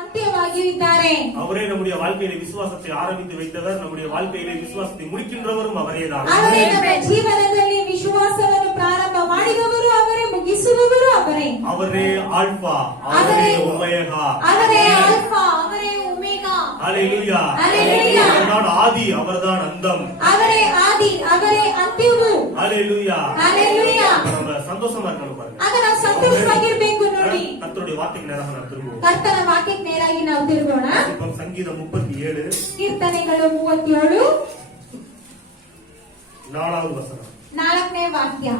ಅಂತ್ಯವಾಗಿದ್ದಾರೆ. அவரே நம்முடைய வாழ்க்கையிலே விசுவாசத்தை ஆரம்பித்து வைத்தவர், நம்முடைய வாழ்க்கையிலே விசுவாசத்தை முடிக்கின்றவரும் அவரேதான். ಅವರೇ ನಮ್ಮ ಜೀವನದಲ್ಲಿ ವಿಶ್ವಾಸವನ್ನು ಪ್ರಾರಂಭ ಮಾಡಿದವರು ಅವರೇ, ಮುಗಿಸುವವರು ಅವರೇ. அவரே ஆல்பா, அவரே ஒமேகா, அவரே ஆல்பா, அவரே ஒமேகா. ஹalleluya. ஹalleluya. அவர்தான் ஆதி, அவர்தான் அந்தம். அவரே ஆதி, அவரೇ ಅಂತ್ಯವು. ஹalleluya. ஹalleluya. நம்ம சந்தோஷமா இருக்கணும் பாருங்க. ಆಗ ನಾವು ಸಂತೋಷವಾಗಿರಬೇಕು ನೋಡಿ. கர்த்தருடைய வார்த்தைக்கு நேராக நாம் திரும்புவோம். ಕರ್ತನ ವಾಕ್ಯಕ್ಕೆ ನೇರಾಗಿ ನಾವು ತಿರುಗೋಣ. ಸಂಗೀತ 37 ಕೀರ್ತನೆಗಳು 37 4வது வசனம். 4ನೇ ವಾಕ್ಯ.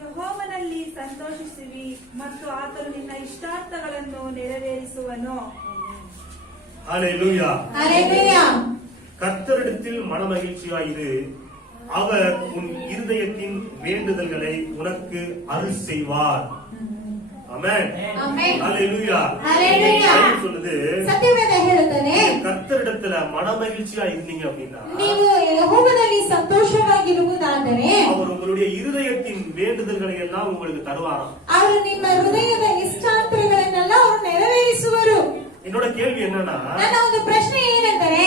ಯೆಹೋವನಲ್ಲಿ ಸಂತೋಷಿಸುವಿ ಮತ್ತು ಆತನು ನಿನ್ನ ಇಷ್ಟಾರ್ಥಗಳನ್ನು ನೆರವೇರಿಸುವನು. ஹalleluya. ஹalleluya. கர்த்தரிடத்தில் மனமகிழ்ச்சியாயிரு, அவர் உன் இருதயத்தின் வேண்டுதல்களை உனக்கு அருள் செய்வார். ஆமென். ஆமென். ஹalleluya. ஹalleluya. சொல்லுது, ಸತ್ಯವೇದ ಹೇಳುತ್ತದೆ, கர்த்தரிடத்துல மனமகிழ்ச்சியா இருந்தீங்க அப்படின்னா, ನೀವು ಯೆಹೋವನಲ್ಲಿ ಸಂತೋಷವಾಗಿರುವುದಾದರೆ அவர் உங்களுடைய இருதயத்தின் வேண்டுதல்களை எல்லாம் உங்களுக்கு தருவாராம். ಅವರು ನಿಮ್ಮ ಹೃದಯದ ಇಷ್ಟಾರ್ಥಗಳನ್ನೆಲ್ಲ ಅವರು ನೆರವೇರಿಸುವರು. என்னோட கேள்வி என்னன்னா, ನನ್ನ ಒಂದು ಪ್ರಶ್ನೆ ಏನೆಂದರೆ,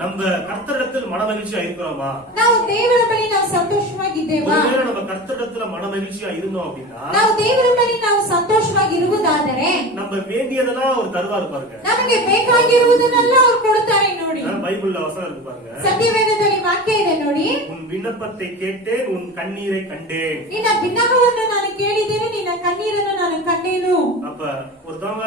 நம்ம கர்த்தரிடத்தில் மனமகிழ்ச்சியா இருக்கிறோமா? ನಾವು ದೇವರ ಬಳಿ ನಾವು ಸಂತೋಷವಾಗಿದ್ದೇವಾ? ஒருவேளை நம்ம கர்த்தரிடத்துல மனமகிழ்ச்சியா இருந்தோம் அப்படின்னா, ನಾವು ದೇವರ ಬಳಿ ನಾವು ಸಂತೋಷವಾಗಿರುವುದಾದರೆ நம்ம வேண்டியதெல்லாம் அவர் தருவாரு பாருங்க. ನಮಗೆ ಬೇಕಾಗಿರುವುದನ್ನೆಲ್ಲ ಅವರು ಕೊಡುತ್ತಾರೆ ನೋಡಿ. பைபிள்ல வசனம் இருக்கு பாருங்க. ಸತ್ಯವೇದದಲ್ಲಿ ವಾಕ್ಯ ಇದೆ ನೋಡಿ. உன் விண்ணப்பத்தை கேட்டேன், உன் கண்ணீரை கண்டேன். ನಿನ್ನ ಬಿನ್ನಹವನ್ನು ನಾನು ಕೇಳಿದ್ದೇನೆ, ನಿನ್ನ ಕಣ್ಣೀರನ್ನು ನಾನು ಕಂಡೇನು. அப்ப ஒருத்தவங்க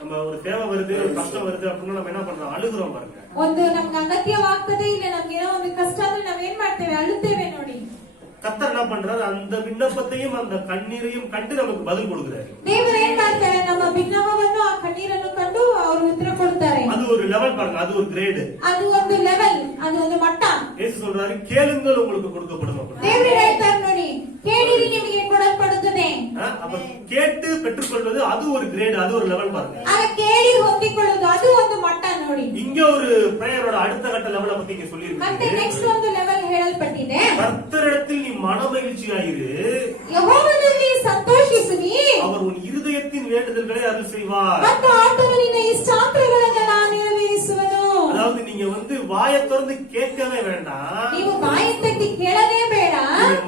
நம்ம ஒரு தேவை வருது, ஒரு கஷ்டம் வருது அப்படின்னா நம்ம என்ன பண்றோம்? அழுகுறோம் பாருங்க. ಒಂದು ನಮ್ಗೆ ಅಗತ್ಯವಾಗ್ತದೆ, ಇಲ್ಲ ನಮ್ಗೆ ಏನೋ ಒಂದು ಕಷ್ಟ ಆದ್ರೆ ನಾವೇನ್ ಮಾಡ್ತೇವೆ? ಅಳುತ್ತೇವೆ ನೋಡಿ. கர்த்தர் என்ன பண்றாரு? அந்த விண்ணப்பத்தையும் அந்த கண்ணீரையும் கண்டு நமக்கு பதில் கொடுக்கிறாரு. ದೇವರು ಏನ್ ಮಾಡ್ತಾರೆ? ನಮ್ಮ ಬಿನ್ನಹವನ್ನು ಆ ಕಣ್ಣೀರನ್ನು ಕಂಡು ಅವರು ಉತ್ತರ ಕೊಡ್ತಾರೆ. அது ஒரு லெவல் பாருங்க, அது ஒரு கிரேடு, ಅದು ಒಂದು ಲೆವೆಲ್, ಅದು ಒಂದು ಮಟ್ಟ. இயேசு சொல்றாரு, கேளுங்கள் உங்களுக்கு கொடுக்கப்படும் அப்படின்னு. ದೇವರು ಹೇಳ್ತಾರೆ ನೋಡಿ, ಕೇಳಿರಿ ನಿಮಗೆ ಕೊಡಲ್ಪಡುತ್ತದೆ. அப்ப கேட்டு பெற்றுக்கொள்வது அது ஒரு கிரேடு, அது ஒரு லெவல் பாருங்க. ಆಗ ಕೇಳಿ ಹೊಂದಿಕೊಳ್ಳುವುದು ಅದು ಒಂದು ಮಟ್ಟ ನೋಡಿ. இங்க ஒரு பிரேயரோட அடுத்த கட்ட லெவலை பத்தி இங்க சொல்லி ಮತ್ತೆ இருக்கு. ನೆಕ್ಸ್ಟ್ ಒಂದು ಲೆವೆಲ್ ಹೇಳಲ್ಪಟ್ಟಿದೆ. கர்த்தரிடத்தில் நீ மனமகிழ்ச்சியாயிரு, ಯೆಹೋವನಲ್ಲಿ ಸಂತೋಷಿಸುವಿ, அவர் உன் இருதயத்தின் வேண்டுதல்களை அருள் செய்வார். ಮತ್ತು ಆತನು ನಿನ್ನ ಇಷ್ಟಾರ್ಥಗಳನ್ನೆಲ್ಲ ನೆರವೇರಿಸುವನು. அதாவது நீங்க வாயை திறந்து கேட்கவே வேண்டாம். ನೀವು ಬಾಯಿ ತೆಗೆದು ಕೇಳದೇ ಬೇಡ.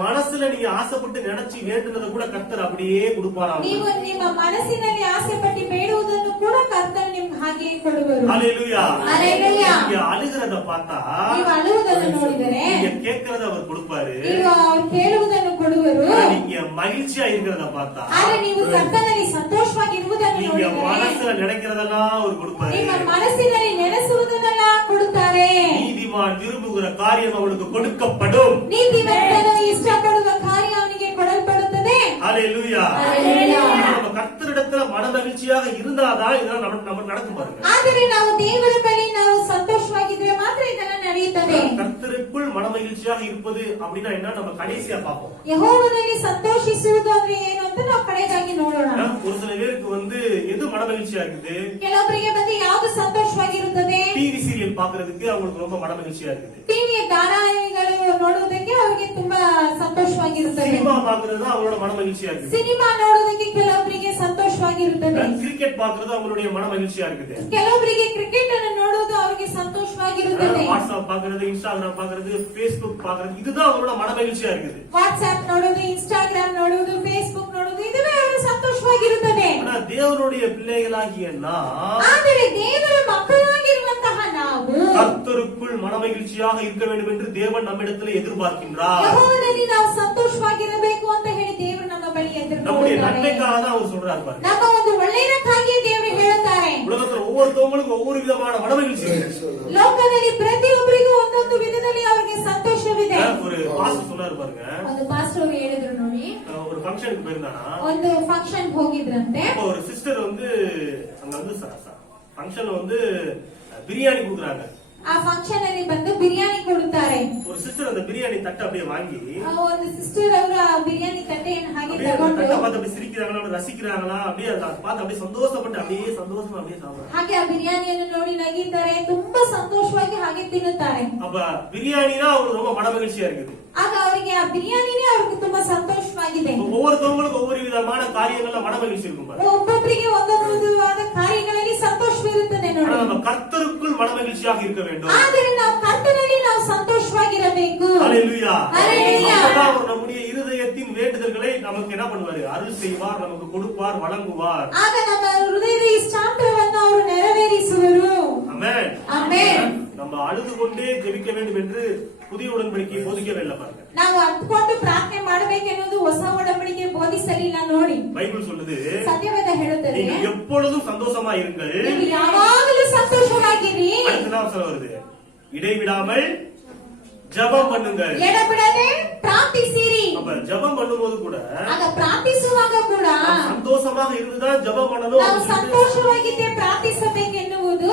மனசுல நீங்க ஆசைப்பட்டு நினைச்சு வேண்டுனதை கூட கர்த்தர் அப்படியே கொடுப்பாராம். ನೀವು ನಿಮ್ಮ ಮನಸ್ಸಿನಲ್ಲಿ ಆಸೆ ಪಟ್ಟು ಬೇಡುವುದನ್ನು ಕೂಡ ಕರ್ತನು ನಿಮ್ಗೆ ಹಾಗೆ ಕೊಡುವರು. ஹalleluya. ஹalleluya. நீங்க அழுகிறத பார்த்தா, ನೀವು ಅಳುವುದನ್ನು ನೋಡಿದರೆ, நீங்க கேட்கறத அவர் கொடுப்பாரு. ನೀವು ಅವರು ಕೇಳುವುದನ್ನು ಕೊಡುವರು. நீங்க மகிழ்ச்சியா இருக்கிறத பார்த்தா, ಆದರೆ ನೀವು ಕರ್ತನಲ್ಲಿ ಸಂತೋಷವಾಗಿರುವುದನ್ನು நீங்க ನೋಡಿದರೆ, மனசுல நினைக்கிறதெல்லாம் அவர் கொடுப்பாரு. ನಿಮ್ಮ ಮನಸ್ಸಿನಲ್ಲಿ ನೆನೆಸುವುದನ್ನೆಲ್ಲ ಕೊಡುತ್ತಾರೆ. நீதிமான் விரும்புகிற காரியம் அவனுக்கு கொடுக்கப்படும். ನೀತಿವಂತನು ಇಷ್ಟಪಡುವ ಕಾರ್ಯ ಅವನಿಗೆ ಕೊಡಲ್ಪಡುತ್ತದೆ. ஹalleluya. ஹalleluya. நம்ம கர்த்தரிடத்துல மனமகிழ்ச்சியாக இருந்தாதான் இதெல்லாம் நமக்கு நடக்கும் பாருங்க. ಆದರೆ ನಾವು ದೇವರ ಬಳಿ ನಾವು ಸಂತೋಷವಾಗಿದ್ರೆ ಮಾತ್ರ ಇದೆಲ್ಲ ನಡೆಯುತ್ತದೆ. கர்த்தருக்குள் மனமகிழ்ச்சியாக இருப்பது அப்படின்னா என்ன? நம்ம கடைசியா பார்ப்போம். ಯೆಹೋವನಲ್ಲಿ ಸಂತೋಷಿಸುವುದು ಅಂದ್ರೆ ಏನು ಅಂತ ನಾವು ಕಡೆಗಾಗಿ ನೋಡೋಣ. ஒரு சில பேருக்கு எது மனமகிழ்ச்சியா இருக்குது? ಕೆಲವರಿಗೆ ಬಂದು ಯಾವುದು ಸಂತೋಷವಾಗಿರುತ್ತದೆ? டிவி சீரியல் பாக்குறதுக்கு அவங்களுக்கு ரொம்ப மனமகிழ்ச்சியா இருக்குது. ಟಿವಿಯ ಧಾರಾವಾಹಿಗಳು ನೋಡುವುದಕ್ಕೆ ಅವರಿಗೆ ತುಂಬಾ ಸಂತೋಷವಾಗಿರುತ್ತದೆ. சினிமா பாக்குறது அவங்களோட மனமகிழ்ச்சியா இருக்குது. ಸಿನಿಮಾ ನೋಡುವುದಕ್ಕೆ ಕೆಲವರಿಗೆ ಸಂತೋಷವಾಗಿರುತ್ತದೆ. கிரிக்கெட் பாக்குறது அவங்களுடைய மனமகிழ்ச்சியா இருக்குது. ಕೆಲವರಿಗೆ ಕ್ರಿಕೆಟ್ ಅನ್ನು ನೋಡುವುದು ಅವರಿಗೆ ಸಂತೋಷವಾಗಿರುತ್ತದೆ. வாட்ஸ்அப் பாக்குறது, இன்ஸ்டாகிராம் பாக்குறது, ஃபேஸ்புக் பாக்குறது, இதுதான் அவங்களோட மனமகிழ்ச்சியா இருக்குது. ವಾಟ್ಸ್ಆಪ್ ನೋಡುವುದು, ಇನ್ಸ್ಟಾಗ್ರಾಮ್ ನೋಡುವುದು, ಫೇಸ್ಬುಕ್ ನೋಡುವುದು, இதுவே ಅವರು ಸಂತೋಷವಾಗಿರುತ್ತದೆ. ஆனா தேவனுடைய பிள்ளைகளாகிய நாம், ಆದರೆ ದೇವರ ಮಕ್ಕಳಾಗಿರುವಂತಹ ನಾವು கர்த்தருக்குள் மனமகிழ்ச்சியாக இருக்க வேண்டும் என்று தேவன் நம்மிடத்தில் எதிர்பார்க்கின்றார். ಯೆಹೋವನಲ್ಲಿ ನಾವು ಸಂತೋಷವಾಗಿರಬೇಕು ಅಂತ ಹೇಳಿ ದೇವರು ನಮ್ಮ ಬಳಿ நம்முடைய ಎದುರು நன்மைக்காக தான் அவர் சொல்றாரு பாருங்க. ನಮ್ಮ ಒಂದು ಒಳ್ಳೆಯದಕ್ಕಾಗಿ ದೇವರು ಹೇಳುತ್ತಾರೆ. உலகத்துல ஒவ்வொருத்தவங்களுக்கும் ஒவ்வொரு விதமான மனமகிழ்ச்சி இருக்கு. ಲೋಕದಲ್ಲಿ ಪ್ರತಿಯೊಬ್ಬರಿಗೂ ಒಂದೊಂದು ವಿಧದಲ್ಲಿ ಅವರಿಗೆ ಸಂತೋಷವಿದೆ. ஒரு பாஸ்டர் சொன்னாரு பாருங்க, ಒಂದು ಪಾಸ್ಟರ್ ಅವರು ಹೇಳಿದ್ರು ನೋಡಿ, ஒரு ஃபங்க்ஷனுக்கு போயிருந்தானா, ಒಂದು ಫಂಕ್ಷನ್ ಹೋಗಿದ್ರಂತೆ. ஒரு சிஸ்டர் அங்க ஃபங்க்ஷன்ல பிரியாணி கொடுக்குறாங்க. ಆ ಫಂಕ್ಷನ್ ಅಲ್ಲಿ ಬಂದು ಬಿರಿಯಾನಿ ಕೊಡುತ್ತಾರೆ. ಹೇಳ್ತಾರೆ. ஒரு சிஸ்டர் அந்த பிரியாணி தட்டை அப்படியே வாங்கி ಒಂದು ಸಿಸ್ಟರ್ ಅವರು ಆ ಬಿರಿಯಾನಿ ತಟ್ಟೆಯನ್ನು ಹಾಗೆ அப்படியே அந்த ತಗೊಂಡು தட்டை பார்த்து அப்படியே சிரிக்கிறாங்களா அப்படியே ரசிக்கிறாங்களா அப்படியே அதை பார்த்து அப்படியே சந்தோஷப்பட்டு அப்படியே சந்தோஷமா அப்படியே சாப்பிடுறாங்க. ಹಾಗೆ ಆ ಬಿರಿಯಾನಿಯನ್ನು ನೋಡಿ ನಗಿತಾರೆ, ತುಂಬಾ ಸಂತೋಷವಾಗಿ ಹಾಗೆ ತಿನ್ನುತ್ತಾರೆ. அப்ப பிரியாணினா அவங்களுக்கு ரொம்ப மன மகிழ்ச்சியா இருக்குது. ಆಗ ಅವರಿಗೆ ಆ ಬಿರಿಯಾನಿನೇ ಅವ್ರಿಗೆ ತುಂಬಾ ಸಂತೋಷವಾಗಿದೆ. ஒவ்வொருத்தவங்களுக்கும் ஒவ்வொரு விதமான காரியங்கள்ல மன மகிழ்ச்சி இருக்கும் பாருங்க. ಒಬ್ಬೊಬ್ಬರಿಗೆ ಒಂದೊಂದು ವಿಧವಾದ ಕಾರ್ಯಗಳಲ್ಲಿ ಸಂತೋಷವಿರುತ್ತದೆ ನೋಡಿ. ஆனா நம்ம கர்த்தருக்குள் மன மகிழ்ச்சியாக இருக்க வேண்டும். ಆದರೆ ನಾವು ಕರ್ತನಲ್ಲಿ ನಾವು ಸಂತೋಷವಾಗಿರಬೇಕು. ஹalleluya. ஹalleluya. அப்பதான் அவர் நம்முடைய இருதயத்தின் வேண்டுதல்களை நமக்கு என்ன பண்ணுவாரு? அருள் செய்வார், நமக்கு கொடுப்பார், வழங்குவார். ಆಗ ನಮ್ಮ ಹೃದಯದ ಇಷ್ಟಾರ್ಥವನ್ನು ಅವರು ನೆರವೇರಿಸುವರು. ஆமென். ಆಮೆನ್. நம்ம அழுது கொண்டே ஜெபிக்க வேண்டும் என்று புதிய உடன்படிக்கை போதிக்கவில்லை பாருங்க. ನಾವು ಅತ್ಕೊಂಡು ಪ್ರಾರ್ಥನೆ ಮಾಡಬೇಕೆನ್ನುವುದು ಹೊಸ ಒಡಂಬಡಿಕೆ ಬೋಧಿಸಲಿಲ್ಲ ನೋಡಿ. பைபிள் சொல்லுது, ಸತ್ಯವೇದ ಹೇಳುತ್ತದೆ, நீங்கள் எப்பொழுதும் சந்தோஷமா இருங்கள். ನೀವು ಯಾವಾಗಲೂ ಸಂತೋಷವಾಗಿರಿ. அடுத்த நாள் வருது, இடைவிடாமல் ஜெபம் பண்ணுங்கள். ಎಡಬಿಡದೆ ಪ್ರಾರ್ಥಿಸಿರಿ. அப்ப ஜெபம் பண்ணும்போது கூட ಆಗ ಪ್ರಾರ್ಥಿಸುವಾಗ ಕೂಡ சந்தோஷமாக இருந்துதான் ஜெபம் பண்ணணும். ನಾವು ಸಂತೋಷವಾಗಿದ್ದೇ ಪ್ರಾರ್ಥಿಸಬೇಕೆನ್ನುವುದು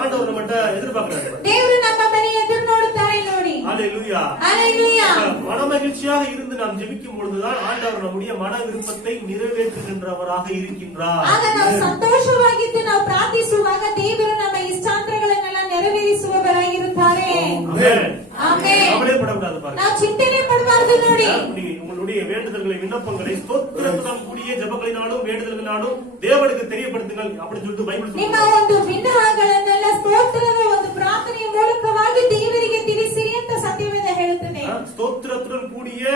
ஆண்டவர் நம்மட்ட எதிர்பார்க்கிறாரு. ದೇವರು ನಮ್ಮ ಬಳಿ ಎದುರು ನೋಡುತ್ತಾರೆ ನೋಡಿ. ஹalleluya. ஹalleluya. மன மகிழ்ச்சியாக இருந்து நாம் ஜெபிக்கும் பொழுதுதான் ஆண்டவர் நம்முடைய மன விருப்பத்தை நிறைவேற்றுகின்றவராக இருக்கின்றார். ಆಗ ನಾವು ಸಂತೋಷವಾಗಿದ್ದು ನಾವು ಪ್ರಾರ್ಥಿಸುವಾಗ ದೇವರು ನಮ್ಮ ಇಷ್ಟಾರ್ಥಗಳನ್ನೆಲ್ಲ ನೆರವೇರಿಸುವವರಾಗಿರುತ್ತಾರೆ. ஆமென். ಆಮೆನ್. கவலை படக்கூடாது பாருங்க. ನಾವು ಚಿಂತನೆ ಮಾಡಬಾರದು ನೋಡಿ. உங்களுடைய வேண்டுதல்களை, விண்ணப்பங்களை ஸ்தோத்திரத்துடன் கூடிய ஜெபங்களினாலும் வேண்டுதல்களினாலும் தேவனுக்கு தெரியப்படுத்துங்கள் அப்படின்னு சொல்லிட்டு பைபிள் ನಿಮ್ಮ சொல்லுது. ಒಂದು ವಿನ್ನಹಗಳನ್ನೆಲ್ಲ ಸ್ತೋತ್ರದ ಒಂದು ಪ್ರಾರ್ಥನೆಯ ಮೂಲಕವಾಗಿ ದೇವರಿಗೆ ತಿಳಿಸಿರಿ ಅಂತ ಸತ್ಯವೇದ ಹೇಳುತ್ತದೆ. ஸ்தோத்திரத்துடன் கூடிய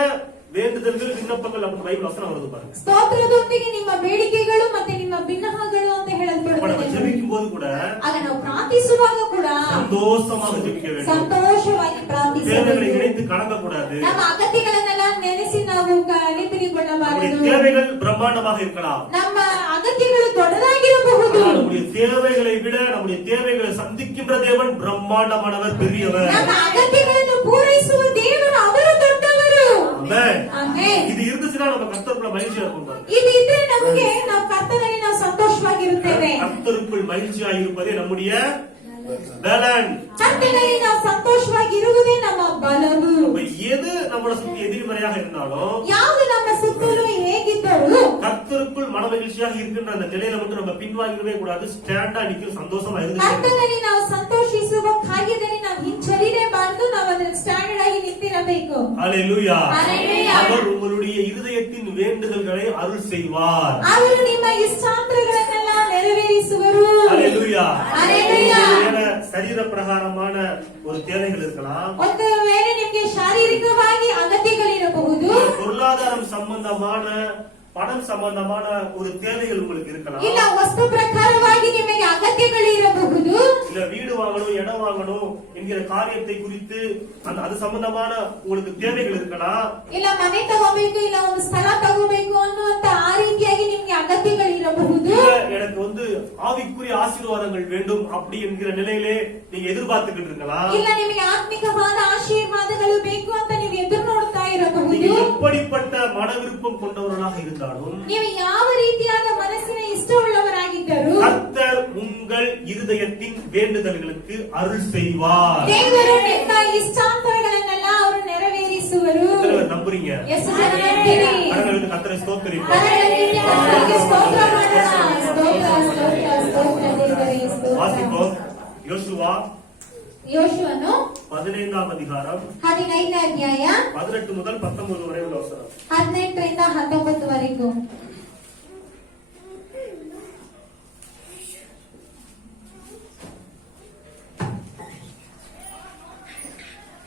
வேண்டுதல்கள், விண்ணப்பங்கள் அப்படின்னு பைபிள் வசனம் வருது பாருங்க. ಸ್ತೋತ್ರದೊಂದಿಗೆ ನಿಮ್ಮ ಬೇಡಿಕೆಗಳು ಮತ್ತೆ ನಿಮ್ಮ ಭಿನ್ನಹಗಳು ಅಂತ நம்ம ಹೇಳಲ್ಪಡುತ್ತದೆ. ஜெபிக்கும் போது கூட ಆಗ ನಾವು ಪ್ರಾರ್ಥಿಸುವಾಗ ಕೂಡ சந்தோஷமாக ஜெபிக்க வேண்டும். ಸಂತೋಷವಾಗಿ தேவைகளை ಪ್ರಾರ್ಥಿಸಬೇಕು. நினைத்து கலங்க கூடாது. ನಮ್ಮ ಅಗತ್ಯಗಳನ್ನೆಲ್ಲ ನೆನೆಸಿ ನಾವು ಅಲಿಪಿರಿಕೊಳ್ಳಬಾರದು. தேவைகள் பிரம்மாண்டமாக இருக்கலாம். ನಮ್ಮ ಅಗತ್ಯಗಳು ದೊಡ್ಡದಾಗಿರಬಹುದು. ஆனால் நம்முடைய தேவைகளை விட நம்முடைய தேவைகளை சந்திக்கின்ற தேவன் பிரம்மாண்டமானவர், பெரியவர். ನಮ್ಮ ಅಗತ್ಯಗಳನ್ನು ಪೂರೈಸುವ ದೇವರು ಅವರು ದೊಡ್ಡವರು. ஆமென். ಆಮೆನ್. இது இருந்துச்சுன்னா நம்ம கர்த்தருக்குள்ள மகிழ்ச்சியா இருக்கும் பாருங்க. ಇದು ಇದ್ರೆ ನಮಗೆ ನಾವು ಕರ್ತನಲ್ಲಿ ನಾವು ಸಂತೋಷವಾಗಿರುತ್ತೇವೆ. கர்த்தருக்குள் மகிழ்ச்சியாக இருப்பதே நம்முடைய பலன். ಕರ್ತನಲ್ಲಿ ನಾವು ಸಂತೋಷವಾಗಿರುವುದೇ ನಮ್ಮ ಬಲವು. அப்ப எது நம்மள சுத்தி எதிர்மறையாக இருந்தாலும் ಯಾವುದು ನಮ್ಮ ಸುತ್ತಲೂ ಹೇಗಿದ್ದರೂ கர்த்தருக்குள் மன மகிழ்ச்சியாக இருக்கின்ற அந்த நிலையில மட்டும் நம்ம பின்வாங்கிடவே கூடாது. ஸ்டாண்டா நிக்க சந்தோஷமா இருந்து ಕರ್ತನಲ್ಲಿ ನಾವು ಸಂತೋಷಿಸುವ ಕಾರ್ಯದಲ್ಲಿ ನಾವು ಹಿಂಜರಿಯಬಾರದು. ನಾವು ಅದನ್ನು ಸ್ಟ್ಯಾಂಡರ್ಡ್ ಆಗಿ ನಿಂತಿರಬೇಕು. ஹalleluya. ஹalleluya. அவர் உங்களுடைய இருதயத்தின் வேண்டுதல்களை அருள் செய்வார். ಅವರು ನಿಮ್ಮ ಇಷ್ಟಾರ್ಥಗಳನ್ನೆಲ್ಲ ನೆರವೇರಿಸುವರು. ஹalleluya. ஹalleluya. சரீர பிரகாரமான ஒரு தேவைகள் இருக்கலாம். ಒಂದು ವೇಳೆ ನಿಮಗೆ ಶಾರೀರಿಕವಾಗಿ ಅಗತ್ಯಗಳಿರಬಹುದು. பொருளாதாரம் சம்பந்தமான, பணம் சம்பந்தமான ஒரு தேவைகள் உங்களுக்கு இருக்கலாம். ಇಲ್ಲ ವಸ್ತು ಪ್ರಕಾರವಾಗಿ ನಿಮಗೆ ಅಗತ್ಯಗಳಿರಬಹುದು. இல்ல வீடு வாங்கணும், இடம் வாங்கணும் என்கிற காரியத்தை குறித்து அது சம்பந்தமான உங்களுக்கு தேவைகள் இருக்கலாம். ಇಲ್ಲ ಮನೆ ತಗೋಬೇಕು, ಇಲ್ಲ ಒಂದು ಸ್ಥಳ ತಗೋಬೇಕು ಅನ್ನುವಂತ ಆ ರೀತಿಯಾಗಿ ನಿಮ್ಗೆ ಅಗತ್ಯಗಳಿರಬಹುದು. எனக்கு ஆவிக்குரிய ஆசீர்வாதங்கள் வேண்டும் அப்படி என்கிற நிலையிலே நீங்க எதிர்பார்த்துக்கிட்டு இருக்கலாம். ಇಲ್ಲ ನಿಮಗೆ ಆತ್ಮಿಕವಾದ ಆಶೀರ್ವಾದಗಳು ಬೇಕು ಅಂತ ನೀವು ಎದುರು ನೋಡ್ತಾ ಇರಬಹುದು. நீங்க எப்படிப்பட்ட மன விருப்பம் கொண்டவர்களாக இருந்தாலும் ನೀವು ಯಾವ ರೀತಿಯಾದ ಮನಸ್ಸಿನ ಇಷ್ಟವುಳ್ಳವರಾಗಿದ್ದರೂ கர்த்தர் உங்கள் இருதயத்தின் வேண்டுதல்களுக்கு அருள் செய்வார். ದೇವರು ನಿಮ್ಮ ಇಷ್ಟಾರ್ಥಗಳನ್ನೆಲ್ಲ ಅವರು ನೆರವೇರಿಸುವರು. நம்புறீங்க? ಎಷ್ಟು ಜನ ನಂಬ್ತೀರಿ? கரங்களுக்கு கர்த்தரை ஸ்தோத்திரிப்போம். ಕರಗಳಲ್ಲಿ ಕರ್ತನಿಗೆ ಸ್ತೋತ್ರ ಮಾಡೋಣ. ಸ್ತೋತ್ರ, ಸ್ತೋತ್ರ, ಸ್ತೋತ್ರ ದೇವರೇ, ಸ್ತೋತ್ರ. வாசிப்போம். யோசுவா ಯೋಶುವನು 15ஆம் அதிகாரம் 15ನೇ ಅಧ್ಯಾಯ 18 முதல் 19 வரை உள்ள வசனம். 18ರಿಂದ 19 ವರೆಗೂ.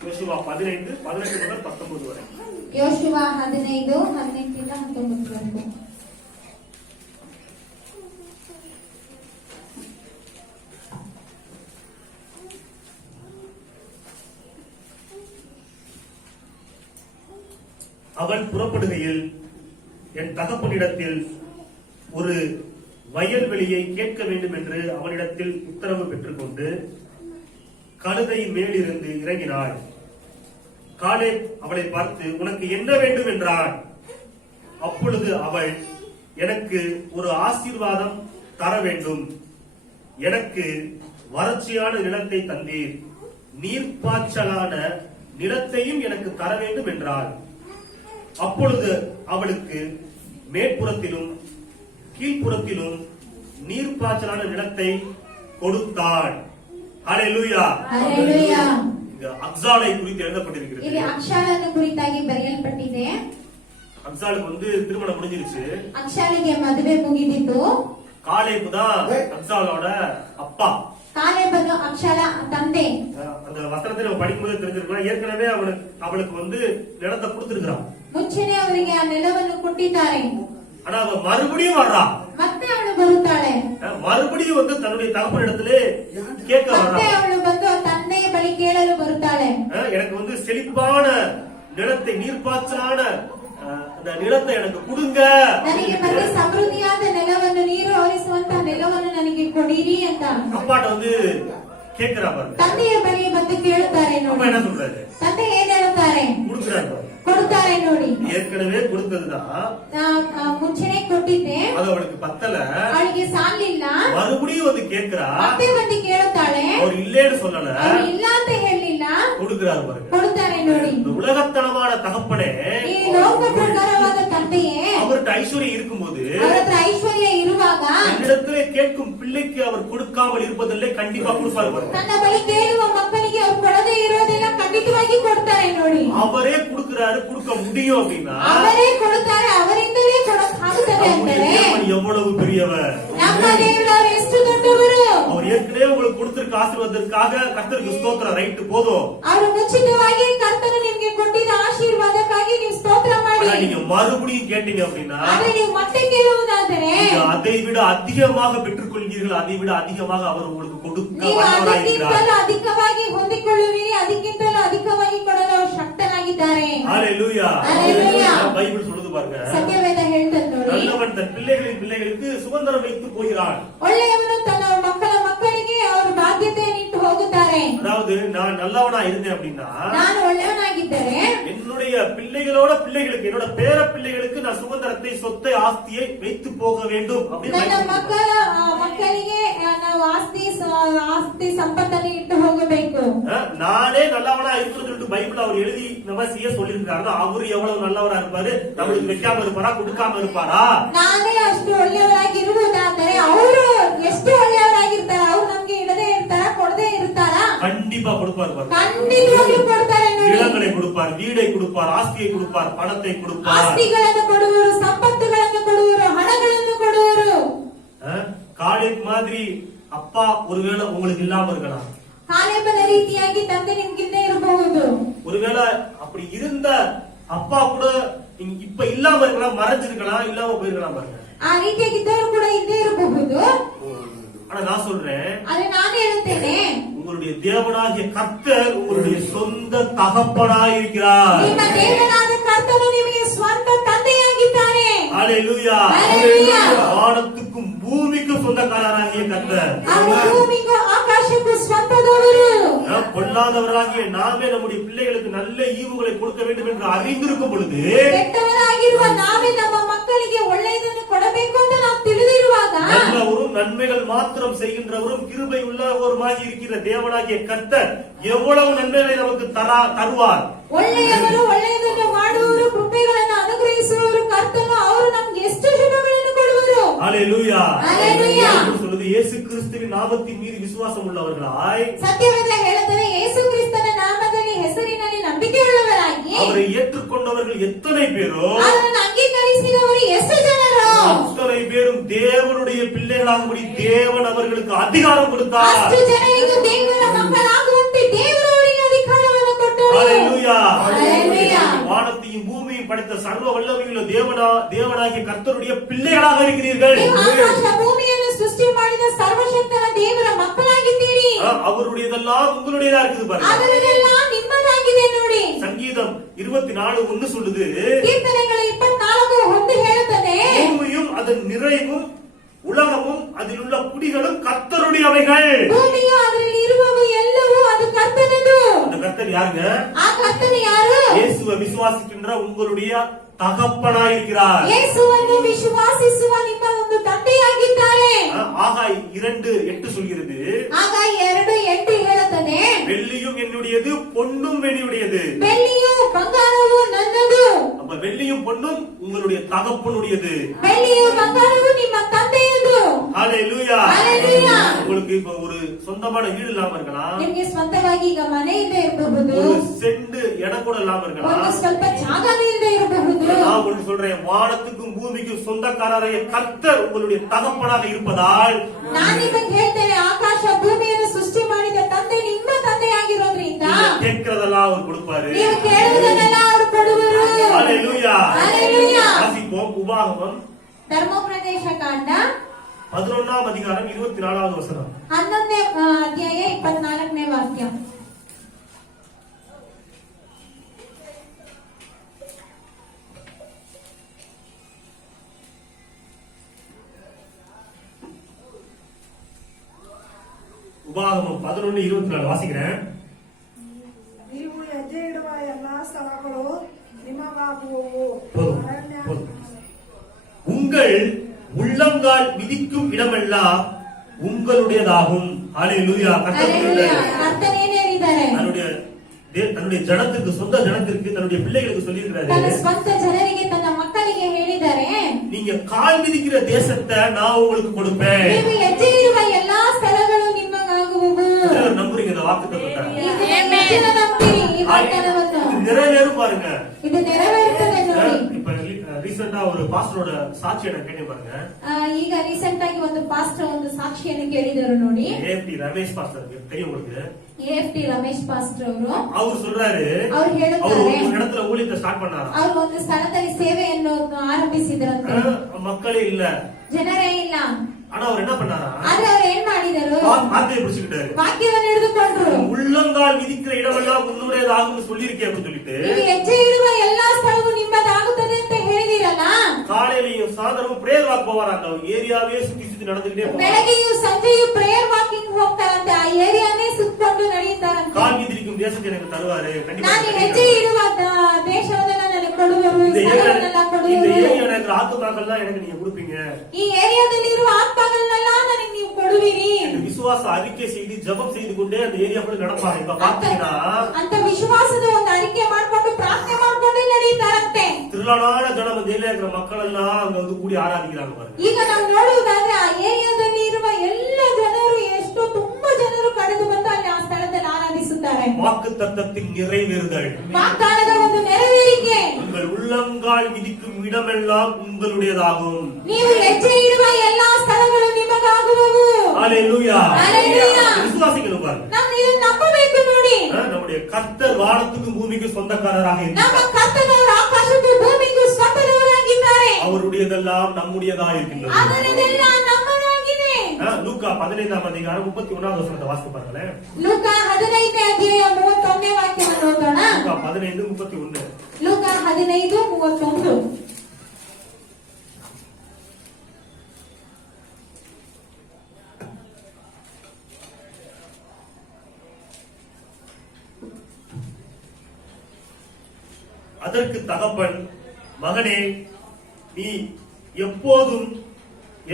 யோசுவா 15 18 முதல் 19 வரை. ಯೋಶುವ 15 18ರಿಂದ 19 ವರೆಗೂ. அவன் புறப்படுகையில் என் தகப்பனிடத்தில் ஒரு வயல்வெளியை கேட்க வேண்டும் என்று அவனிடத்தில் உத்தரவு பெற்றுக்கொண்டு கழுதை மேலிருந்து இறங்கினாள். காலேப் அவளை பார்த்து, உனக்கு என்ன வேண்டும் என்றான். அப்பொழுது அவள், எனக்கு ஒரு ஆசீர்வாதம் தர வேண்டும். எனக்கு வறட்சியான நிலத்தை தந்தீர், நீர்ப்பாய்ச்சலான நிலத்தையும் எனக்கு தர வேண்டும் என்றாள். அப்பொழுது அவளுக்கு மேற்புறத்திலும் கீழ்ப்புறத்திலும் நீர்ப்பாய்ச்சலான நிலத்தை கொடுத்தாள். ஹல்லேலூயா. ಹಲ್ಲೆಲೂಯಾ. இங்க அக்சாலை குறித்து எழுதப்பட்டிருக்கிறது. ಇಲ್ಲಿ ಅಕ್ಷಾಳನ್ನು ಕುರಿತಾಗಿ ಬರೆಯಲ್ಪಟ್ಟಿದೆ. அக்சாலுக்கு திருமணம் முடிஞ்சிருச்சு. ಅಕ್ಷಾಳಿಗೆ ಮದುವೆ ಮುಗಿದಿತ್ತು. காலேபு தான் அக்சாலோட அப்பா. ಕಾಲೇಬನು ಅಕ್ಷಾಳ ತಂದೆ. அந்த வசனத்தை நம்ம படிக்கும்போது தெரிஞ்சிருக்கலாம். ஏற்கனவே அவளுக்கு நிலத்தை கொடுத்திருக்கிறான். ಮುಂಚೆನೆ ಅವರಿಗೆ ಆ ನೆಲವನ್ನು ಕೊಟ್ಟಿದ್ದಾರೆ. ஆனா அவ மறுபடியும் வர்றா. ಮತ್ತೆ ಅವಳು ಬರುತ್ತಾಳೆ. மறுபடியும் தன்னுடைய தகப்பனிடத்திலே கேட்க வர்றா. ಮತ್ತೆ ಅವಳು ಬಂದು ತಂದೆಯ ಬಳಿ ಕೇಳಲು ಬರುತ್ತಾಳೆ. எனக்கு செழிப்பான நிலத்தை நீர்ப்பாய்ச்சலான அந்த நிலத்தை எனக்கு கொடுங்க. ನನಗೆ ಮತ್ತೆ ಸಮೃದ್ಧಿಯಾದ ನೆಲವನ್ನು ನೀರು ಹರಿಸುವಂತ ನೆಲವನ್ನು ನನಗೆ ಕೊಡಿರಿ ಅಂತ அப்பாட்ட கேக்குறா பாருங்க. ತಂದೆಯ ಬಳಿ ಬಂದು ಕೇಳುತ್ತಾರೆ அப்பா ನೋಡಿ. என்ன சொல்றாரு? ತಂದೆ ಏನ್ ಹೇಳುತ್ತಾರೆ? கொடுக்குறாரு பாருங்க. ಕೊಡುತ್ತಾರೆ ನೋಡಿ. ஏற்கனவே கொடுத்ததுதான் ಮುಂಚೆನೆ ಕೊಟ್ಟಿದ್ದೆ. அது அவளுக்கு பத்தல. ಅವಳಿಗೆ ಸಾಲಿಲ್ಲ. மறுபடியும் கேக்குறா. ಮತ್ತೆ ಬಂದು ಕೇಳುತ್ತಾಳೆ. அவர் இல்லேன்னு சொல்லல. ಅವರು ಇಲ್ಲ ಅಂತ ಹೇಳಿಲ್ಲ. கொடுக்குறாரு பாருங்க. ಕೊಡುತ್ತಾರೆ ನೋಡಿ. இந்த உலகத்தனமான தகப்பனே, ಈ ಲೋಕ ಪ್ರಕಾರವಾದ ತಂದೆಯೇ, அவர்கிட்ட ஐஸ்வர்யம் இருக்கும்போது, ಅವರ ಹತ್ರ ಐಶ್ವರ್ಯ ಇರುವಾಗ என்னிடத்திலே கேட்கும் பிள்ளைக்கு அவர் கொடுக்காமல் இருப்பதில்லை, கண்டிப்பா கொடுப்பாரு பாருங்க. ತನ್ನ ಬಳಿ ಕೇಳುವ ಮಕ್ಕಳಿಗೆ ಅವರು ಕೊಡದೇ ಇರೋದೆಲ್ಲ ಖಂಡಿತವಾಗಿ ಕೊಡ್ತಾರೆ ನೋಡಿ. அவரೇ கொடுக்கிறாரு, கொடுக்க முடியும் அப்படின்னா ಅವರೇ ಕೊಡುತ್ತಾರೆ, ಅವರಿಂದಲೇ ಕೊಡಕ್ಕಾಗುತ್ತದೆ ಅಂದರೆ எவ்வளவு பெரியவர் ನಮ್ಮ ದೇವರು ಎಷ್ಟು ದೊಡ್ಡವರು. அவர் ஏற்கனவே உங்களுக்கு கொடுத்திருக்க ஆசீர்வாதத்திற்காக கர்த்தருக்கு ஸ்தோத்திரம். ரைட், போதும். ಅವರು ಮುಂಚಿತವಾಗಿ ಕರ್ತನು ನಿಮಗೆ ಕೊಟ್ಟಿದ್ದ ಆಶೀರ್ವಾದಕ್ಕಾಗಿ ನೀವು ಸ್ತೋತ್ರ ಮಾಡಿ. நீங்க மறுபடியும் கேட்டீங்க அப்படின்னா ಆದರೆ ನೀವು ಮತ್ತೆ ಕೇಳುವುದಾದರೆ அதை விட அதிகமாக பெற்றுக்கொள்வீர்கள். அதை விட அதிகமாக அவர் உங்களுக்கு கொடுக்க ನೀವು வல்லவராயிருக்கிறார். ಅದಕ್ಕಿಂತಲೂ ಅಧಿಕವಾಗಿ ಹೊಂದಿಕೊಳ್ಳುವಿರಿ, ಅದಕ್ಕಿಂತಲೂ ಅಧಿಕವಾಗಿ ಕೊಡಲು ಅವರು ಶಕ್ತನಾಗಿದ್ದಾರೆ. ஹல்லேலூயா. ஹல்லேலூயா. பைபிள் சொல்லுது பாருங்க. ಸತ್ಯವೇದ ಹೇಳ್ತದೆ ನೋಡಿ. நல்லவன் தன் பிள்ளைகளுக்கு சுதந்திரம் வைத்து போகிறான். ಒಳ್ಳೆಯವನು ತನ್ನ ಮಕ್ಕಳಿಗೆ ಅವರು ಬಾಧ್ಯತೆಯನ್ನು ಇಟ್ಟು ಹೋಗುತ್ತಾರೆ. அதாவது நான் நல்லவனா இருந்தேன் அப்படின்னா ನಾನು ಒಳ್ಳೆಯವನಾಗಿದ್ದರೆ என்னுடைய பிள்ளைகளுக்கு என்னோட பேர பிள்ளைகளுக்கு நான் சுதந்திரத்தை, சொத்தை, ஆஸ்தியை வைத்து போக வேண்டும் அப்படின்னு ನನ್ನ ಮಕ್ಕಳಿಗೆ ನಾವು ಆಸ್ತಿ ಸಂಪತ್ತನ್ನು ಇಟ್ಟು ಹೋಗಬೇಕು. நானே நல்லவனா இருக்கிறது பைபிள் அவர் எழுதி நம்ம சொல்லியிருக்காரு. அவரு எவ்வளவு நல்லவரா இருப்பாரு, நம்மளுக்கு வைக்காம இருப்பாரா, கொடுக்காம இருப்பாரா? ನಾನೇ ಅಷ್ಟು ಒಳ್ಳೆಯವರಾಗಿ ಇರುವುದಾದರೆ ಅವರು ಎಷ್ಟು ಒಳ್ಳೆಯವರಾಗಿರ್ತಾರ? ಅವ್ರು ನಮ್ಗೆ ಇಡದೇ ಇರ್ತಾರ, ಕೊಡದೇ ಇರ್ತಾರ? கண்டிப்பா கொடுப்பாரு பாருங்க. ಖಂಡಿತವಾಗ್ಲೂ ಕೊಡ್ತಾರೆ ನೋಡಿ. நிலங்களை கொடுப்பார், வீடை கொடுப்பார், ஆஸ்தியை கொடுப்பார், பணத்தை கொடுப்பார். ಆಸ್ತಿಗಳನ್ನು ಕೊಡುವರು, ಸಂಪತ್ತುಗಳನ್ನು ಕೊಡುವರು, ಹಣಗಳನ್ನು ಕೊಡುವರು. காலேப் மாதிரி அப்பா ஒருவேளை உங்களுக்கு இல்லாம இருக்கலாம். ಕಾಲೇಬನ ರೀತಿಯಾಗಿ ತಂದೆ ನಿಮ್ಗಿಂದೇ ಇರಬಹುದು. ஒருவேளை அப்படி இருந்த அப்பா கூட இப்ப இல்லாம இருக்கலாம், மறைஞ்சிருக்கலாம், இல்லாம போயிருக்கலாம் பாருங்க. ಆ ರೀತಿಯಾಗಿದ್ದವರು ಕೂಡ ಇದ್ದೇ ಇರಬಹುದು. ஆனா நான் சொல்றேன், ಆದ್ರೆ ನಾನು ಹೇಳುತ್ತೇನೆ, உங்களுடைய தேவனாகிய கர்த்தர் உங்களுடைய சொந்த தகப்பனாயிருக்கிறார். ನಿಮ್ಮ ದೇವರಾದ ಕರ್ತನು ನಿಮಗೆ ಸ್ವಂತ ತಂದೆಯಾಗಿದ್ದಾನೆ. ஹல்லேலூயா. ஹல்லேலூயா. வானத்துக்கும் பூமிக்கும் சொந்தக்காரராகிய கர்த்தர். ಅವರು ಭೂಮಿಗೂ ಆಕಾಶಕ್ಕೂ ಸ್ವಂತದವರು. பொல்லாதவராகிய நாமே நம்முடைய பிள்ளைகளுக்கு நல்ல ஈவுகளை கொடுக்க வேண்டும் என்று அறிந்திருக்கும் பொழுது, ಕೆಟ್ಟವರಾಗಿರುವ ನಾವೇ ನಮ್ಮ ಮಕ್ಕಳಿಗೆ ಒಳ್ಳೆಯದನ್ನು ಕೊಡಬೇಕು ಅಂತ ನಾವು ತಿಳಿದಿರುವಾಗ, நல்லவரும் நன்மைகள் மாத்திரம் செய்கின்றவரும் கிருபை உள்ளவருமாகி இருக்கிற தேவனாகிய கர்த்தர் எவ்வளவு நன்மைகளை நமக்கு தருவார். ಒಳ್ಳೆಯವರು, ಒಳ್ಳೆಯದನ್ನು ಮಾಡುವವರು, ಕೃಪೆಗಳನ್ನು ಅನುಗ್ರಹಿಸುವವರು ಕರ್ತನು, ಅವರು ನಮ್ಗೆ ಎಷ್ಟು ಶುಭಗಳನ್ನು ಕೊಡುವರು. ஹல்லேலூயா. ஹல்லேலூயா. சொல்லுது, இயேசு கிறிஸ்துவின் நாமத்தின் மீது விசுவாசம் உள்ளவர்களாய், ಸತ್ಯವೇದ ಹೇಳುತ್ತದೆ, ಯೇಸು ಕ್ರಿಸ್ತನ ನಾಮದಲ್ಲಿ ಹೆಸರಿನಲ್ಲಿ ನಂಬಿಕೆಯುಳ್ಳವರಾಗಿ அவரை ஏற்றுக்கொண்டவர்கள் எத்தனை பேரோ ಅವರನ್ನು ಅಂಗೀಕರಿಸಿದವರು ಎಷ್ಟು ಜನರು? அத்தனை பேரும் தேவனுடைய பிள்ளைகளாகும்படி தேவன் அவர்களுக்கு அதிகாரம் கொடுத்தார். ಅಷ್ಟು ಜನರಿಗೂ ದೇವರ ಮಕ್ಕಳಾಗುವಂತೆ ದೇವರು ಅವರಿಗೆ ಅಧಿಕಾರವನ್ನು ಕೊಟ್ಟರು. ஹல்லேலூயா. ஹல்லேலூயா. வானத்தையும் பூமியையும் படைத்த சர்வ வல்லமையுள்ள தேவனாகிய கர்த்தருடைய பிள்ளைகளாக இருக்கிறீர்கள். ನೀವು ಆಕಾಶ ಭೂಮಿಯನ್ನು ಸೃಷ್ಟಿ ಮಾಡಿದ ಸರ್ವಶಕ್ತನ ದೇವರ ಮಕ್ಕಳಾಗಿದ್ದೀರಿ. அவருடையதெல்லாம் உங்களுடையதா இருக்குது பாருங்க. ಅದರಲ್ಲೆಲ್ಲ ನಿಮ್ಮದಾಗಿದೆ ನೋಡಿ. சங்கீதம் 24:1 சொல்லுது, ಕೀರ್ತನೆಗಳು 24:1 ಹೇಳುತ್ತದೆ, பூமியும் அதன் நிறைவும் உலகமும் அதில் உள்ள குடிகளும் கர்த்தருடையவைகள். ಭೂಮಿಯು ಅದರಲ್ಲಿ ಇರುವವು ಎಲ್ಲವೂ ಅದು ಕರ್ತನದು. அந்த கர்த்தர் யாருங்க? ಆ ಕರ್ತನು ಯಾರು? இயேசுவை விசுவாசிக்கின்ற உங்களுடைய தகப்பனாயிருக்கிறார். ಯೇಸುವನ್ನು ವಿಶ್ವಾಸಿಸುವ ನಿಮ್ಮ ಒಂದು ತಂದೆಯಾಗಿದ್ದಾರೆ. ஆகாய் 2:8 சொல்கிறது, ಆಗ 2:8 ಹೇಳುತ್ತದೆ, ಹೇಳುತ್ತದೆ, வெள்ளியும் என்னுடையது, பொன்னும் என்னுடையது. ಬೆಳ್ಳಿಯು ಬಂಗಾರವು ನನ್ನದು. அப்ப வெள்ளியும் பொன்னும் உங்களுடைய தகப்பனுடையது. ಬೆಳ್ಳಿಯು ಬಂಗಾರವು ನಿಮ್ಮ ತಂದೆಯದು. ஹalleluya. ஹalleluya. உங்களுக்கு இப்ப ஒரு சொந்தமான வீடு இல்லாம இருக்கலாம், ನಿಮಗೆ ಸ್ವಂತವಾಗಿ ಈಗ ಮನೆ ಇಲ್ಲದೆ ಇರಬಹುದು, ஒரு செண்டு இடம் கூட இல்லாம ಒಂದು இருக்கலாம். ಸ್ವಲ್ಪ ಜಾಗನೇ ಇಲ್ಲದೆ ಇರಬಹುದು. நான் உங்களுக்கு சொல்றேன், வானத்துக்கும் பூமிக்கும் சொந்தக்காரரைய கர்த்தர் உங்களுடைய தகப்பனாக இருப்பதால் ನಾನು ನಿಮಗೆ ಹೇಳ್ತೇನೆ, ಆಕಾಶ ಭೂಮಿಯನ್ನು ಸೃಷ್ಟಿ ಮಾಡಿದ ತಂದೆ ನಿಮ್ಮ ತಂದೆಯಾಗಿರೋದ್ರಿಂದ நீங்க கேட்கிறதெல்லாம் அவர் கொடுப்பாரு. ನೀವು ಕೇಳುವುದನ್ನೆಲ್ಲ ಅವರು ಕೊಡುವರು. ஹalleluya. ஹalleluya. வாசிப்போம். உபாகமம் ಧರ್ಮೋಪದೇಶ ಕಾಂಡ 11ஆம் அதிகாரம் 24வது வசனம். 11ನೇ ಅಧ್ಯಾಯ 24ನೇ ವಾಕ್ಯ. உபாகமம் 11:24 வாசிக்கிறேன். ನೀವು ಹೆಜ್ಜೆ ಇಡುವ ಎಲ್ಲಾ ಸ್ಥಳಗಳು ನಿಮಗಾಗುವವು. போதும், போதும். உங்கள் உள்ளங்கால் மிதிக்கும் இடமெல்லாம் உங்களுடையதாகும். ஹalleluya. ಹalleluya. ಕರ್ತನೇನು ಹೇಳಿದ್ದಾರೆ? தன்னுடைய ஜனத்திற்கு, சொந்த ஜனத்திற்கு, தன்னுடைய பிள்ளைகளுக்கு சொல்லி ತನ್ನ இருக்கிறாரு, ಸ್ವಂತ ಜನರಿಗೆ, ತನ್ನ ಮಕ್ಕಳಿಗೆ ಹೇಳಿದ್ದಾರೆ, நீங்க கால் மிதிக்கிற தேசத்தை நான் உங்களுக்கு கொடுப்பேன். ನೀವು ಹೆಜ್ಜೆ ಇಡುವ ಎಲ್ಲಾ ಸ್ಥಳಗಳು ನಿಮಗಾಗುವವು. நம்புறீங்க இந்த வாக்குத்தத்தத்தை? ಇದನ್ನು ಹೆಚ್ಚಿನ ನಂಬಿರಿ, ಈ ವಾಗ್ದಾನವನ್ನು. இது நிறைவேறும் பாருங்க. ಇದು ನೆರವೇರುತ್ತದೆ ನೋಡಿ. இப்ப ரீசெண்டா ஒரு பாஸ்டரோட சாட்சி எனக்கு கேட்டேன் பாருங்க. ಈಗ ರೀಸೆಂಟ್ ಆಗಿ ಒಂದು ಪಾಸ್ಟರ್ ಒಂದು ಸಾಕ್ಷಿಯನ್ನು ಕೇಳಿದರು ನೋಡಿ. ஏஎஃப்டி ரமேஷ் பாஸ்டர் தெரியும் உங்களுக்கு? AFT ರಮೇಶ್ ಪಾಸ್ಟರ್ அவர் சொல்றாரு, ಅವ್ರು அவர் ಹೇಳುತ್ತಾರೆ, ஒரு இடத்துல ஊழியத்தை ஸ்டார்ட் பண்ணாராம். ಅವರು ಒಂದು ಸ್ಥಳದಲ್ಲಿ ಸೇವೆಯನ್ನು ಆರಂಭಿಸಿದ್ರಂತೆ. மக்களே இல்ல, ಜನರೇ ಇಲ್ಲ. ஆனா அவர் என்ன பண்ணாரா, ಆದ್ರೆ ಅವ್ರು ಏನ್ ಮಾಡಿದರು? வார்த்தையை பிடிச்சுக்கிட்டாரு. ವಾಕ್ಯವನ್ನು ಹಿಡಿದುಕೊಂಡ್ರು. உள்ளங்கால் மிதிக்கிற இடமெல்லாம் உன்னுடையதாகும் சொல்லியிருக்கேன் அப்படின்னு சொல்லிட்டு, ನೀವು ಹೆಜ್ಜೆ ಇಡುವ ಎಲ್ಲಾ ಸ್ಥಳವು ನಿಮ್ಮದಾಗುತ್ತದೆ ಅಂತ ಹೇಳಿದಿರಲ್ಲ. காலையிலையும் சாயந்தரமும் பிரேயர் வாக் போவாரா, அந்த ஏரியாவே சுத்தி சுத்தி நடந்துகிட்டே போவார். ಬೆಳಗ್ಗೆಯೂ ಸಂಜೆಯೂ ಪ್ರೇಯರ್ ವಾಕಿಂಗ್ ಹೋಗ್ತಾರಂತೆ, ಆ ಏರಿಯಾನೇ ಸುತ್ತಕೊಂಡು ನಡೆಯುತ್ತಾರಂತೆ. கால் மிதிக்கும் தேசத்தை எனக்கு தருவாரு, ನಾನು ಹೆಜ್ಜೆ ಇಡುವ ದೇಶವನ್ನೆಲ್ಲ ನನಗೆ ಕೊಡುವರು, இந்த ಸ್ಥಳವನ್ನೆಲ್ಲ ಕೊಡುವರು. ஏரியா எனக்கு ஆத்துமாக்கள்லாம் எனக்கு நீங்க கொடுப்பீங்க. ಈ ಏರಿಯಾದಲ್ಲಿ ಇರುವ ಆತ್ಮಗಳನ್ನೆಲ್ಲ ನನಗೆ ನೀವು ಕೊಡುವಿರಿ விசுவாச அறிக்கை செய்து ஜெபம் செய்து கொண்டே அந்த ஏரியாக்குள்ள நடப்பாங்க. இப்ப பாத்தீங்கன்னா ಅಂತ ವಿಶ್ವಾಸದ ಒಂದು ಅರಿಕೆ ಮಾಡ್ಕೊಂಡು ಪ್ರಾರ್ಥನೆ ಮಾಡ್ಕೊಂಡೇ ನಡೆಯುತ್ತಾರಂತೆ. திரளான ஜனம் அந்த ஏரியா இருக்கிற மக்கள் எல்லாம் அங்க வந்து கூடி ஆராதிக்கிறாங்க பாருங்க. ಈಗ ನಾವು ನೋಡುವುದಾದ್ರೆ ಆ ಏರಿಯಾದಲ್ಲಿ ಇರುವ ಎಲ್ಲ ಜನರು, ಎಷ್ಟು ತುಂಬಾ ಜನರು ಕಳೆದು ಬಂದು ಅಲ್ಲಿ ಆ ಸ್ಥಳದಲ್ಲಿ ಆರಾಧಿಸುತ್ತಾರೆ. வாக்குத்தத்தத்தின் நிறைவேறுதல், ವಾಗ್ದಾನದ ಒಂದು ನೆರವೇರಿಕೆ. உங்கள் உள்ளங்கால் மிதிக்கும் இடமெல்லாம் உங்களுடையதாகும். ನೀವು ಹೆಜ್ಜೆ ಇಡುವ ಎಲ್ಲಾ ಸ್ಥಳಗಳು ನಿಮಗಾಗುವವು. ஹalleluya. ஹalleluya. விசுவாசிக்கணும் பாருங்க. ನಾವು ಇದನ್ನು ನಂಬಬೇಕು ನೋಡಿ. நம்முடைய கர்த்தர் வானத்துக்கும் பூமிக்கும் சொந்தக்காரராக ನಮ್ಮ இருக்கிறார். ಕರ್ತನವರು ಆಕಾಶಕ್ಕೂ ಭೂಮಿಗೂ ಸ್ವಂತದವರಾಗಿದ್ದಾರೆ. அவருடையதெல்லாம் நம்முடையதா இருக்கின்றது. ಅವರದೆಲ್ಲ ನಮ್ಮದಾಗಿದೆ. லூக்கா 15ஆம் அதிகாரம் 31வது வசனத்தை வாசித்து பாருங்களேன். ಲೂಕ 15ನೇ ಅಧ್ಯಾಯ 31ನೇ ವಾಕ್ಯವನ್ನು ಓದೋಣ. லூக்கா 15:31. ಲೂಕ 15:31. அதற்கு தகப்பன், மகனே, நீ எப்போதும்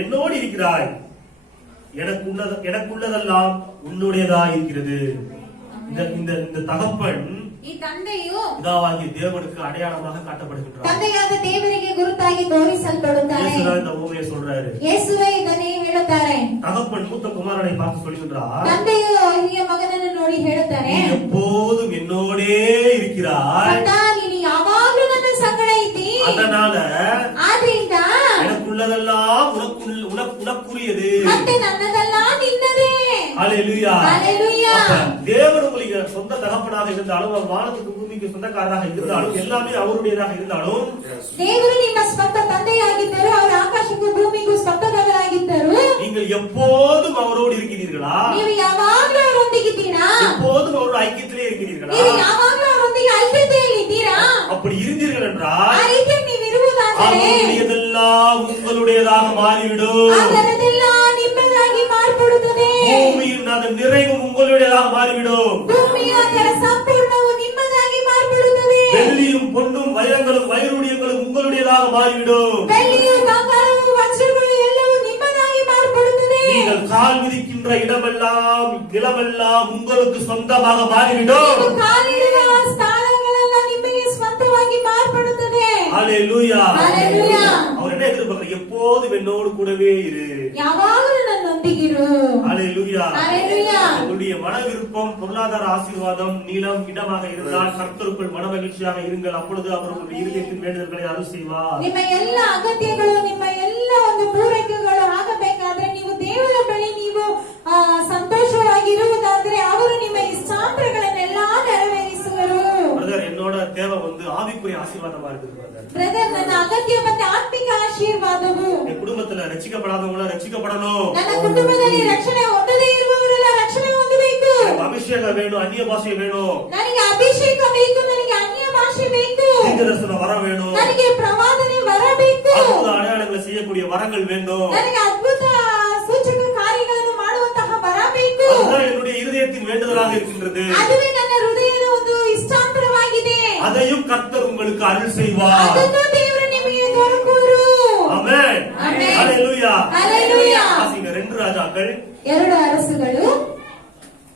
என்னோடு இருக்கிறாய், எனக்குள்ளதெல்லாம் உன்னுடையதா இருக்கிறது. இந்த தகப்பன் ಈ ತಂದೆಯು பிதாவாகிய தேவனுக்கு அடையாளமாக காட்டப்படுகின்றார். ತಂದೆಯಾದ ದೇವರಿಗೆ ಗುರುತಾಗಿ ತೋರಿಸಲ್ಪಡುತ್ತಾರೆ. இயேசுதான் இந்த உவமையை சொல்றாரு. ಯೇಸುವೇ ಇದನ್ನೇ ಹೇಳುತ್ತಾರೆ. தகப்பன் மூத்த குமாரனை பார்த்து சொல்லுகின்றார், ತಂದೆಯು ಹಿರಿಯ ಮಗನನ್ನು ನೋಡಿ ಹೇಳುತ್ತಾರೆ, நீ எப்போதும் என்னோடே இருக்கிறாய், ಅಣ್ಣ, ನೀನು ಯಾವಾಗಲೂ ನನ್ನ ಸಂಗಡ ಇದ್ದಿ, அதனால ಆದ್ರಿಂದ எனக்குள்ளதெல்லாம் உனக்குரியது. ಮತ್ತೆ ನನ್ನದೆಲ್ಲ ನಿನ್ನದೇ. ஹalleluya. ஹalleluya. தேவன் உங்களுக்கு சொந்த தகப்பனாக இருந்தாலும், அவர் வானத்துக்கு பூமிக்கு சொந்தக்காரராக இருந்தாலும், எல்லாமே அவருடையதாக இருந்தாலும், ದೇವರು ನಿಮ್ಮ ಸ್ವಂತ ತಂದೆಯಾಗಿದ್ದರು, ಅವರ ಆಕಾಶಕ್ಕೂ ಭೂಮಿಗೂ ಸ್ವಂತದವರಾಗಿದ್ದರು. நீங்கள் எப்போதும் அவரோடு இருக்கிறீர்களா? ನೀವು ಯಾವಾಗಲೂ ಅವರೊಂದಿಗಿದ್ದೀರಾ? எப்போதும் அவரோட ஐக்கியத்திலே இருக்கிறீர்களா? ನೀವು ಯಾವಾಗಲೂ ಅವರೊಂದಿಗೆ ಐಕ್ಯತೆಯಲ್ಲಿ ಇದ್ದೀರಾ? அப்படி இருந்தீர்கள் ಆ என்றால் ರೀತಿ ನೀವಿರುವುದಾದರೆ அவருடையதெல்லாம் உங்களுடையதாக மாறிவிடும். ಅದರದೆಲ್ಲ ನಿಮ್ಮದಾಗಿ ಮಾರ್ಪಡುತ್ತದೆ. பூமியின் அதன் நிறைவும் உங்களுடையதாக மாறிவிடும். ಭೂಮಿಯ ಅದರ ಸಂಪೂರ್ಣವು ನಿಮ್ಮದಾಗಿ ಮಾರ್ಪಡುತ್ತದೆ. வெள்ளியும் பொன்னும் வைரங்களும் வைரூடியங்களும் உங்களுடையதாக மாறிவிடும். ಬೆಳ್ಳಿಯು ಬಂಗಾರವು ವಜ್ರಗಳು ಎಲ್ಲವೂ ನಿಮ್ಮದಾಗಿ ಮಾರ್ಪಡುತ್ತದೆ. நீங்கள் கால் மிதிக்கின்ற நிலமெல்லாம் உங்களுக்கு சொந்தமாக மாறிவிடும். ನೀವು ಕಾಲಿಡುವ ಸ್ಥಳಗಳೆಲ್ಲ ನಿಮಗೆ ಸ್ವಂತವಾಗಿ ಮಾರ್ಪಡುತ್ತದೆ. ஹalleluya. ஹalleluya. அவர் என்ன எதிர்பார்க்கிறார்? எப்போதும் என்னோடு கூடவே இரு. ಯಾವಾಗಲೂ ನನ್ನೊಂದಿಗಿರು. ஹalleluya. ஹalleluya. உங்களுடைய மன விருப்பம் பொருளாதார ஆசீர்வாதம் நீளம் இடமாக இருந்தால் கர்த்தருக்குள் மன மகிழ்ச்சியாக இருங்கள். அப்பொழுது அவர் உங்களுடைய இருதயத்தின் வேண்டுதல்களை அருள் செய்வார். ನಿಮ್ಮ ಎಲ್ಲ ಅಗತ್ಯಗಳು ನಿಮ್ಮ ಎಲ್ಲ ಒಂದು ಪೂರೈಕೆಗಳು ಆಗಬೇಕಾದ್ರೆ ನೀವು ದೇವರ ಬಳಿ ನೀವು ಸಂತೋಷವಾಗಿರುವುದಾದ್ರೆ ಅವರು ನಿಮ್ಮ ಇಷ್ಟಾರ್ಥಗಳನ್ನೆಲ್ಲ ನೆರವೇರಿಸುವರು. பிரதர், என்னோட தேவை ஆவிக்குரிய ஆசீர்வாதமா இருக்குது பிரதர். ನನ್ನ ಅಗತ್ಯ ಮತ್ತೆ ಆತ್ಮಿಕ ಆಶೀರ್ವಾದವು என் குடும்பத்துல ரட்சிக்கப்படாதவங்கள ரட்சிக்கப்படணும். ನನ್ನ ಕುಟುಂಬದಲ್ಲಿ ರಕ್ಷಣೆ ಹೊಂದದೇ ಇರುವವರೆಲ್ಲ ರಕ್ಷಣೆ ಹೊಂದಬೇಕು. அபிஷேகம் வேணும், அந்நிய பாஷை வேணும், ನನಗೆ ಅಭಿಷೇಕ ಬೇಕು, ನನಗೆ ಅನ್ಯ ಭಾಷೆ ಬೇಕು, தீர்க்கதரிசன வரம் வேணும், ನನಗೆ ಪ್ರವಾದನೆ ವರ ಬೇಕು, அற்புத அடையாளங்களை செய்யக்கூடிய வரங்கள் வேண்டும். ನನಗೆ ಅದ್ಭುತ ಸೂಚಕ ಕಾರ್ಯಗಳನ್ನು ಮಾಡುವಂತಹ ವರ ಬೇಕು. அதுதான் என்னுடைய இருதயத்தின் வேண்டுதலாக இருக்கின்றது. ಅದುವೇ ನನ್ನ ಹೃದಯದ ಒಂದು ಇಷ್ಟಾಂತರವಾಗಿದೆ. அதையும் கர்த்தர் உங்களுக்கு அருள் செய்வார். ಅದನ್ನು ದೇವರು ನಿಮಗೆ ದೊರಕುವರು. ஆமென். ஆமென். ஹalleluya. ஹalleluya. வாசிங்க 2 ராஜாக்கள் 2 அரசுಗಳು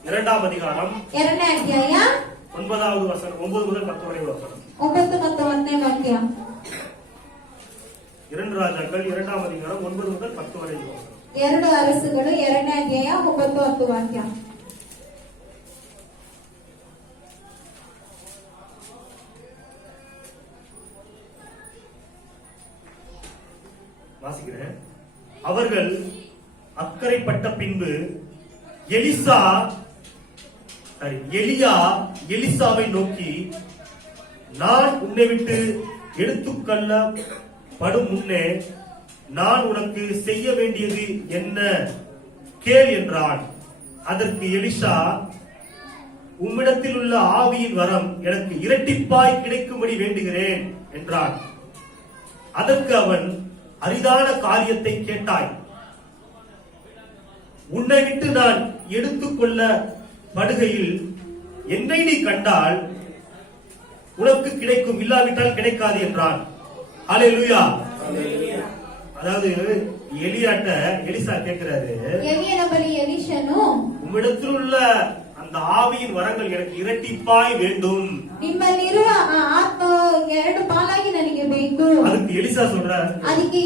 2ஆம் அதிகாரம் 2ನೇ ಅಧ್ಯಾಯ 9வது வசனம் 9 முதல் 10 வரை வசனம். 9 ಮತ್ತು 10ನೇ ವಾಕ್ಯ. 2 ராஜாக்கள் 2ஆம் அதிகாரம் 9 முதல் 10 வரை வசனம். 2 அரಸುಗಳು 2ನೇ ಅಧ್ಯಾಯ 9-10 ವಾಕ್ಯ. வாசிக்கிறேன். அவர்கள் அக்கறைப்பட்ட பின்பு எலியா எலிசாவை நோக்கி, நான் உன்னை விட்டு எடுத்துக்கொள்ளப்படும் முன்னே நான் உனக்கு செய்ய வேண்டியது என்ன கேள் என்றான். அதற்கு எலிசா, உம்மிடத்தில் உள்ள ஆவியின் வரம் எனக்கு இரட்டிப்பாய் கிடைக்கும்படி வேண்டுகிறேன் என்றான். அதற்கு அவன், அரிதான காரியத்தை கேட்டாய். உன்னை விட்டு நான் எடுத்துக்கொள்ளப்படுகையில் என்னை நீ கண்டால் உனக்கு கிடைக்கும், இல்லாவிட்டால் கிடைக்காது என்றான். ஹல்லேலூயா. அதாவது எலியாட்ட எலிசா கேட்கிறாரு, ಎಲಿಯನ ಬಳಿ ಎಲಿಷನು, உம்மிடத்தில் உள்ள அந்த ஆவியின் வரங்கள் எனக்கு இரட்டிப்பாய் வேண்டும். ನಿಮ್ಮಲ್ಲಿರುವ ಆ ಆತ್ಮ 2 ಪಾಲಾಗಿ ನನಗೆ ಬೇಕು. அதுக்கு எலிசா சொல்றாரு, ಅದಕ್ಕೆ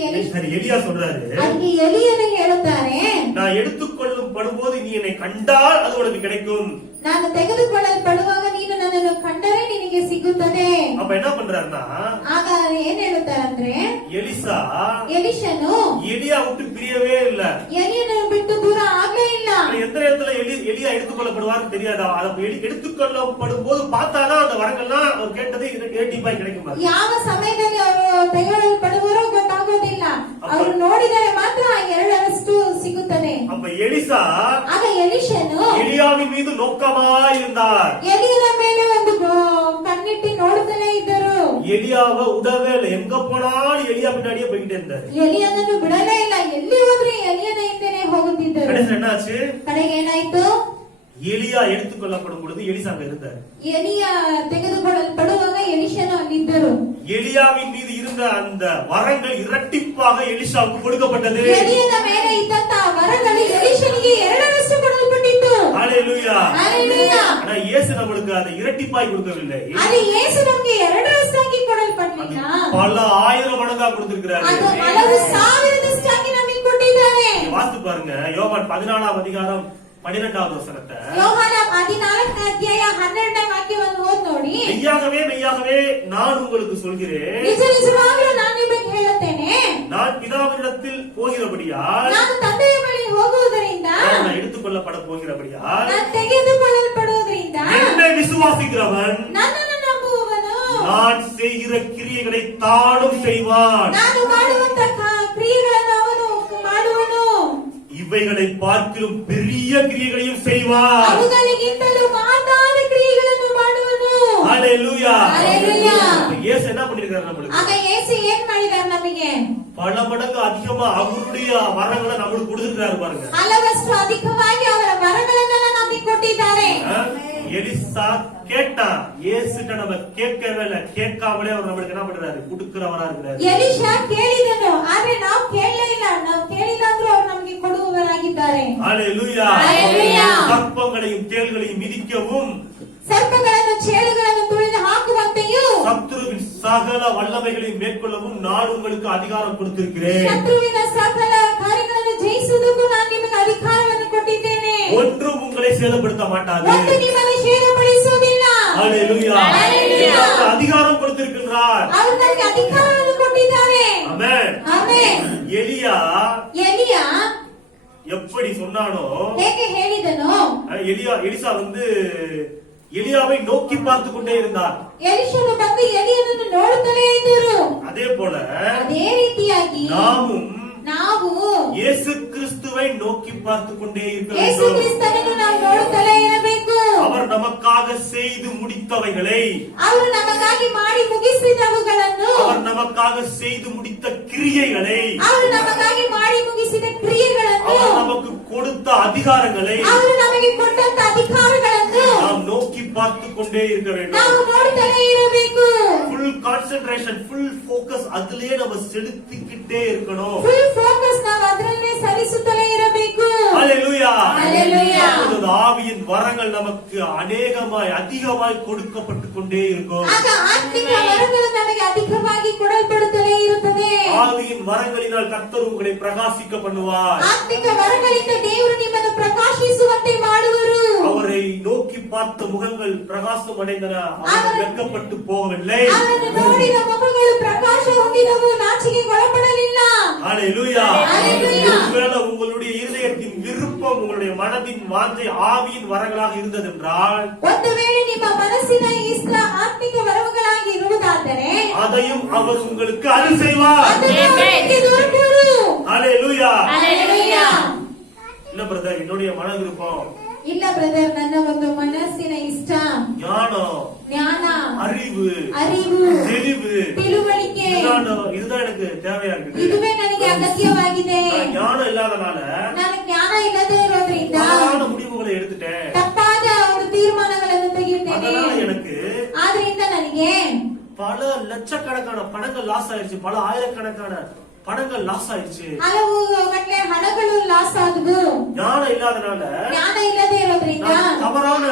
எலியா சொல்றாரு, ಅದಕ್ಕೆ ಎಲಿಯನು ಹೇಳುತ್ತಾರೆ, நான் எடுத்துக்கொள்ளப்படும்போது நீ என்னை கண்டால் அது உனக்கு கிடைக்கும். ನಾನು ತೆಗೆದುಕೊಳ್ಳಲ್ಪಡುವಾಗ ನೀನು ನನ್ನನ್ನು ಕಂಡರೆ ನಿನಗೆ ಸಿಗುತ್ತದೆ. அப்ப என்ன பண்றாருன்னா, ಆಗ ಏನ್ ಹೇಳ್ತಾರಂದ್ರೆ, ಎಲಿಷನು எலியா விட்டு பிரியவே இல்ல. ಎಲಿಯನು ಬಿಟ್ಟು ದೂರ ಆಗ್ಲೇ ಇಲ್ಲ. எந்த இடத்துல எலியா எடுத்துக்கொள்ளப்படுவார்னு தெரியாதா? எடுத்துக்கொள்ளப்படும் போது பார்த்தாதான் அந்த வரங்கள்லாம் அவர் கேட்டது இரட்டிப்பாய் கிடைக்கும். ಯಾವ ಸಮಯದಲ್ಲಿ ಅವರು ತೆಗೆದುಕೊಳ್ಳಲ್ಪಡುವರೋ ಗೊತ್ತಾಗೋದಿಲ್ಲ. ಅವರು ನೋಡಿದರೆ ಮಾತ್ರ 2 ಸಿಗುತ್ತದೆ. அப்ப எலிசா, ಆಗ ಎಲಿಷನು எலியாவின் மீது நோக்கமாய் இருந்தார். ಎಲಿಯನ ಮೇಲೆ ಒಂದು ಕಣ್ಣಿಟ್ಟು ನೋಡುತ್ತಲೇ ಇದ್ದರು. எலியாவ உடவே இல்லை. எங்க போனாலும் எலியா பின்னாடியே போயிட்டே இருந்தார். ಎಲಿಯನನ್ನು ಬಿಡಲೇ ಇಲ್ಲ. ಎಲ್ಲಿ ಹೋದ್ರೆ ಎಲಿಯನ ಹಿಂದೆನೆ ಹೋಗುತ್ತಿದ್ದರು. கடைசில என்னாச்சு? ಕಡೆಗೆ ಏನಾಯ್ತು? எலியா எடுத்துக்கொள்ளப்படும் பொழுது எலிசா அங்க இருந்தார். ಎಲಿಯ ತೆಗೆದುಕೊಳ್ಳಲ್ಪಡುವಾಗ ಎಲಿಷನು ಅಲ್ಲಿದ್ದರು. எலியாவின் மீது இருந்த அந்த வரங்கள் இரட்டிப்பாக எலிசாவுக்கு கொடுக்கப்பட்டது. ಎಲಿಯನ ಮೇಲೆ ಇದ್ದಂತಹ ವರಗಳು ಎಲಿಷನಿಗೆ 2 ಕೊಡಲ್ಪಟ್ಟಿತು. ஹல்லேலூயா. ஹல்லேலூயா. ஆனா இயேசு நமக்கு அதை இரட்டிப்பாய் கொடுக்கவில்லை. அது இயேசு நமக்கு 2 ஆಗಿ ಕೊಡಲ್ಪಟ್ಟಿಲ್ಲ. பல ஆயிரம் மடங்கா கொடுத்திருக்கிறார். அது பலவு ಸಾವಿರದಷ್ಟಾಗಿ ನಮಗೆ ಕೊಟ್ಟಿದ್ದಾರೆ. வாசித்து பாருங்க, யோவான் 14ஆம் அதிகாரம் 12வது வசனத்தை. யோவான் 14ನೇ ಅಧ್ಯಾಯ 12ನೇ ವಾಕ್ಯವನ್ನು ಓದಿ ನೋಡಿ. மெய்யாகவே மெய்யாகவே நான் உங்களுக்கு சொல்கிறேன், ನಿಜ ನಿಜವಾಗಲೂ ನಾನು ನಿಮಗೆ ಹೇಳುತ್ತೇನೆ, நான் பிதாவினிடத்தில் போகிறபடியால், ನಾನು ತಂದೆಯ ಬಳಿ ಹೋಗುವುದರಿಂದ, நான் எடுத்துக்கொள்ளப்பட போகிறபடியால், ನಾನು ತೆಗೆದುಕೊಳ್ಳಲ್ಪಡುವುದರಿಂದ, என்னை விசுவாசிக்கிறவன் ನನ್ನನ್ನು ನಂಬುವವನು நான் செய்கிற கிரியைகளை தானும் செய்வான். ನಾನು ಮಾಡುವಂತಹ ಕ್ರಿಯೆಗಳನ್ನು ಅವನು ಮಾಡುವನು. இவைகளை பார்க்கிலும் பெரிய கிரியைகளையும் செய்வான். ಅವುಗಳಿಗಿಂತಲೂ ಮಾತಾದ ಕ್ರಿಯೆಗಳನ್ನು ಮಾಡುವನು. ஹல்லேலூயா. ஹல்லேலூயா. இயேசு என்ன பண்ணிருக்காரு நம்மளுக்கு? ಆಗ ಯೇಸು ಏನ್ ಮಾಡಿದಾರೆ ನಮಗೆ? பல மடங்கு அதிகமா அவருடைய வரங்களை நம்மளுக்கு கொடுத்திருக்காரு பாருங்க. ಹಲವಷ್ಟು ಅಧಿಕವಾಗಿ ಅವರ ವರಗಳನ್ನೆಲ್ಲ ನಮಗೆ ಕೊಟ್ಟಿದ್ದಾರೆ. எலிசா கேட்டா, இயேசுட்ட நம்ம கேட்கவே இல்ல. கேட்காமலே அவர் நம்மளுக்கு என்ன பண்றாரு? கொடுக்கிறவரா இருக்கிறாரு. ಎಲಿಷಾ ಕೇಳಿದನು, ಆದ್ರೆ ನಾವು ಕೇಳಲೇ ಇಲ್ಲ. ನಾವು ಕೇಳಿದಂದ್ರೂ ಅವ್ರು ನಮಗೆ ಕೊಡುವವರಾಗಿ ಆಗಿದ್ದಾರೆ. ஹalleluya. ஹalleluya. சர்ப்பங்களையும் தேள்களையும் மிதிக்கவும் ಸರ್ಪಗಳನ್ನು ಚೇಳುಗಳನ್ನು ತುಳಿದು ಹಾಕುವಂತೆಯೂ சத்துருவின் சகல வல்லமைகளையும் மேற்கொள்ளவும் நான் உங்களுக்கு அதிகாரம் கொடுத்திருக்கிறேன். ಶತ್ರುವಿನ ಸಕಲ ಕಾರ್ಯಗಳನ್ನು ಜಯಿಸುವುದಕ್ಕೂ ನಾನು ನಿಮಗೆ ಅಧಿಕಾರವನ್ನು ಕೊಟ್ಟಿದ್ದೇನೆ. ஒன்றும் உங்களை சேதப்படுத்த மாட்டாது. ಒಂದು ನಿಮ್ಮನ್ನು ಛೇದಪಡಿಸುವುದಿಲ್ಲ. ஹalleluya. ஹalleluya. அதிகாரம் கொடுத்திருக்கிறார். ಅವರು ನನಗೆ ಅಧಿಕಾರವನ್ನು ಕೊಟ್ಟಿದ್ದಾರೆ. ஆமென். ಆಮೆನ್. எலியா எப்படி சொன்னானோ ಹೇಗೆ ಹೇಳಿದನೋ எலிசா எலியாவை நோக்கி பார்த்து கொண்டே இருந்தார். ಎಲಿಷನು ಬಂದು ಎಲಿಯನನ್ನು ನೋಡುತ್ತಲೇ ಇದ್ದರು. அதே போல ಅದೇ ರೀತಿಯಾಗಿ ನಾವು இயேசு கிறிஸ்துவை நோக்கி பார்த்து கொண்டே இருக்க ಯೇಸು வேண்டும். ಕ್ರಿಸ್ತನನ್ನು ನಾವು ನೋಡುತ್ತಲೇ ಇರಬೇಕು. அவர் நமக்காக செய்து முடித்தவைகளை ಅವರು ನಮಗಾಗಿ ಮಾಡಿ ಮುಗಿಸಿದವುಗಳನ್ನು அவர் நமக்காக செய்து முடித்த கிரியைகளை ಅವರು ನಮಗಾಗಿ ಮಾಡಿ ಮುಗಿಸಿದ ಕ್ರಿಯೆಗಳನ್ನು அவர் நமக்கு கொடுத்த அதிகாரங்களை ಅವರು ನಮಗೆ ಕೊಟ್ಟಂತ ಅಧಿಕಾರಗಳನ್ನು நாம் நோக்கி பார்த்து கொண்டே இருக்க வேண்டும். ನಾವು ನೋಡುತ್ತಲೇ ಇರಬೇಕು. ஃபுல் கான்சென்ட்ரேஷன் ஃபுல் ஃபோக்கஸ் அதிலேயே நம்ம செலுத்திக்கிட்டே இருக்கணும். ಫುಲ್ ಫೋಕಸ್ ನಾವು ಅದರಲ್ಲೇ ಸರಿಸುತ್ತಲೇ ಇರಬೇಕು. ஹalleluya. ஹalleluya. அப்பொழுது ஆவியின் வரங்கள் நமக்கு அதிகமாய் கொடுக்கப்பட்டு கொண்டே இருக்கும். ಆಗ ಆತ್ಮಿಕ ವರಗಳು ನಮಗೆ ಅಧಿಕವಾಗಿ ಕೊಡಲ್ಪಡುತ್ತಲೇ ಇರುತ್ತದೆ. ஆவியின் வரங்களினால் கர்த்தர் உங்களை பிரகாசிக்க பண்ணுவார். ಆತ್ಮಿಕ ವರಗಳಿಂದ ದೇವರು ನಿಮ್ಮನ್ನು ಪ್ರಕಾಶಿಸುವಂತೆ ಮಾಡುವರು. அவரை நோக்கி பார்த்த முகங்கள் பிரகாசம் அடைந்தன. அவர் வெட்கப்பட்டு போகவில்லை. ಅವರನ್ನು ನೋಡಿದ ಮುಖಗಳು ಪ್ರಕಾಶ ಹೊಂದಿದವು, ನಾಚಿಕೆಗೊಳಪಡಲಿಲ್ಲ. ஹalleluya. ஹalleluya. ஒருவேளை உங்களுடைய இருதயத்தின் விருப்பம் உங்களுடைய மனதின் வாஞ்சை ஆவியின் வரங்களாக இருந்ததென்றால் ಒಂದು ವೇಳೆ ನಿಮ್ಮ ಮನಸ್ಸಿನ ಇಷ್ಟ ಆತ್ಮಿಕ ವರಗಳಾಗಿ ಇರುವುದಾದರೆ அதையும் அவர் உங்களுக்கு அருள் செய்வார். ಅದನ್ನು ನಿಮಗೆ ದೊರಕುವರು. ஹalleluya. ஹalleluya. இல்ல பிரதர், என்னுடைய மன விருப்பம் ಇಲ್ಲ ಬ್ರದರ್, ನನ್ನ ಒಂದು ಮನಸ್ಸಿನ ಇಷ್ಟ ಜ್ಞಾನ, அறிவு, தெளிவு, ತಿಳುವಳಿಕೆ இதுதான் எனக்கு தேவையா இருக்குது. ಇದುವೇ ನನಗೆ ಅಗತ್ಯವಾಗಿದೆ. ஞானம் இல்லாதனால ನಾನು ಜ್ಞಾನ ಇಲ್ಲದೆ ಇರೋದ್ರಿಂದ தவறான முடிவுகளை எடுத்துட்டேன். ತಪ್ಪಾದ ಒಂದು ತೀರ್ಮಾನಗಳನ್ನು ತೆಗೆಯುತ್ತೇನೆ. அதனால எனக்கு ಆದ್ರಿಂದ ನನಗೆ பல லட்சக்கணக்கான பணங்கள் லாஸ் ஆயிடுச்சு. பல ஆயிரக்கணக்கான பணங்கள் லாஸ் ஆயிடுச்சு. ಹಲವು ಗಂಟೆ ಹಣಗಳು ಲಾಸ್ ಆದವು. ஞானம் இல்லாதனால ಜ್ಞಾನ ಇಲ್ಲದೆ ಇರೋದ್ರಿಂದ தவறான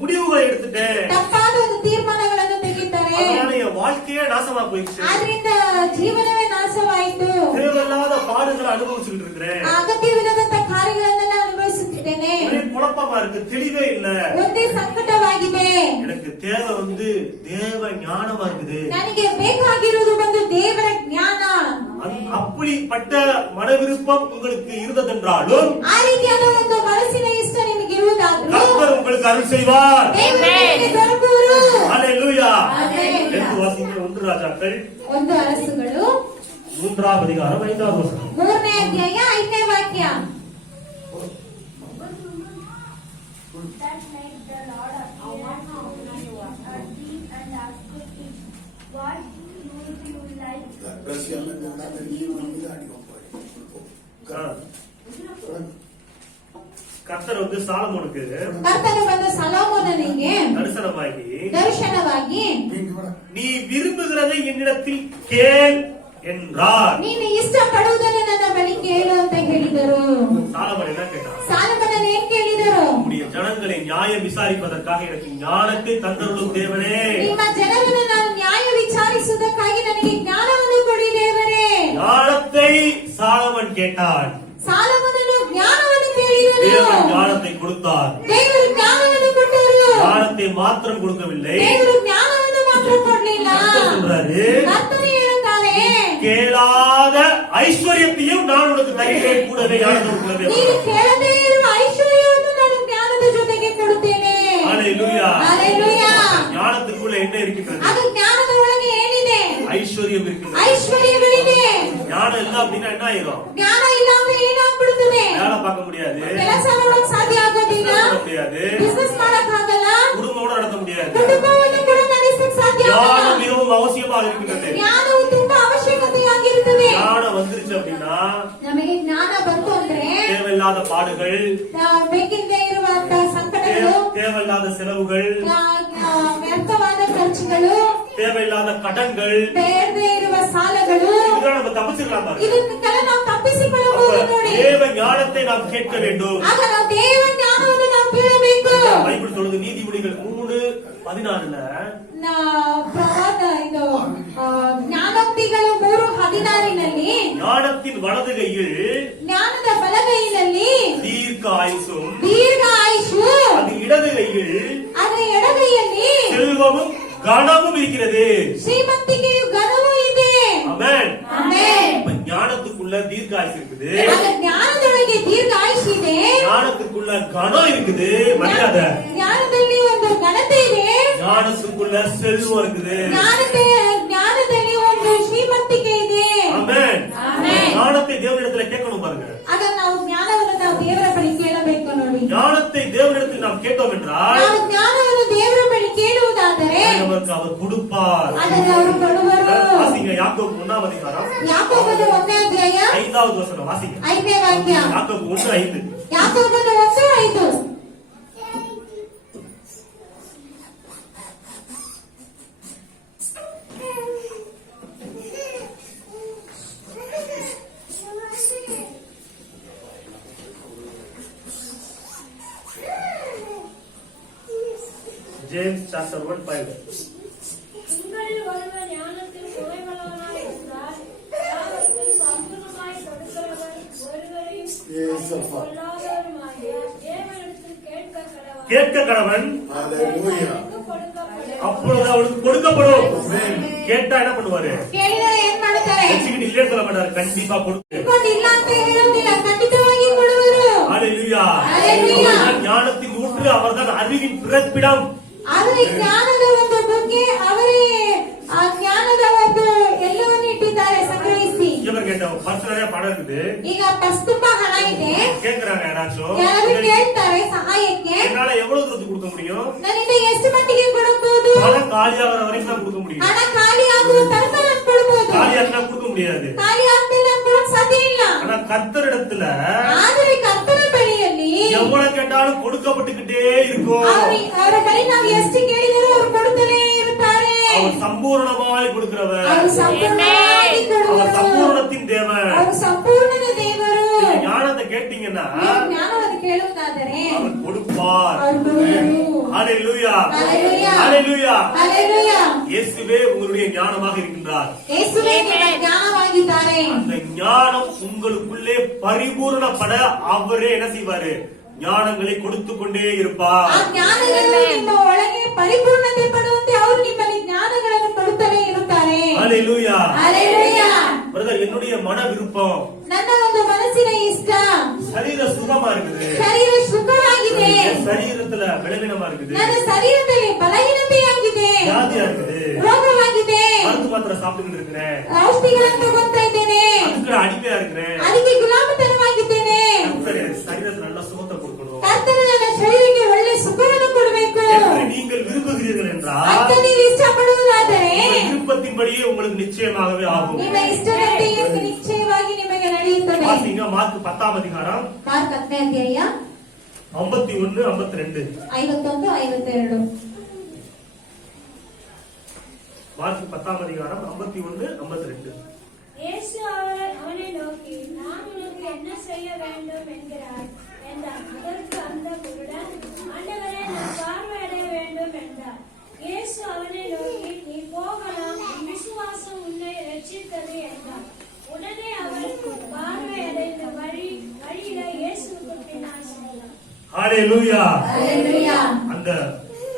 முடிவுகளை எடுத்துட்டேன். ತಪ್ಪಾದ ಒಂದು ತೀರ್ಮಾನಗಳನ್ನು ತೆಗೆಯುತ್ತಾರೆ. அதனால என் வாழ்க்கையே நாசமா போயிடுச்சு. ಆದ್ರಿಂದ ಜೀವನವೇ ನಾಶವಾಯಿತು. தேவையில்லாத பாடுகளை அனுபவிச்சுட்டு இருக்கிறேன். ಅಗತ್ಯವಿಲ್ಲದಂತ ಕಾರ್ಯಗಳನ್ನೆಲ್ಲ ಅನುಭವಿಸುತ್ತಿದ್ದೇನೆ. ஒரே குழப்பமா இருக்கு, தெளிவே இல்ல. ಒಂದೇ ಸಂಕಟವಾಗಿದೆ. எனக்கு தேவை தேவ ஞானமா இருக்குது. ನನಗೆ ಬೇಕಾಗಿರುವುದು ಒಂದು ದೇವರ ಜ್ಞಾನ. அப்படிப்பட்ட மன விருப்பம் உங்களுக்கு இருந்ததென்றாலும் ಆ ರೀತಿಯಾದ ಒಂದು ಮನಸ್ಸಿನ ಇಷ್ಟ ನಿಮಗೆ ಇರುವುದಾದರೂ கர்த்தர் உங்களுக்கு அருள் செய்வார். ದೇವರು ನಿಮಗೆ ದೊರಕುವರು. ஹalleluya. ஆமென். எடுத்து வாசிங்க 1 ராஜாக்கள் 1 ಅರಸುಗಳು 3வது அதிகாரம் 5வது வசனம். 3ನೇ ಅಧ್ಯಾಯ 5ನೇ ವಾಕ್ಯ. That night the Lord appeared to me a dream and asked me, what would you like? கர்த்தர் சாலமோனுக்கு ಕರ್ತನು ಬಂದು ಸೊಲೊಮೋನನಿಗೆ தரிசனமாகி நீ விரும்புகிறதை என்னிடத்தில் கேள் என்றார். ನೀನು ಇಷ್ಟಪಡುವುದನ್ನು ನನ್ನ ಬಳಿ ಕೇಳು ಅಂತ ಹೇಳಿದರು. சாலமோன் என்ன கேட்டார்? ಸಾಲಮೋನನು ಏನ್ ಕೇಳಿದರು? உம்முடைய ஜனங்களை நியாயம் விசாரிப்பதற்காக எனக்கு ஞானத்தை தந்தருளும் தேவனே. ನಿಮ್ಮ ಜನರನ್ನು ನಾನು ನ್ಯಾಯ ವಿಚಾರಿಸುವುದಕ್ಕಾಗಿ ನನಗೆ ಜ್ಞಾನವನ್ನು ಕೊಡಿ ದೇವರೇ. ஞானத்தை சாலமோன் கேட்டான். ಸಾಲಮೋನನು ಜ್ಞಾನವನ್ನು ಕೇಳಿದನು. தேவன் ஞானத்தை கொடுத்தார். ದೇವರು ಜ್ಞಾನವನ್ನು ಕೊಟ್ಟರು. ஞானத்தை மாத்திரம் கொடுக்கவில்லை, ದೇವರು ಜ್ಞಾನವನ್ನು ಮಾತ್ರ ಕೊಡಲಿಲ್ಲ. ಕರ್ತನು ಹೇಳುತ್ತಾನೆ, கேளாத ஐஸ்வர்யத்தையும் நான் உனக்கு தருகிறேன், கூடவே ஞானத்தை கொடுக்கிறேன். ನೀನು ಕೇಳದೇ ಇರುವ ಐಶ್ವರ್ಯವನ್ನು ನಾನು ಜ್ಞಾನದ ಜೊತೆಗೆ ಕೊಡುತ್ತೇನೆ. ஹalleluya. ஹalleluya. ஞானத்துக்குள்ள என்ன இருக்கிறது? ಅದು ಜ್ಞಾನದ ಒಳಗೆ ಏನಿದೆ? ஐஸ்வர்யம் இருக்கிறது. ಐಶ್ವರ್ಯಗಳಿದೆ. ஞானம் இல்ல அப்படின்னா என்ன ஆயிரும்? ಜ್ಞಾನ ಇಲ್ಲ ಅಂದ್ರೆ ಏನಾಗ್ಬಿಡುತ್ತದೆ? வேலை பார்க்க முடியாது, ಕೆಲಸ ಮಾಡೋಕ್ ಸಾಧ್ಯ ಆಗೋದಿಲ್ಲ, முடியாது, ಬಿಸಿನೆಸ್ ಮಾಡಕ್ ಆಗಲ್ಲ, குடும்பம் கூட நடத்த முடியாது. ಕುಟುಂಬವನ್ನು ಕೂಡ ನಡೆಸಕ್ ಸಾಧ್ಯ ಆಗಲ್ಲ. ஞானம் மிகவும் அவசியமாக இருக்கின்றது. ಜ್ಞಾನವು ತುಂಬಾ ಅವಶ್ಯಕತೆಯಾಗಿರುತ್ತದೆ. ஞானம் வந்துருச்சு அப்படின்னா ನಮಗೆ ಜ್ಞಾನ ಬಂತು ಅಂದ್ರೆ தேவையில்லாத பாடுகள், ಬೇಕಿಲ್ಲದೆ ಇರುವಂತಹ ಸಂಕಟಗಳು, தேவையில்லாத செலவுகள், ವ್ಯರ್ಥವಾದ ಖರ್ಚುಗಳು, தேவையில்லாத கடன்கள், ಬೇಡದೇ ಇರುವ ಸಾಲಗಳು, இதெல்லாம் நம்ம தப்பிச்சிடலாம் பாருங்க. ಇದನ್ನೆಲ್ಲ ನಾವು ತಪ್ಪಿಸಿ ನಡೆಸಿಕೊಳ್ಳಬಹುದು ನೋಡಿ. தேவ ஞானத்தை நாம் கேட்க வேண்டும். ಆಗ ನಾವು ದೇವರ ಜ್ಞಾನವನ್ನು ನಾವು ಕೇಳಬೇಕು. பைபிள் சொல்லுது நீதிமொழிகள் 3:14 ಪ್ರವಾದ ಇದು ಜ್ಞಾನೋಕ್ತಿಗಳು 3:16 ஞானத்தின் வலது கையில் ಜ್ಞಾನದ ಬಲಗೈಯಲ್ಲಿ தீர்க்க ஆயுசும் ದೀರ್ಘ ಆಯುಷು, அது இடது கையில் ಅದರ ಎಡಗೈಯಲ್ಲಿ செல்வமும் கனமும் இருக்கிறது. ಶ್ರೀಮಂತಿಕೆಯು ಘನವೂ ಇದೆ. ஆமென். ಆಮೆನ್. ஞானத்துக்குள்ள தீர்க்க ஆயுசு இருக்குது, ಆಗ ಜ್ಞಾನದೊಳಗೆ ದೀರ್ಘ ಆಯುಷ್ ಇದೆ, ஞானத்துக்குள்ள கனம் இருக்குது, மரியாதை. ಜ್ಞಾನದಲ್ಲಿ ಒಂದು ಘನತೆ ಇದೆ, ஞானத்துக்குள்ள செல்வம் இருக்குது. ಜ್ಞಾನದಲ್ಲಿ ಒಂದು ಶ್ರೀಮಂತಿಕೆ ಇದೆ. ஆமென். ஆமென். ஞானத்தை தேவனிடத்துல கேட்கணும் பாருங்க. ಆಗ ನಾವು ಜ್ಞಾನವನ್ನು ನಾವು ದೇವರ ಬಳಿ ಕೇಳಬೇಕು ನೋಡಿ. ஞானத்தை தேவனிடத்தில் நாம் கேட்டோம் என்றால் ನಾವು ಜ್ಞಾನವನ್ನು ದೇವರ ಬಳಿ ಕೇಳುವುದಾದರೆ நமக்கு அவர் கொடுப்பார். ಅದನ್ನು ಅವರು ಕೊಡುವರು. வாசிங்க யாக்கோபு 1ஆம் அதிகாரம் ಯಾಕೋಬನ 1ನೇ ಅಧ್ಯಾಯ 5வது வசனம் வாசிங்க. 5ನೇ ವಾಕ್ಯ. யாக்கோபு 1:5. ಯಾಕೋಬನ 1:5. James chapter 1:5. உங்களில் ஒருவர் ஞானத்தில் குறைவுள்ளவனாய் இருந்தால், யாவருக்கும் சம்பூர்ணமாய் கொடுக்கிறவர், ஒருவரையும் கொள்ளாதவருமாகிய தேவனிடத்தில் கேட்க கடவன், Hallelujah. அப்பொழுது அவனுக்கு கொடுக்கப்படும். கேட்டா என்ன பண்ணுவாரு? ಕೇಳಿದರೆ ಏನ್ ಮಾಡ್ತಾರೆ? வச்சுக்கிட்டு இல்லைன்னு சொல்ல மாட்டாரு, கண்டிப்பா கொடுப்பாரு. ಇಟ್ಕೊಂಡು ಇಲ್ಲ ಅಂತ ಹೇಳುವುದಿಲ್ಲ, ಖಂಡಿತವಾಗಿ ಕೊಡುವರು. ஹalleluya. Hallelujah. அவர்தான் ஞானத்தின் ஊற்று, அவர்தான் அறிவின் பிறப்பிடம். ಆದರೆ ಜ್ಞಾನದ ಒಂದು ಬಗ್ಗೆ ಅವರೇ ಆ ಜ್ಞಾನದ ಒಂದು ಎಲ್ಲವನ್ನು ಇಟ್ಟಿದ್ದಾರೆ ಸಂಗ್ರಹಿಸಿ. இவர் கேட்ட பர்ஸ் நிறைய பணம் இருக்குது, ಈಗ பஸ் ತುಂಬಾ ಹಣ ಇದೆ, கேக்குறாங்க யாராச்சும், ಯಾರು ಕೇಳ್ತಾರೆ ಸಹಾಯಕ್ಕೆ, என்னால எவ்வளவு தூரத்துக்கு கொடுக்க முடியும்? ನನ್ನಿಂದ ಎಷ್ಟು ಮಟ್ಟಿಗೆ ಕೊಡಬಹುದು? பணம் காலியாகிற வரைக்கும் தான் கொடுக்க முடியும். ಹಣ ಖಾಲಿ ಆಗುವ ತನಕ ನಾನು ಕೊಡಬಹುದು, காலியாக்கினா கொடுக்க முடியாது. ಖಾಲಿ ಆಗ್ತಿಲ್ಲ ನಾನು ಕೊಡಕ್ ಸಾಧ್ಯ ಇಲ್ಲ. ஆனா கர்த்தரிடத்துல ಆದರೆ ಕರ್ತನ ಬಳಿಯಲ್ಲಿ எவ்வளவு கேட்டாலும் கொடுக்கப்பட்டுக்கிட்டே இருக்கும். ಅವರ ಬಳಿ ನಾವು ಎಷ್ಟು ಕೇಳಿದರೂ ಅವರು ಕೊಡುತ್ತಲೇ ಇರುತ್ತಾರೆ. அவர் சம்பூர்ணமாய் கொடுக்கிறவர், ಅವರು ಸಂಪೂರ್ಣವಾಗಿ அவர் ಕೊಡುವರು. சம்பூர்ணத்தின் தேவன். ಅವರು ಸಂಪೂರ್ಣದ ದೇವರು. நீங்க ஞானத்தை கேட்டீங்கன்னா ನೀವು ಜ್ಞಾನವನ್ನು ಕೇಳುವುದಾದರೆ அவர் கொடுப்பார். ಅವರು ಕೊಡುವರು. ஹalleluya. ஹalleluya. ஹalleluya. ஹalleluya. இயேசுவே உங்களுடைய ஞானமாக இருக்கின்றார். ಯೇಸುವೇ ನಿಮ್ಮ ಜ್ಞಾನವಾಗಿದ್ದಾರೆ. அந்த ஞானம் உங்களுக்குள்ளே பரிபூரணப்பட அவரே என்ன செய்வாரு? ஞானங்களை கொடுத்து கொண்டே இருப்பார். ಆ ಜ್ಞಾನಗಳು ನಿಮ್ಮ ಒಳಗೆ ಪರಿಪೂರ್ಣತೆ ಪಡುವಂತೆ ಅವರು ನಿಮ್ಮಲ್ಲಿ ಜ್ಞಾನಗಳನ್ನು ಕೊಡುತ್ತಲೇ ಇರುತ್ತಾರೆ. ஹalleluya. ஹalleluya. பிரதர், என்னுடைய மன விருப்பம், ನನ್ನ ಒಂದು ಮನಸ್ಸಿನ ಇಷ್ಟ, சரீர சுகமா இருக்குது, ಶರೀರ ಸುಖವಾಗಿದೆ, என் சரீரத்துல பலவீனமா இருக்குது, ನನ್ನ ಶರೀರದಲ್ಲಿ ಬಲಹೀನತೆಯಾಗಿದೆ, வியாதியா இருக்குது, ರೋಗವಾಗಿದೆ, மருந்து மாத்திரை சாப்பிட்டுக்கிட்டு இருக்கிறேன், ಔಷಧಿಗಳನ್ನು ತಗೊಳ್ತಾ ಇದ್ದೇನೆ, அதுக்கு அடிமையா இருக்கிறேன். ಅದಕ್ಕೆ ಗುಲಾಮತನವಾಗಿದ್ದೇನೆ. கர்த்தர் என் சரீரத்துல நல்ல சுகத்தை கொடுக்கணும் ಕರ್ತನು ನನ್ನ ಶರೀರಕ್ಕೆ ಒಳ್ಳೆ ಸುಖವನ್ನು ಕೊಡಬೇಕು என்று நீங்கள் விரும்புகிறீர்கள் என்றால் ಅಂತ ನೀವು ಇಷ್ಟಪಡುವುದಾದರೆ உங்கள் விருப்பத்தின்படியே உங்களுக்கு நிச்சயமாகவே ஆகும். ನಿಮ್ಮ ಇಷ್ಟದಂತೆಯೇ ನಿಶ್ಚಯವಾಗಿ ನಿಮಗೆ ನಡೆಯುತ್ತದೆ. வாசிங்க மார்க் 10ஆம் அதிகாரம் ಮಾರ್ಕ್ 10ನೇ ಅಧ್ಯಾಯ 51, 52. 51, 52. மார்க் 10ஆம் அதிகாரம் 51, 52. இயேசு அவனை நோக்கி, நான் உனக்கு என்ன செய்ய வேண்டும் என்கிறாய் என்றார். அதற்கு அந்த குருடன், ஆண்டவரே, நான் பார்வையடைய வேண்டும் என்றார். இயேசு அவனை நோக்கி, நீ போகலாம், உன் விசுவாசம் உன்னை ரட்சித்தது என்றார். உடனே அவர் பார்வையடைந்த வழியில இயேசுவுக்கு பின்னால் சென்றார். ஹalleluya. ಹಲ್ಲೆಲೂಯಾ. அந்த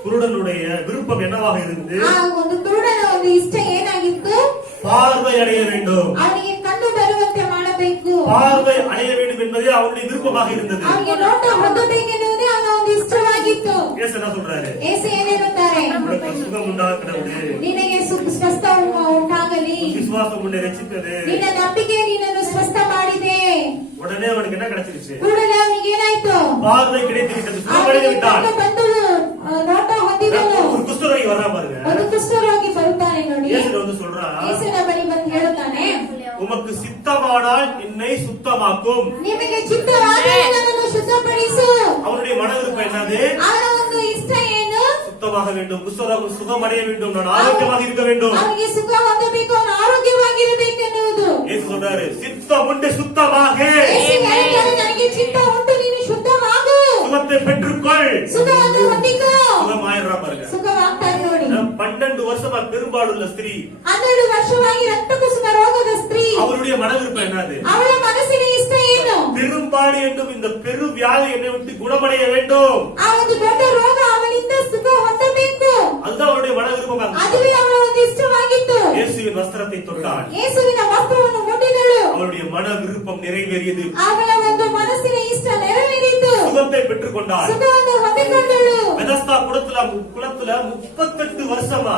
குருடனுடைய விருப்பம் என்னவாக இருந்து? ಆ ಒಂದು ಕುರುಡನ ಒಂದು ಇಷ್ಟ ಏನಾಗಿತ್ತು? பார்வை அடைய வேண்டும். ಅವನಿಗೆ ಕಣ್ಣು ಬರುವಂತೆ ಮಾಡಬೇಕು, பார்வை அடைய வேண்டும் என்பதே அவருடைய விருப்பமாக இருந்தது. ಅವನಿಗೆ ನೋಟ ಹೊಂದಬೇಕೆನ್ನುವುದೇ ಅವನ ಒಂದು ಇಷ್ಟವಾಗಿತ್ತು. இயேசு என்ன சொல்றாரு? ಯೇಸು ಏನೇಳುತ್ತಾರೆ? உனக்கு சுகம் உண்டாகிறது, ನಿನಗೆ ಸ್ವಸ್ಥ ಉಂಟಾಗಲಿ, விசுவாசம் உன்னை ரட்சித்தது. ನಿನ್ನ ನಂಬಿಕೆ ನಿನ್ನನ್ನು ಸ್ವಸ್ಥ ಮಾಡಿದೆ. உடனே அவனுக்கு என்ன கிடைச்சிருச்சு? ಕೂಡಲೇ ಅವನಿಗೆ ಏನಾಯ್ತು? பார்வை கிடைத்து விட்டது, சுகமடைந்து விட்டான். ಅವನಿಗೆ ಬಂದು ನೋಟ ಹೊಂದಿದನು. ஒரு குஷ்டரோகி வர்றா பாருங்க, ಒಂದು ಕುಷ್ಠರೋಗಿ ಬರುತ್ತಾನೆ ನೋಡಿ. இயேசு வந்து சொல்றான், ಯೇಸುವಿನ ಬಳಿ ಬಂದು ಹೇಳುತ್ತಾನೆ, உமக்கு சித்தமானால் என்னை சுத்தமாக்கும். ನಿಮಗೆ ಚಿತ್ತವಾದರೆ ನನ್ನನ್ನು ಶುದ್ಧಪಡಿಸು. அவனுடைய மன விருப்பம் என்னது? ಅವನ ಒಂದು ಇಷ್ಟ ಏನು? சுத்தமா சுத்தமாக வேண்டும், குஷ்டரோகம் சுகமடைய வேண்டும், நான் ஆரோக்கியமாக இருக்க வேண்டும். ಅವನಿಗೆ ಸುಖ ಹೊಂದಬೇಕು, ಅವನು ಆರೋಗ್ಯವಾಗಿರಬೇಕು ಎನ್ನುವುದು. இயேசு சொல்றாரு, சித்தம் உண்டு சுத்தமாக, ಯೇಸು ಹೇಳ್ತಾರೆ, ನನಗೆ ಚಿತ್ತ ಉಂಟು, ನೀನು ಶುದ್ಧವಾಗು, சுகத்தை பெற்றுக்கொள். ಸುಖವನ್ನು ಹೊಂದಿಕೋ. சுகமாயிரா பாருங்க. ಸುಖವಾಗ್ತಾರೆ ನೋಡಿ. 12 வருஷமா பெரும்பாலுள்ள ஸ்திரீ, 12 ವರ್ಷವಾಗಿ ರಕ್ತಕುಸುಮ ರೋಗದ ಸ್ತ್ರೀ, அவருடைய மனவிருப்பம் என்னது? ಅವಳ ಮನಸ್ಸಿನ ಇಷ್ಟ ಏನು? பெரும்பாடு என்னும் இந்த பெரு வியாதி என்னை விட்டு குணமடைய வேண்டும். ಆ ಒಂದು ದೊಡ್ಡ ರೋಗ ಅವನಿಂದ ಸುಖ ಹೊಂದಬೇಕು, அதுதான் அவருடைய மனவிருப்பம். ಅದುವೇ ಅವಳ ಒಂದು ಇಷ್ಟವಾಗಿತ್ತು. இயேசுவின் வஸ்திரத்தை தொட்டாள், ಯೇಸುವಿನ ವಸ್ತ್ರವನ್ನು ಮುಟ್ಟಿದಳು, அவருடைய மன விருப்பம் நிறைவேறியது. ಅವಳ ಒಂದು ಮನಸ್ಸಿನ ಇಷ್ಟ ನೆರವೇರಿತು, சுகத்தை பெற்றுக்கொண்டாள். ಸುಖವನ್ನು ಹೊಂದಿಕೊಂಡಳು. பெதஸ்தா குளத்துல 38 வருஷமா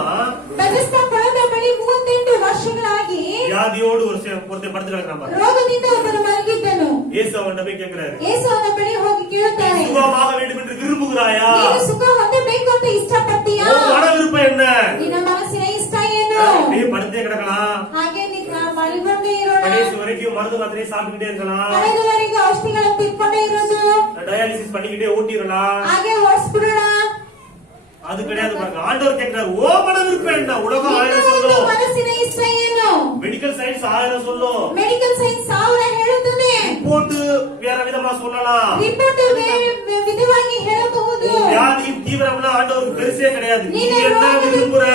ಬೆಥೆಸ್ದಾ ಕೊಳದ ಬಳಿ 38 ವರ್ಷಗಳಾಗಿ வியாதியோடு ஒருத்தன் படுத்து கிடக்கிறான். ರೋಗದಿಂದ ಒಬ್ಬನು ಮಲಗಿದ್ದನು. இயேசு அவன்கிட்ட போய் கேட்கிறாரு, ಯೇಸು ಅವನ ಬಳಿ ಹೋಗಿ ಕೇಳುತ್ತಾರೆ, சுகமாக வேண்டும் என்று விரும்புகிறாயா? ನೀನು ಸುಖ ಹೊಂದಬೇಕು ಅಂತ ಇಷ್ಟಪಡ್ತೀಯಾ? உன் மன விருப்பம் என்ன? ನಿನ್ನ ಮನಸ್ಸಿನ ಇಷ್ಟ ಏನು? நீ படுத்தே கிடக்கலாம், ಹಾಗೆ ಮಲಗೊಂಡೇ ಇರೋಣ, கடைசி வரைக்கும் மருந்து மாத்திரையை சாப்பிட்டுக்கிட்டே இருக்கலாம், ಕಳೆದವರೆಗೂ ಔಷಧಿಗಳನ್ನು ತಿನ್ಕೊಂಡೇ ಇರೋದು, டயாலிசிஸ் பண்ணிக்கிட்டே ஓட்டிடலாம். ಹಾಗೆ ಓಡಿಸ್ಬಿಡೋಣ. அது கிடையாது பாருங்க. ஆண்டவர் கேட்கிறார், ஓ மன விருப்பம் என்ன? உலகம் ನಿನ್ನ ஆயிரம் ಒಂದು சொல்லும், ಮನಸ್ಸಿನ ಇಷ್ಟ ಏನು? மெடிக்கல் சயின்ஸ் 1000 சொல்லும், ಮೆಡಿಕಲ್ ಸೈನ್ಸ್ 1000 ಹೇಳುತ್ತದೆ, போட்டு வேற விதமா சொல்லலாம். ರಿಪೋರ್ಟ್ ವಿಧವಾಗಿ ಹೇಳಬಹುದು. வியாதியின் தீவிரம்லாம் ஆண்டவருக்கு பெருசே கிடையாது. நீ ನಿನ್ನ என்ன ರೋಗದ- விரும்புற?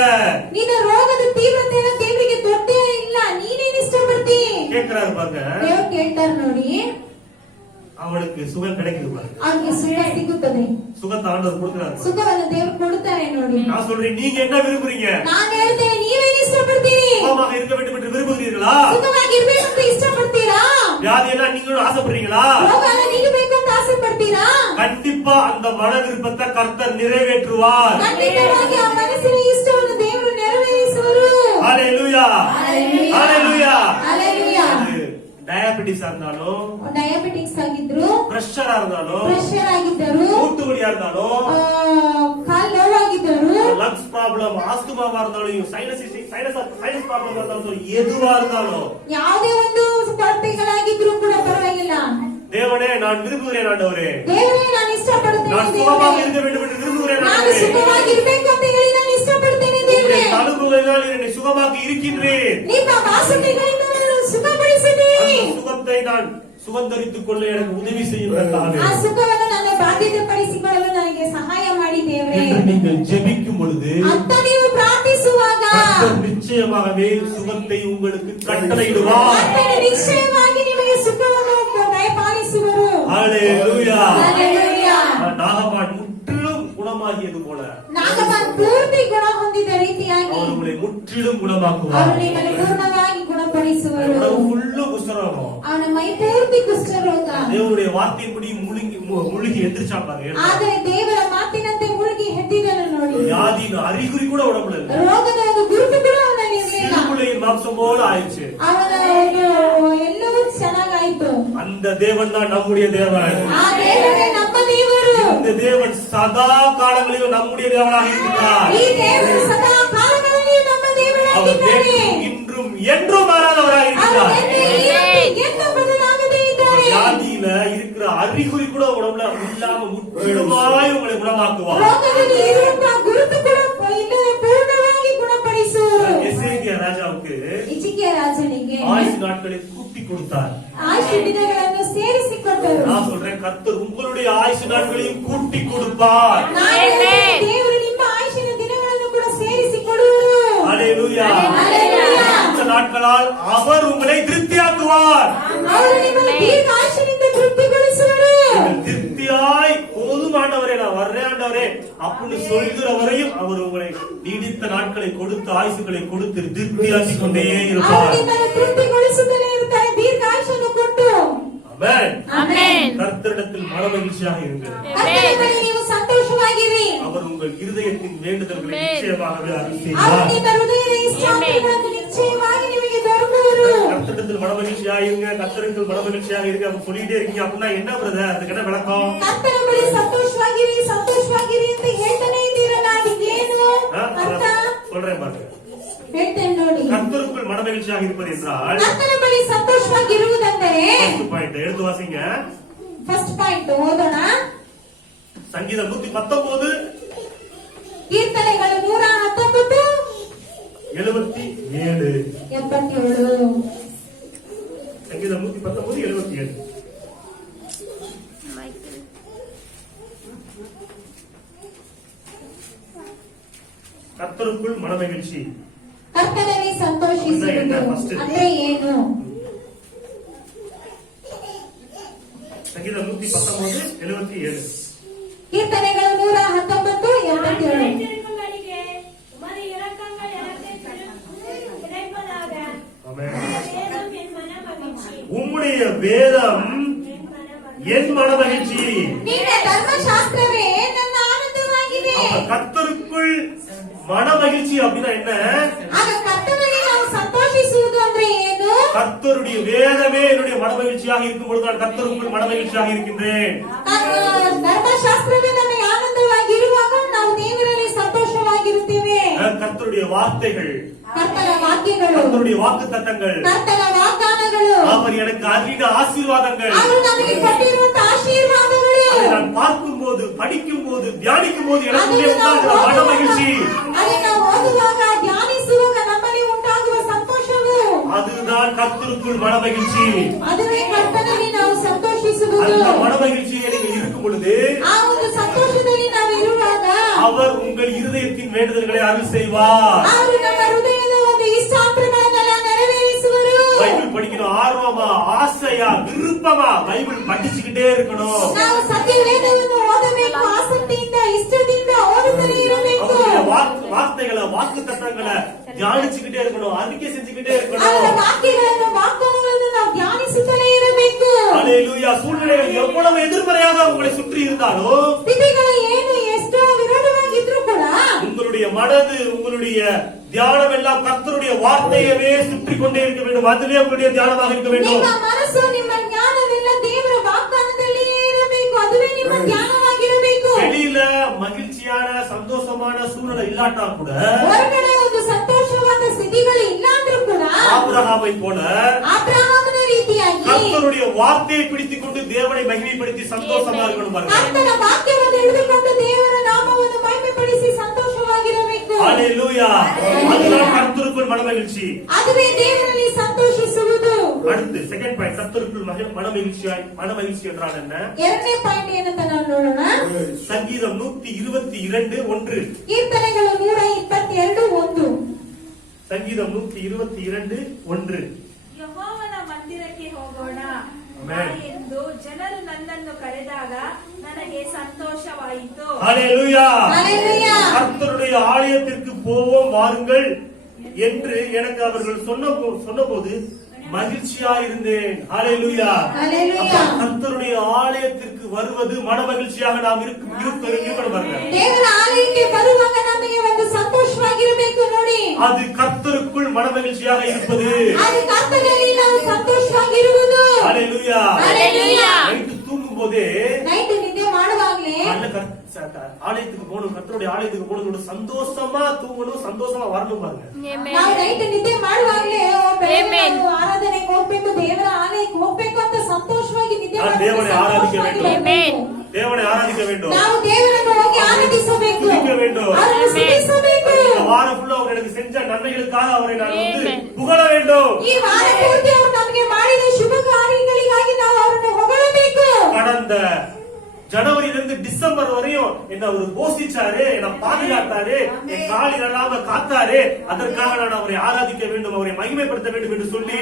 ನಿನ್ನ ರೋಗದ ತೀವ್ರತೆಯನ್ನು ದೇವರಿಗೆ ಗೊತ್ತೇ ಇಲ್ಲ, ನೀನೇನ್ ಇಷ್ಟಪಡ್ತಿ? கேட்கிறாரு பாருங்க. ದೇವ್ರು ಕೇಳ್ತಾರೆ ನೋಡಿ, அவளுக்கு சுகம் கிடைக்குது பாருங்க. ಅವ್ರಿಗೆ ಸುಖ ಸಿಗುತ್ತದೆ, சுகத்தை ஆண்டவர் கொடுக்கிறாரு. ಸುಖವನ್ನು ದೇವ್ರು ಕೊಡುತ್ತಾರೆ ನೋಡಿ. நான் சொல்றேன், நீங்க என்ன விரும்புறீங்க? ನಾನು ಹೇಳ್ತೇನೆ, ನೀವೇನ್ ಇಷ್ಟಪಡ್ತೀರಿ? சுகமாக இருக்க வேண்டும் என்று விரும்புகிறீர்களா? ಸುಖವಾಗಿರ್ಬೇಕು ಅಂತ ಇಷ್ಟಪಡ್ತೀರಾ? வியாதி எல்லாம் நீங்களும் ஆசைப்படுறீங்களா? ರೋಗ ಎಲ್ಲ ನೀಗಬೇಕು ಅಂತ ಆಸೆ ಪಡ್ತೀರಾ? கண்டிப்பா அந்த மன விருப்பத்தை கர்த்தர் நிறைவேற்றுவார். ಖಂಡಿತವಾಗಿ ಆ ಮನಸ್ಸಿನ ಇಷ್ಟವನ್ನು ದೇವರು ನೆರವೇರಿಸುವರು. ஹalleluya, ஹalleluya. ಹಲ್ಲೆಲೂಯಾ. டயாபெட்டிஸா இருந்தாலும், ಡಯಾಬಿಟಿಕ್ಸ್ ಆಗಿದ್ರು, பிரஷரா இருந்தாலும், ಪ್ರೆಷರ್ ಆಗಿದ್ದರು, மூட்டு வலியா இருந்தாலும், ಕಾಲ್ ನೋವಾಗಿದ್ದರು, லங்ஸ் ப்ராப்ளம், ஆஸ்துமாவா இருந்தாலும், சைனஸ் ப்ராப்ளம் இருந்தாலும், எதுவா இருந்தாலும், ಯಾವುದೇ ಒಂದು ಕೊರತೆಗಳಾಗಿದ್ರು ಕೂಡ ಪರವಾಗಿಲ್ಲ, தேவனே நான் விரும்புகிறேன் ஆண்டவரே, ದೇವರೇ ನಾನು ಇಷ್ಟಪಡುತ್ತೇನೆ நான் ದೇವರೇ, சுகமாக இருக்க வேண்டும் என்று விரும்புகிறேன் ನಾನು ஆண்டவரே. ಸುಖವಾಗಿರ್ಬೇಕು ಅಂತ ಹೇಳಿ ನಾನು ಇಷ್ಟಪಡ್ತೇನೆ ದೇವರೇ. உம்முடைய தழும்புகளினால் என்னை சுகமாக்கி இருக்கின்றேன். ನಿಮ್ಮ ವಾಸನೆಗಳಿಂದ ನಾನು ಸುಖಪಡಿಸಿದೆ, அந்த சுகத்தை நான் சுகந்தரித்துக் கொள்ள எனக்கு உதவி செய்யும் கர்த்தாவே. ಆ ಸುಖವನ್ನು ನನ್ನ ಬಾಧ್ಯತೆ ಪಡಿಸಿಕೊಳ್ಳಲು ನನಗೆ ಸಹಾಯ ಮಾಡಿ ದೇವರೇ. என்று நீங்கள் ஜெபிக்கும் பொழுது ಅಂತ ನೀವು ಪ್ರಾರ್ಥಿಸುವಾಗ கர்த்தர் நிச்சயமாகவே சுகத்தை உங்களுக்கு கட்டளையிடுவார். ಕರ್ತನು ನಿಶ್ಚಯವಾಗಿ ನಿಮಗೆ ಸುಖವನ್ನು ದಯಪಾಲಿಸುವರು. ஹalleluya. ಹಲ್ಲೆಲೂಯಾ. நாகமான் முற்றிலும் குணமாகியது போல ನಾಗಮಾನ್ ಪೂರ್ತಿ ಗುಣ ಹೊಂದಿದ ರೀತಿಯಾಗಿ அவர் உங்களை முற்றிலும் குணமாக்குவார். ಅವರು ನಿಮ್ಮನ್ನು ಪೂರ್ಣವಾಗಿ ಗುಣಪಡಿಸುವರು. ஃபுல்லு குஷ்டரோகம். ಅವನ ಮೈ ಪೂರ್ತಿ ಕುಷ್ಠರೋಗ. தேவனுடைய வார்த்தையின்படி முழுகி எந்திரிச்சா பாருங்க. ಆದರೆ ದೇವರ ಮಾತಿನಂತೆ ಮುಳುಗಿ ಎದ್ದಿದನು ನೋಡಿ. வியாதியின் அறிகுறி கூட உடம்புல இல்ல. ರೋಗದ ಒಂದು ಗುರುತು ಕೂಡ ಅವನಲ್ಲಿ ಇರಲಿಲ್ಲ. சிறுபுள்ளையின் மாம்சம் போல ஆயிடுச்சு. ಅವನ ಎಲ್ಲವೂ ಚೆನ್ನಾಗಾಯ್ತು. அந்த தேவன் தான் நம்முடைய தேவன். ಆ ದೇವರೇ ನಮ್ಮ ದೇವರು. இந்த தேவன் சதா காலங்களிலும் நம்முடைய தேவனாக இருக்கிறார். ಈ ದೇವರು ಸದಾ ಕಾಲಗಳಲ್ಲಿ ನಮ್ಮ அவர் ದೇವರಾಗಿದ್ದಾನೆ. நேற்றும் இன்றும் என்றும் மாறாதவராக இருக்கிறார். ಎಂದು ಬದಲಾಗದೇ ಇದ್ದಾರೆ. வியாதியில இருக்கிற அறிகுறி கூட உடம்புல இல்லாம முற்றிலுமாய் உங்களை குணமாக்குவார். ರೋಗದಲ್ಲಿ ಇರುವಂತಹ ಗುರುತು ಕೂಡ ಇಲ್ಲದೆ ಪೂರ್ಣವಾಗಿ ಗುಣಪಡಿಸುವರು. எசேக்கியா ராஜாவுக்கு ಹಿಜ್ಕಿಯ ರಾಜನಿಗೆ ஆயுசு நாட்களை கூட்டி கொடுத்தார். ಆಯುಷ್ಯ ದಿನಗಳನ್ನು ಸೇರಿಸಿಕೊಟ್ಟರು. நான் சொல்றேன், கர்த்தர் உங்களுடைய ஆயுசு நாட்களையும் கூட்டி கொடுப்பார். ದೇವರು ನಿಮ್ಮ ಆಯುಷ್ಯನ ದಿನಗಳನ್ನು ಕೂಡ ಸೇರಿಸಿಕೊಡುವರು. ஹalleluya. ஹalleluya. இந்த நாட்களால் அவர் உங்களை திருப்தியாக்குவார். ಅವರು ನಿಮ್ಮನ್ನು ದೀರ್ಘ ಆಯುಷ್ಯನಿಂದ ತೃಪ್ತಿಗೊಳಿಸುವರು. திருப்தியாய் போதும் ஆண்டவரே, நான் வர்றேன் ஆண்டவரே அப்படின்னு சொல்கிற வரையும் அவர் உங்களை நீடித்த நாட்களை கொடுத்து ஆயுசுகளை கொடுத்து திருப்தியாக்கி கொண்டே ಅವರು இருப்பார். ನಿಮ್ಮನ್ನು ತೃಪ್ತಿಗೊಳಿಸುತ್ತಲೇ ಇರ್ತಾರೆ, ದೀರ್ಘ ಆಯುಷ್ಯವನ್ನು ಕೊಟ್ಟು. ஆமென். ஆமென். கர்த்தரிடத்தில் மனமகிழ்ச்சியாக இருங்கள். ಕರ್ತನ ಬಳಿ ನೀವು ಸಂತೋಷವಾಗಿರಿ. அவர் உங்கள் இருதயத்தின் வேண்டுதல்களை நிச்சயமாகவே அருள் ಅವರು செய்வார். ನಿಮ್ಮ ಹೃದಯದ ಇಷ್ಟಾರ್ಥಗಳನ್ನು ನಿಶ್ಚಯವಾಗಿ ನಿಮಗೆ ದೊರಕುವರು. கர்த்தரிடத்தில் மனமகிழ்ச்சியாக இருங்க, கர்த்தரிடத்தில் மனமகிழ்ச்சியாக இருங்க அப்ப சொல்லிட்டே இருக்கீங்க அப்படின்னா என்ன பிரதர், அதுக்கு என்ன விளக்கம்? ಕರ್ತನ ಬಳಿ ಸಂತೋಷವಾಗಿರಿ ಸಂತೋಷವಾಗಿರಿ ಅಂತ ಹೇಳ್ತಾನೆ ಇದ್ದೀರಲ್ಲ, ಅದಕ್ಕೇನು ಅರ್ಥ? சொல்றேன் பாருங்க. ಹೇಳ್ತೇನೆ ನೋಡಿ. கர்த்தருக்குள் மனமகிழ்ச்சியாக இருப்பது என்றால் ಕರ್ತನ ಬಳಿ ಸಂತೋಷವಾಗಿರುವುದೆಂದರೆ first point எடுத்து வாசிங்க. ಫಸ್ಟ್ ಪಾಯಿಂಟ್ ಓದೋಣ. சங்கீதம் 119 ಕೀರ್ತನೆಗಳು 119 77. 77. ಸಂಗೀತ 119 77. கர்த்தருக்குள் மனமகிழ்ச்சி. ಕರ್ತನಲ್ಲಿ ಸಂತೋಷಿಸುವುದು ಅಂದ್ರೆ ಏನು? ಸಂಗೀತ 119 77. கீர்த்தனைகள் 119 77. நினைத்திருக்கும்படிக்கு உமது இரக்கங்கள் எனக்கு கிடைப்பதாக. ஆமென். வேதம் என் மனமகிழ்ச்சி. உம்முடைய வேதம் என் மனமகிழ்ச்சி. ನಿನ್ನ ಧರ್ಮಶಾಸ್ತ್ರವೇ ನನ್ನ ಆನಂದವಾಗಿದೆ. கர்த்தருக்குள் மனமகிழ்ச்சி அப்படின்னா என்ன? ಆಗ ಕರ್ತನಲ್ಲಿ ನಾವು ಸಂತೋಷಿಸುವುದು ಅಂದ್ರೆ ಏನು? கர்த்தருடைய வேதமே என்னுடைய மனமகிழ்ச்சியாக இருக்கும் பொழுது நான் கர்த்தருக்குள் மனமகிழ்ச்சியாக இருக்கின்றேன். ಧರ್ಮಶಾಸ್ತ್ರವೇ ನಮಗೆ ಆನಂದವಾಗಿರುವಾಗ ನಾವು ದೇವರಲ್ಲಿ ಸಂತೋಷವಾಗಿರುತ್ತೇವೆ. கர்த்தருடைய வார்த்தைகள், ಕರ್ತನ ವಾಕ್ಯಗಳು, கர்த்தருடைய வாக்குத்தத்தங்கள், ಕರ್ತನ ವಾಗ್ದಾನಗಳು, அவர் எனக்கு அருளின ஆசீர்வாதங்கள், ಅವರು ನಮಗೆ ಕೊಟ್ಟಿರುವಂತಹ ಆಶೀರ್ವಾದಗಳು, அதை நான் பார்க்கும் போது, படிக்கும் போது, தியானிக்கும் போது எனக்குள்ளே உண்டாகிற மனமகிழ்ச்சி, ಅದನ್ನು ಓದುವಾಗ ಧ್ಯಾನಿಸುವಾಗ ನಮ್ಮಲ್ಲಿ ಉಂಟಾಗುವ ಸಂತೋಷವು, அதுதான் கர்த்தருக்குள் மனமகிழ்ச்சி. ಅದುವೇ ಕರ್ತನಲ್ಲಿ ನಾವು ಸಂತೋಷಿಸುವುದು. அந்த மனமகிழ்ச்சியை நீங்கள் இருக்கும் பொழுது ಆ ಒಂದು ಸಂತೋಷದಲ್ಲಿ ನಾವು ಇರುವಾಗ அவர் உங்கள் இருதயத்தின் வேண்டுதல்களை அருள் செய்வார். ಅವರು ನಮ್ಮ ಹೃದಯದ ಒಂದು ಇಷ್ಟಾರ್ಥಗಳನ್ನೆಲ್ಲ ನೆರವೇರಿಸುವರು. பைபிள் படிக்கணும் ஆர்வமா, ஆசையா, விருப்பமா பைபிள் படிச்சுக்கிட்டே இருக்கணும். ನಾವು ಸತ್ಯವೇದವನ್ನು ಓದಬೇಕು, ಆಸಕ್ತಿಯಿಂದ ಇಷ್ಟದಿಂದ ಓದುತ್ತಲೇ ಇರಬೇಕು. அவருடைய வார்த்தைகளை, வாக்கு தத்தங்களை தியானிச்சுக்கிட்டே இருக்கணும், அறிக்கை செஞ்சுக்கிட்டே ಅವರ இருக்கணும். ವಾಕ್ಯಗಳನ್ನು ವಾಗ್ದಾನಗಳನ್ನು ನಾವು ಧ್ಯಾನಿಸುತ್ತಲೇ ಇರಬೇಕು. அல்லேலூயா. சூழ்நிலைகள் எவ்வளவு எதிர்மறையாக உங்களை சுற்றி இருந்தாலும் ಸ್ಥಿತಿಗಳು ಏನು ಎಷ್ಟೋ ವಿರೋಧವಾಗಿದ್ರು ಕೂಡ உங்களுடைய மனது, உங்களுடைய தியானம் எல்லாம் கர்த்தருடைய வார்த்தையவே சுற்றி கொண்டே இருக்க வேண்டும். அதுவே உங்களுடைய தியானமாக இருக்க வேண்டும். ನಿಮ್ಮ ಮನಸ್ಸು, ನಿಮ್ಮ ಜ್ಞಾನವೆಲ್ಲ ದೇವರ ವಾಗ್ದಾನದಲ್ಲಿಯೇ ಇರಬೇಕು. ಅದುವೇ ನಿಮ್ಮ ಜ್ಞಾನವಾಗಿರಬೇಕು. வெளியில மகிழ்ச்சியான சந்தோஷமான சூழ்நிலை இல்லாட்டா கூட ಹೊರಗಡೆ ಒಂದು ಸಂತೋಷವಾದ ಸ್ಥಿತಿಗಳು ಇಲ್ಲಾಂದ್ರೂ ಕೂಡ ஆபிரகாமை போல ಅಬ್ರಹಾಮನ ರೀತಿಯಾಗಿ கர்த்தருடைய வார்த்தையை பிடித்துக் கொண்டு தேவனை மகிமைப்படுத்தி சந்தோஷமா இருக்கணும் பாருங்க. ಕರ್ತನ ವಾಕ್ಯವನ್ನು ಹಿಡಿದುಕೊಂಡು ದೇವರ ನಾಮವನ್ನು ಮಹಿಮೆಪಡಿಸಿ ಸಂತೋಷವಾಗಿರಬೇಕು. ஹalleluya. அதுதான் கர்த்தருக்குள் மனமகிழ்ச்சி. ಅದುವೇ ದೇವರಲ್ಲಿ ಸಂತೋಷಿಸುವುದು. அடுத்து செகண்ட் பாயிண்ட், கர்த்தருக்குள் மனமகிழ்ச்சி என்றால் என்ன? ಎರಡನೇ ಪಾಯಿಂಟ್ ಏನಂತ ನಾವು ನೋಡೋಣ. சங்கீதம் 122:1. ಕೀರ್ತನೆಗಳು 122:1. சங்கீதம் 122:1. ಯೆಹೋವನ ಮಂದಿರಕ್ಕೆ ಹೋಗೋಣ ಆಮೆನ್. ಎಂದು ಜನರು ನನ್ನನ್ನು ಕರೆದಾಗ ನನಗೆ ಸಂತೋಷವಾಯಿತು. ஹalleluya. ஹalleluya. கர்த்தருடைய ஆலயத்திற்கு போவோம் வாருங்கள் என்று எனக்கு அவர்கள் சொன்னபோது மகிழ்ச்சியா இருந்தேன். ஹalleluya. ஹalleluya. கர்த்தருடைய ஆலயத்திற்கு வருவது மனமகிழ்ச்சியாக நாம் இருக்கணும் பாருங்க. ದೇವರ ಆಲಯಕ್ಕೆ ಬರುವಾಗ ನಮಗೆ ಒಂದು ಸಂತೋಷವಾಗಿರಬೇಕು ನೋಡಿ. அது கர்த்தருக்குள் மனமகிழ்ச்சியாக இருப்பது. ಅದು ಕರ್ತನಲ್ಲಿ ನಾವು ಸಂತೋಷವಾಗಿರುವುದು. ஹalleluya. ஹalleluya. நைட்டு தூங்கும் போதே ನೈಟ್ ನಿದ್ದೆ ಮಾಡುವಾಗಲೇ ஆலயத்துக்கு போகணும், கர்த்தருடைய ஆலயத்துக்கு போகணும், சந்தோஷமா தூங்கணும், சந்தோஷமா வரணும் பாருங்க. ನಾವು ನೈಟ್ ನಿದ್ದೆ ಮಾಡುವಾಗಲೇ ಆರಾಧನೆಗೆ ಹೋಗ್ಬೇಕು, ದೇವರ ಆಲಯಕ್ಕೆ ಹೋಗ್ಬೇಕು ಅಂತ ಸಂತೋಷವಾಗಿ ನಿದ್ದೆ நான் தேவனை ஆராதிக்க வேண்டும். தேவனை ஆராதிக்க வேண்டும். ನಾವು ದೇವರನ್ನು ಹೋಗಿ ಆರಾಧಿಸಬೇಕು, துதிக்க வேண்டும். ಅವರನ್ನು ಸ್ತುತಿಸಬೇಕು. இந்த வாரம் ஃபுல்லா அவர் எனக்கு செஞ்ச நன்மைகளுக்காக அவரை நான் வந்து புகழ வேண்டும். ಈ ವಾರ ಪೂರ್ತಿ ಅವರು ನಮಗೆ ಮಾಡಿದ ಶುಭ ಕಾರ್ಯಗಳಿಗಾಗಿ ನಾವು ಅವರನ್ನು ಹೊಗಳಬೇಕು. கடந்த ஜனவரியிலிருந்து டிசம்பர் வரையும் என்ன அவர் போஷிச்சாரு, என்ன பாதுகாத்தாரு, என் கால் இல்லாம காத்தாரு, அதற்காக நான் அவரை ஆராதிக்க வேண்டும், அவரை மகிமைப்படுத்த வேண்டும் என்று சொல்லி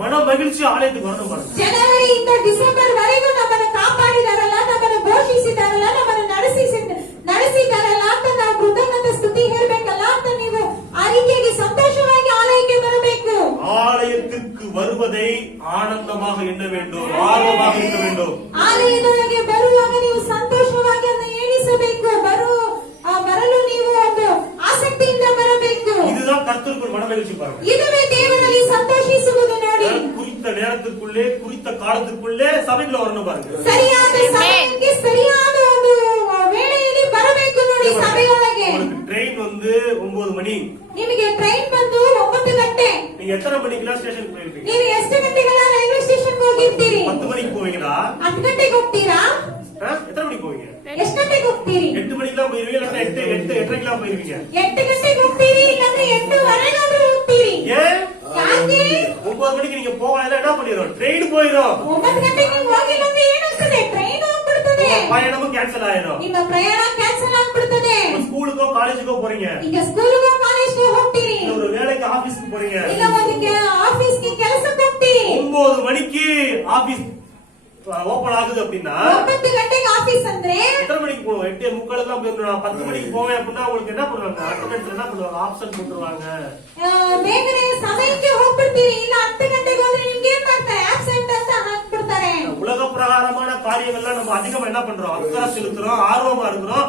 மன மகிழ்ச்சி ஆலயத்துக்கு வரணும் பாருங்க. ಜನವರಿಯಿಂದ ಡಿಸೆಂಬರ್ ವರೆಗೂ ನಮ್ಮನ್ನು ಕಾಪಾಡಿದಾರಲ್ಲ, ನಮ್ಮನ್ನು ಘೋಷಿಸಿದಾರಲ್ಲ, ನಮ್ಮನ್ನು ನಡೆಸಿದಾರಲ್ಲ ಅಂತ ನಾವು ಕೃತಜ್ಞತೆ ಸ್ತುತಿ ಹೇಳ್ಬೇಕಲ್ಲ ಅಂತ ನೀವು ಆ ರೀತಿಯಾಗಿ ಸಂತೋಷವಾಗಿ ಆಲಯಕ್ಕೆ ಬರಬೇಕು. ஆலயத்திற்கு வருவதை ஆனந்தமாக எண்ண வேண்டும், ஆர்வமாக இருக்க வேண்டும். ಆಲಯದೊಳಗೆ ಬರುವಾಗ ನೀವು ಸಂತೋಷವಾಗಿ ಅದನ್ನು ಎಣಿಸಬೇಕು. ಬರಲು ನೀವು ಒಂದು ಆಸಕ್ತಿಯಿಂದ ಬರಬೇಕು. இதுதான் கர்த்தருக்குள் மனமகிழ்ச்சி பாருங்க. ಇದುವೇ ದೇವರಲ್ಲಿ ಸಂತೋಷಿಸುವುದು ನೋಡಿ. குறித்த நேரத்திற்குள்ளே, குறித்த காலத்திற்குள்ளே சபைக்குள்ள வரணும் பாருங்க. ಸರಿಯಾದ ಸಮಯಕ್ಕೆ ಸರಿಯಾದ ಒಂದು ವೇಳೆಯಲ್ಲಿ ಬರಬೇಕು ನೋಡಿ ಸಭೆಯೊಳಗೆ. உங்களுக்கு ட்ரெயின் வந்து 9 மணி, ನಿಮಗೆ ಟ್ರೈನ್ ಬಂದು 9 ಗಂಟೆ. நீங்க எத்தனை மணிக்கெல்லாம் ஸ்டேஷன் போயிருப்பீங்க? ನೀವು ಎಷ್ಟು ಗಂಟೆಗಳ ರೈಲ್ವೆ ಸ್ಟೇಷನ್ ಹೋಗಿರ್ತೀರಿ? 10 மணிக்கு போவீங்களா? 10 ಗಂಟೆಗೆ ಹೋಗ್ತೀರಾ? எத்தனை மணிக்கு போவீங்க? ಎಷ್ಟು ಗಂಟೆಗೆ ಹೋಗ್ತೀರಿ? 8 மணிக்கெல்லாம் போயிருவீங்க, இல்ல 8:30க்கெல்லாம் போயிருவீங்க. 8 ಗಂಟೆಗೆ ಹೋಗ್ತೀರಿ, ಇಲ್ಲಾಂದ್ರೆ 8:15 ಹೋಗ್ತೀರಿ. ஏன்? ಯಾಕೆ? 9 மணிக்கு நீங்க போகாதல என்ன பண்ணிரும்? ட்ரெயின் போயிரும். 9 ಗಂಟೆಗೆ ನೀವು ಹೋಗಿಲ್ಲ ಅಂದ್ರೆ ಏನಾಗ್ತದೆ? ಟ್ರೈನ್ ಹೋಗ್ಬಿಡ್ತದೆ. பயணமும் கேன்சல் ஆயிரும். ನಿಮ್ಮ ಪ್ರಯಾಣ ಕ್ಯಾನ್ಸಲ್ ಆಗ್ಬಿಡ್ತದೆ. ஸ்கூலுக்கோ காலேஜுக்கோ போறீங்க, ಈಗ ಸ್ಕೂಲ್ಗೋ ಕಾಲೇಜ್ಗೆ ಹೋಗ್ತೀರಿ, இல்ல ஒரு வேலைக்கு ஆபீஸ்க்கு போறீங்க, ಇಲ್ಲ ಒಂದು ಆಫೀಸ್ಗೆ ಕೆಲಸಕ್ಕೆ ಹೋಗ್ತೀರಿ. 9 மணிக்கு ஆபீஸ் ஓபன் ஆகுது அப்படின்னா 9 ಗಂಟೆಗೆ ಆಫೀಸ್ ಅಂದ್ರೆ எத்தனை மணிக்கு போவோம்? 8:45 போயிடும். நான் 10 மணிக்கு போவேன் அப்படின்னா உங்களுக்கு என்ன பண்ணுவாங்க? அட்டெண்டன்ஸ் என்ன பண்ணுவாங்க? ஆப்ஷன் போட்டுருவாங்க. ಬೇಗನೆ ಸಮಯಕ್ಕೆ ಹೋಗ್ಬಿಡ್ತೀರಿ. ಇಲ್ಲ 10 ಗಂಟೆಗೆ ಹೋದ್ರೆ ನಿಮ್ಗೆ ಏನ್ ಮಾಡ್ತಾರೆ? ಆಬ್ಸೆಂಟ್ ಅಂತ ಹಾಕ್ಬಿಡ್ತಾರೆ. உலக பிரகாரமான காரியங்கள்லாம் நம்ம அதிகமா என்ன பண்றோம்? அக்கறை செலுத்துறோம், ஆர்வமா இருக்கிறோம்,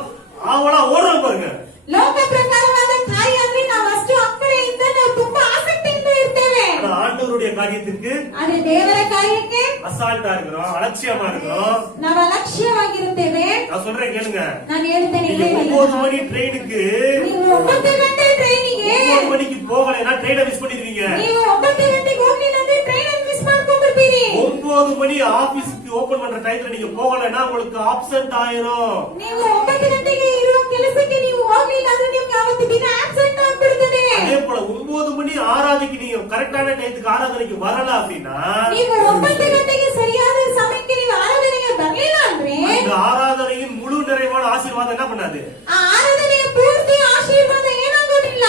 ஆவலா ஓடுறோம் பாருங்க. ಲೋಕ ಪ್ರಕಾರವಾದ ಕಾರ್ಯ ಅಂದ್ರೆ ನಾವು ಅಷ್ಟು ಅಕ್ಕರೆಯಿಂದ ನಾವು ತುಂಬಾ ಆಸಕ್ತಿಯಿಂದ ಇರ್ತೇವೆ. ஆனா ஆண்டவருடைய காரியத்திற்கு ಆದ್ರೆ ದೇವರ ಕಾರ್ಯಕ್ಕೆ அசால்ட்டா இருக்கிறோம், அலட்சியமா இருக்கிறோம். ನಾವು ಅಲಕ್ಷ್ಯವಾಗಿರುತ್ತೇವೆ. நான் சொல்றேன் கேளுங்க. ನಾನು ಹೇಳ್ತೇನೆ நீங்க ಕೇಳಿ. 9 மணி ட்ரெயினுக்கு ನೀವು 9 ಗಂಟೆ ಟ್ರೈನಿಗೆ 9 மணிக்கு போகலைன்னா ட்ரெயினை மிஸ் பண்ணிடுவீங்க. ನೀವು 9 ಗಂಟೆಗೆ ಹೋಗ್ಲಿಲ್ಲ ಅಂದ್ರೆ ಟ್ರೈನ್ ಅನ್ನು ಮಿಸ್ ಮಾಡ್ಕೊಂಡ್ಬಿಡ್ತೀರಿ. 9 மணி ஆபீஸ்க்கு ஓபன் பண்ற டைத்துல நீங்க போகலைன்னா உங்களுக்கு ஆப்சென்ட் ஆயிரும். ನೀವು 9 ಗಂಟೆಗೆ ಇರುವ ಕೆಲಸಕ್ಕೆ ನೀವು ಹೋಗ್ಲಿಲ್ಲ ಅಂದ್ರೆ ನಿಮ್ಗೆ ಅವತ್ತು ದಿನ ಆಬ್ಸೆಂಟ್ ಆಗ್ಬಿಡ್ತದೆ. அதே போல 9 மணி ஆராதனைக்கு நீங்க கரெக்டான டைத்துக்கு ஆராதனைக்கு வரல அப்படின்னா ನೀವು 9 ಗಂಟೆಗೆ ಸರಿಯಾದ ಸಮಯಕ್ಕೆ ನೀವು ಆರಾಧನೆಗೆ ಬರಲಿಲ್ಲ ಅಂದ್ರೆ இந்த ஆராதனையின் முழு நிறைவான ஆசீர்வாதம் என்ன பண்ணாது? ಆ ಆರಾಧನೆಯ ಪೂರ್ತಿ ಆಶೀರ್ವಾದ ಏನಾಗೋದಿಲ್ಲ.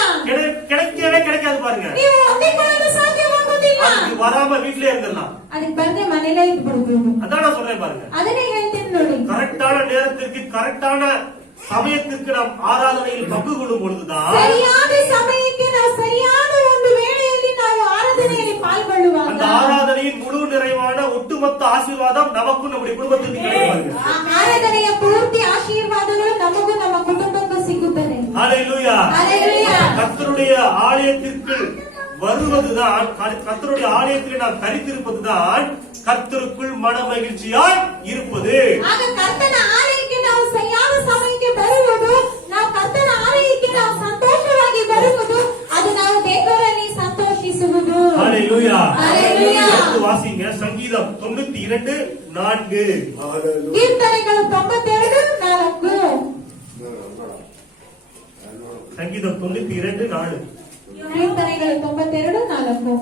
கிடைக்கவே கிடைக்காது பாருங்க. ನೀವು ಹೊಂದಿಕೊಳ್ಳಲು ಸಾಧ್ಯವಾಗೋದಿಲ್ಲ. அதுக்கு வராம வீட்லயே இருந்துடலாம். ಅದಕ್ಕೆ ಬಂದ್ರೆ ಮನೇಲೇ ಇದ್ಬಿಡ್ಬೋದು. அதான் நான் சொல்றேன் பாருங்க. ಅದನ್ನೇ ಹೇಳ್ತೀನಿ ನೋಡಿ. கரெக்டான நேரத்திற்கு கரெக்டான சமயத்திற்கு நாம் ஆராதனையில் பங்கு கொள்ளும் பொழுதுதான் ಸರಿಯಾದ ಸಮಯಕ್ಕೆ ನಾವು ಸರಿಯಾದ ಒಂದು ವೇಳೆಯಲ್ಲಿ ನಾವು ಆರಾಧನೆಯಲ್ಲಿ ಪಾಲ್ಗೊಳ್ಳುವಾಗ அந்த ஆராதனையின் முழு நிறைவான ஒட்டுமொத்த ஆசீர்வாதம் நமக்கும் நம்முடைய குடும்பத்திற்கு கிடைக்கும். ಆ ಆರಾಧನೆಯ ಪೂರ್ತಿ ಆಶೀರ್ವಾದಗಳು ನಮಗೂ ನಮ್ಮ ಕುಟುಂಬಕ್ಕೂ ಸಿಗುತ್ತದೆ. ஹalleluya. ஹalleluya. கர்த்தருடைய ஆலயத்திற்கு வருவதுதான், கர்த்தருடைய ஆலயத்தில் நாம் தரித்திருப்பதுதான் கர்த்தருக்குள் மன மகிழ்ச்சியாய் இருப்பது. ಆಗ ಕರ್ತನ ಆಲಯಕ್ಕೆ ನಾವು ಸರಿಯಾದ ಸಮಯಕ್ಕೆ ಬರುವುದು, ನಾವು ಕರ್ತನ ಆಲಯಕ್ಕೆ ನಾವು ಸಂತೋಷವಾಗಿ ಬರುವುದು, ಅದು ನಾವು ದೇವರಲ್ಲಿ ಸಂತೋಷಿಸುವುದು. ஹalleluya. ஹalleluya. அடுத்து வாசிங்க சங்கீதம் 92:4. ಕೀರ್ತನೆಗಳು 92:4. சங்கீதம் 92:4. ಕೀರ್ತನೆಗಳು 92:4.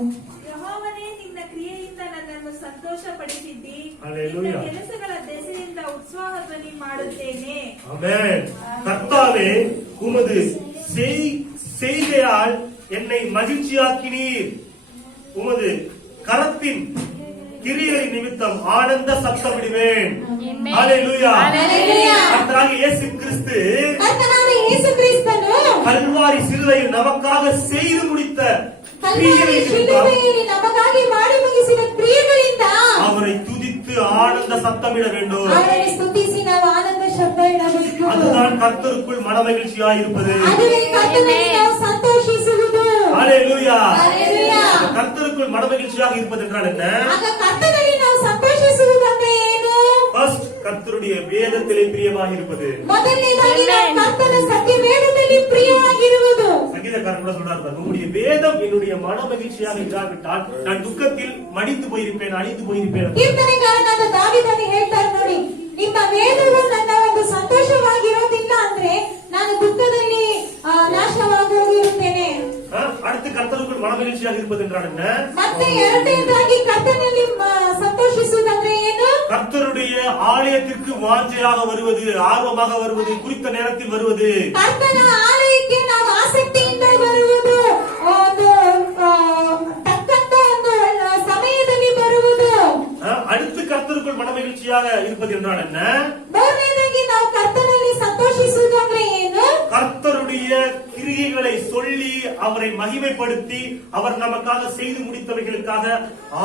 ಯೆಹೋವನೇ, ನಿನ್ನ ಕ್ರಿಯೆಯಿಂದ ನನ್ನನ್ನು ಸಂತೋಷಪಡಿಸಿದ್ದಿ. ಹಲ್ಲೆಲೂಯಾ. ನಿನ್ನ ಕೆಲಸಗಳ ದೆಸೆಯಿಂದ ಉತ್ಸಾಹ ಧ್ವನಿ ಮಾಡುತ್ತೇನೆ. ஆமென். கர்த்தாவே, உமது செய்கையால் என்னை மகிழ்ச்சியாக்கினீர். உமது கரத்தின் கிரியைகளின் நிமித்தம் ஆனந்த சத்தமிடுவேன். ஹalleluya. ஹalleluya. கர்த்தராகிய இயேசு கிறிஸ்து ಕರ್ತನಾದ ಯೇಸು ಕ್ರಿಸ್ತನು கல்வாரி சிலுவையில் நமக்காக செய்து முடித்த ಕಲ್ವಾರಿ கிரியைகளின் நிமித்தம் ಶಿಲುಬೆಯಲ್ಲಿ ನಮಗಾಗಿ ಮಾಡಿ ಮುಗಿಸಿದ ಕ್ರಿಯೆಗಳಿಂದ அவரை துதித்து ஆனந்த சத்தமிட வேண்டும். ಅವರನ್ನು ಸ್ತುತಿಸಿ ನಾವು ಆನಂದ ಶಬ್ದ ಇಡಬೇಕು. அதுதான் கர்த்தருக்குள் மனமகிழ்ச்சியாய் இருப்பது. ಅದುವೇ ಕರ್ತನಲ್ಲಿ ನಾವು ಸಂತೋಷಿಸುವುದು. ஹalleluya. ஹalleluya. கர்த்தருக்குள் மனமகிழ்ச்சியாக இருப்பது என்றால் என்ன? ಆಗ ಕರ್ತನಲ್ಲಿ ನಾವು ಸಂತೋಷಿಸುವುದಂದ್ರೆ ಏನು? ஃபர்ஸ்ட் கர்த்தருடைய வேதத்திலே பிரியமாக இருப்பது. ಮೊದಲನೇದಾಗಿ ನಾವು ಕರ್ತನ ಸತ್ಯ ವೇದದಲ್ಲಿ ಪ್ರಿಯವಾಗಿರುವುದು. சங்கீதக்காரன் கூட சொல்றாரு, உங்களுடைய வேதம் என்னுடைய மனமகிழ்ச்சியாக இல்லாவிட்டால் நான் துக்கத்தில் மடிந்து போயிருப்பேன், அழிந்து போயிருப்பேன். ಕೀರ್ತನೆಗಾರನಾದ ದಾವೀದನು ಹೇಳ್ತಾರೆ ನೋಡಿ, ನಿಮ್ಮ ವೇದವು ನನ್ನ ಒಂದು ಸಂತೋಷವಾಗಿರೋದಿಲ್ಲ ಅಂದ್ರೆ ನಾನು ದುಃಖದಲ್ಲಿ ನಾಶವಾಗೋಗಿರುತ್ತೇನೆ. அடுத்து கர்த்தருக்குள் மனமகிழ்ச்சியாக இருப்பது என்றால் என்ன? ಮತ್ತೆ ಎರಡನೇದಾಗಿ ಕರ್ತನಲ್ಲಿ ಸಂತೋಷಿಸುವುದಂದ್ರೆ ಏನು? கர்த்தருடைய ஆலயத்திற்கு வாஞ்சையாக வருவது, ஆர்வமாக வருவது, குறித்த நேரத்தில் வருவது. ಕರ್ತನ ಆಲಯಕ್ಕೆ ನಾವು ಆಸಕ್ತಿಯಿಂದ ಬರುವುದು, ಒಂದು ತಕ್ಕಂತ ಒಂದು ಸಮಯದಲ್ಲಿ ಬರುವುದು. அடுத்து கர்த்தருக்குள் மனமகிழ்ச்சியாக இருப்பது என்றால் என்ன? ಮೂರನೇದಾಗಿ ನಾವು ಕರ್ತನಲ್ಲಿ ಸಂತೋಷಿಸುವುದು ಅಂದ್ರೆ ಏನು? கர்த்தருடைய கிரியைகளை சொல்லி அவரை மகிமைப்படுத்தி அவர் நமக்காக செய்து முடித்தவைகளுக்காக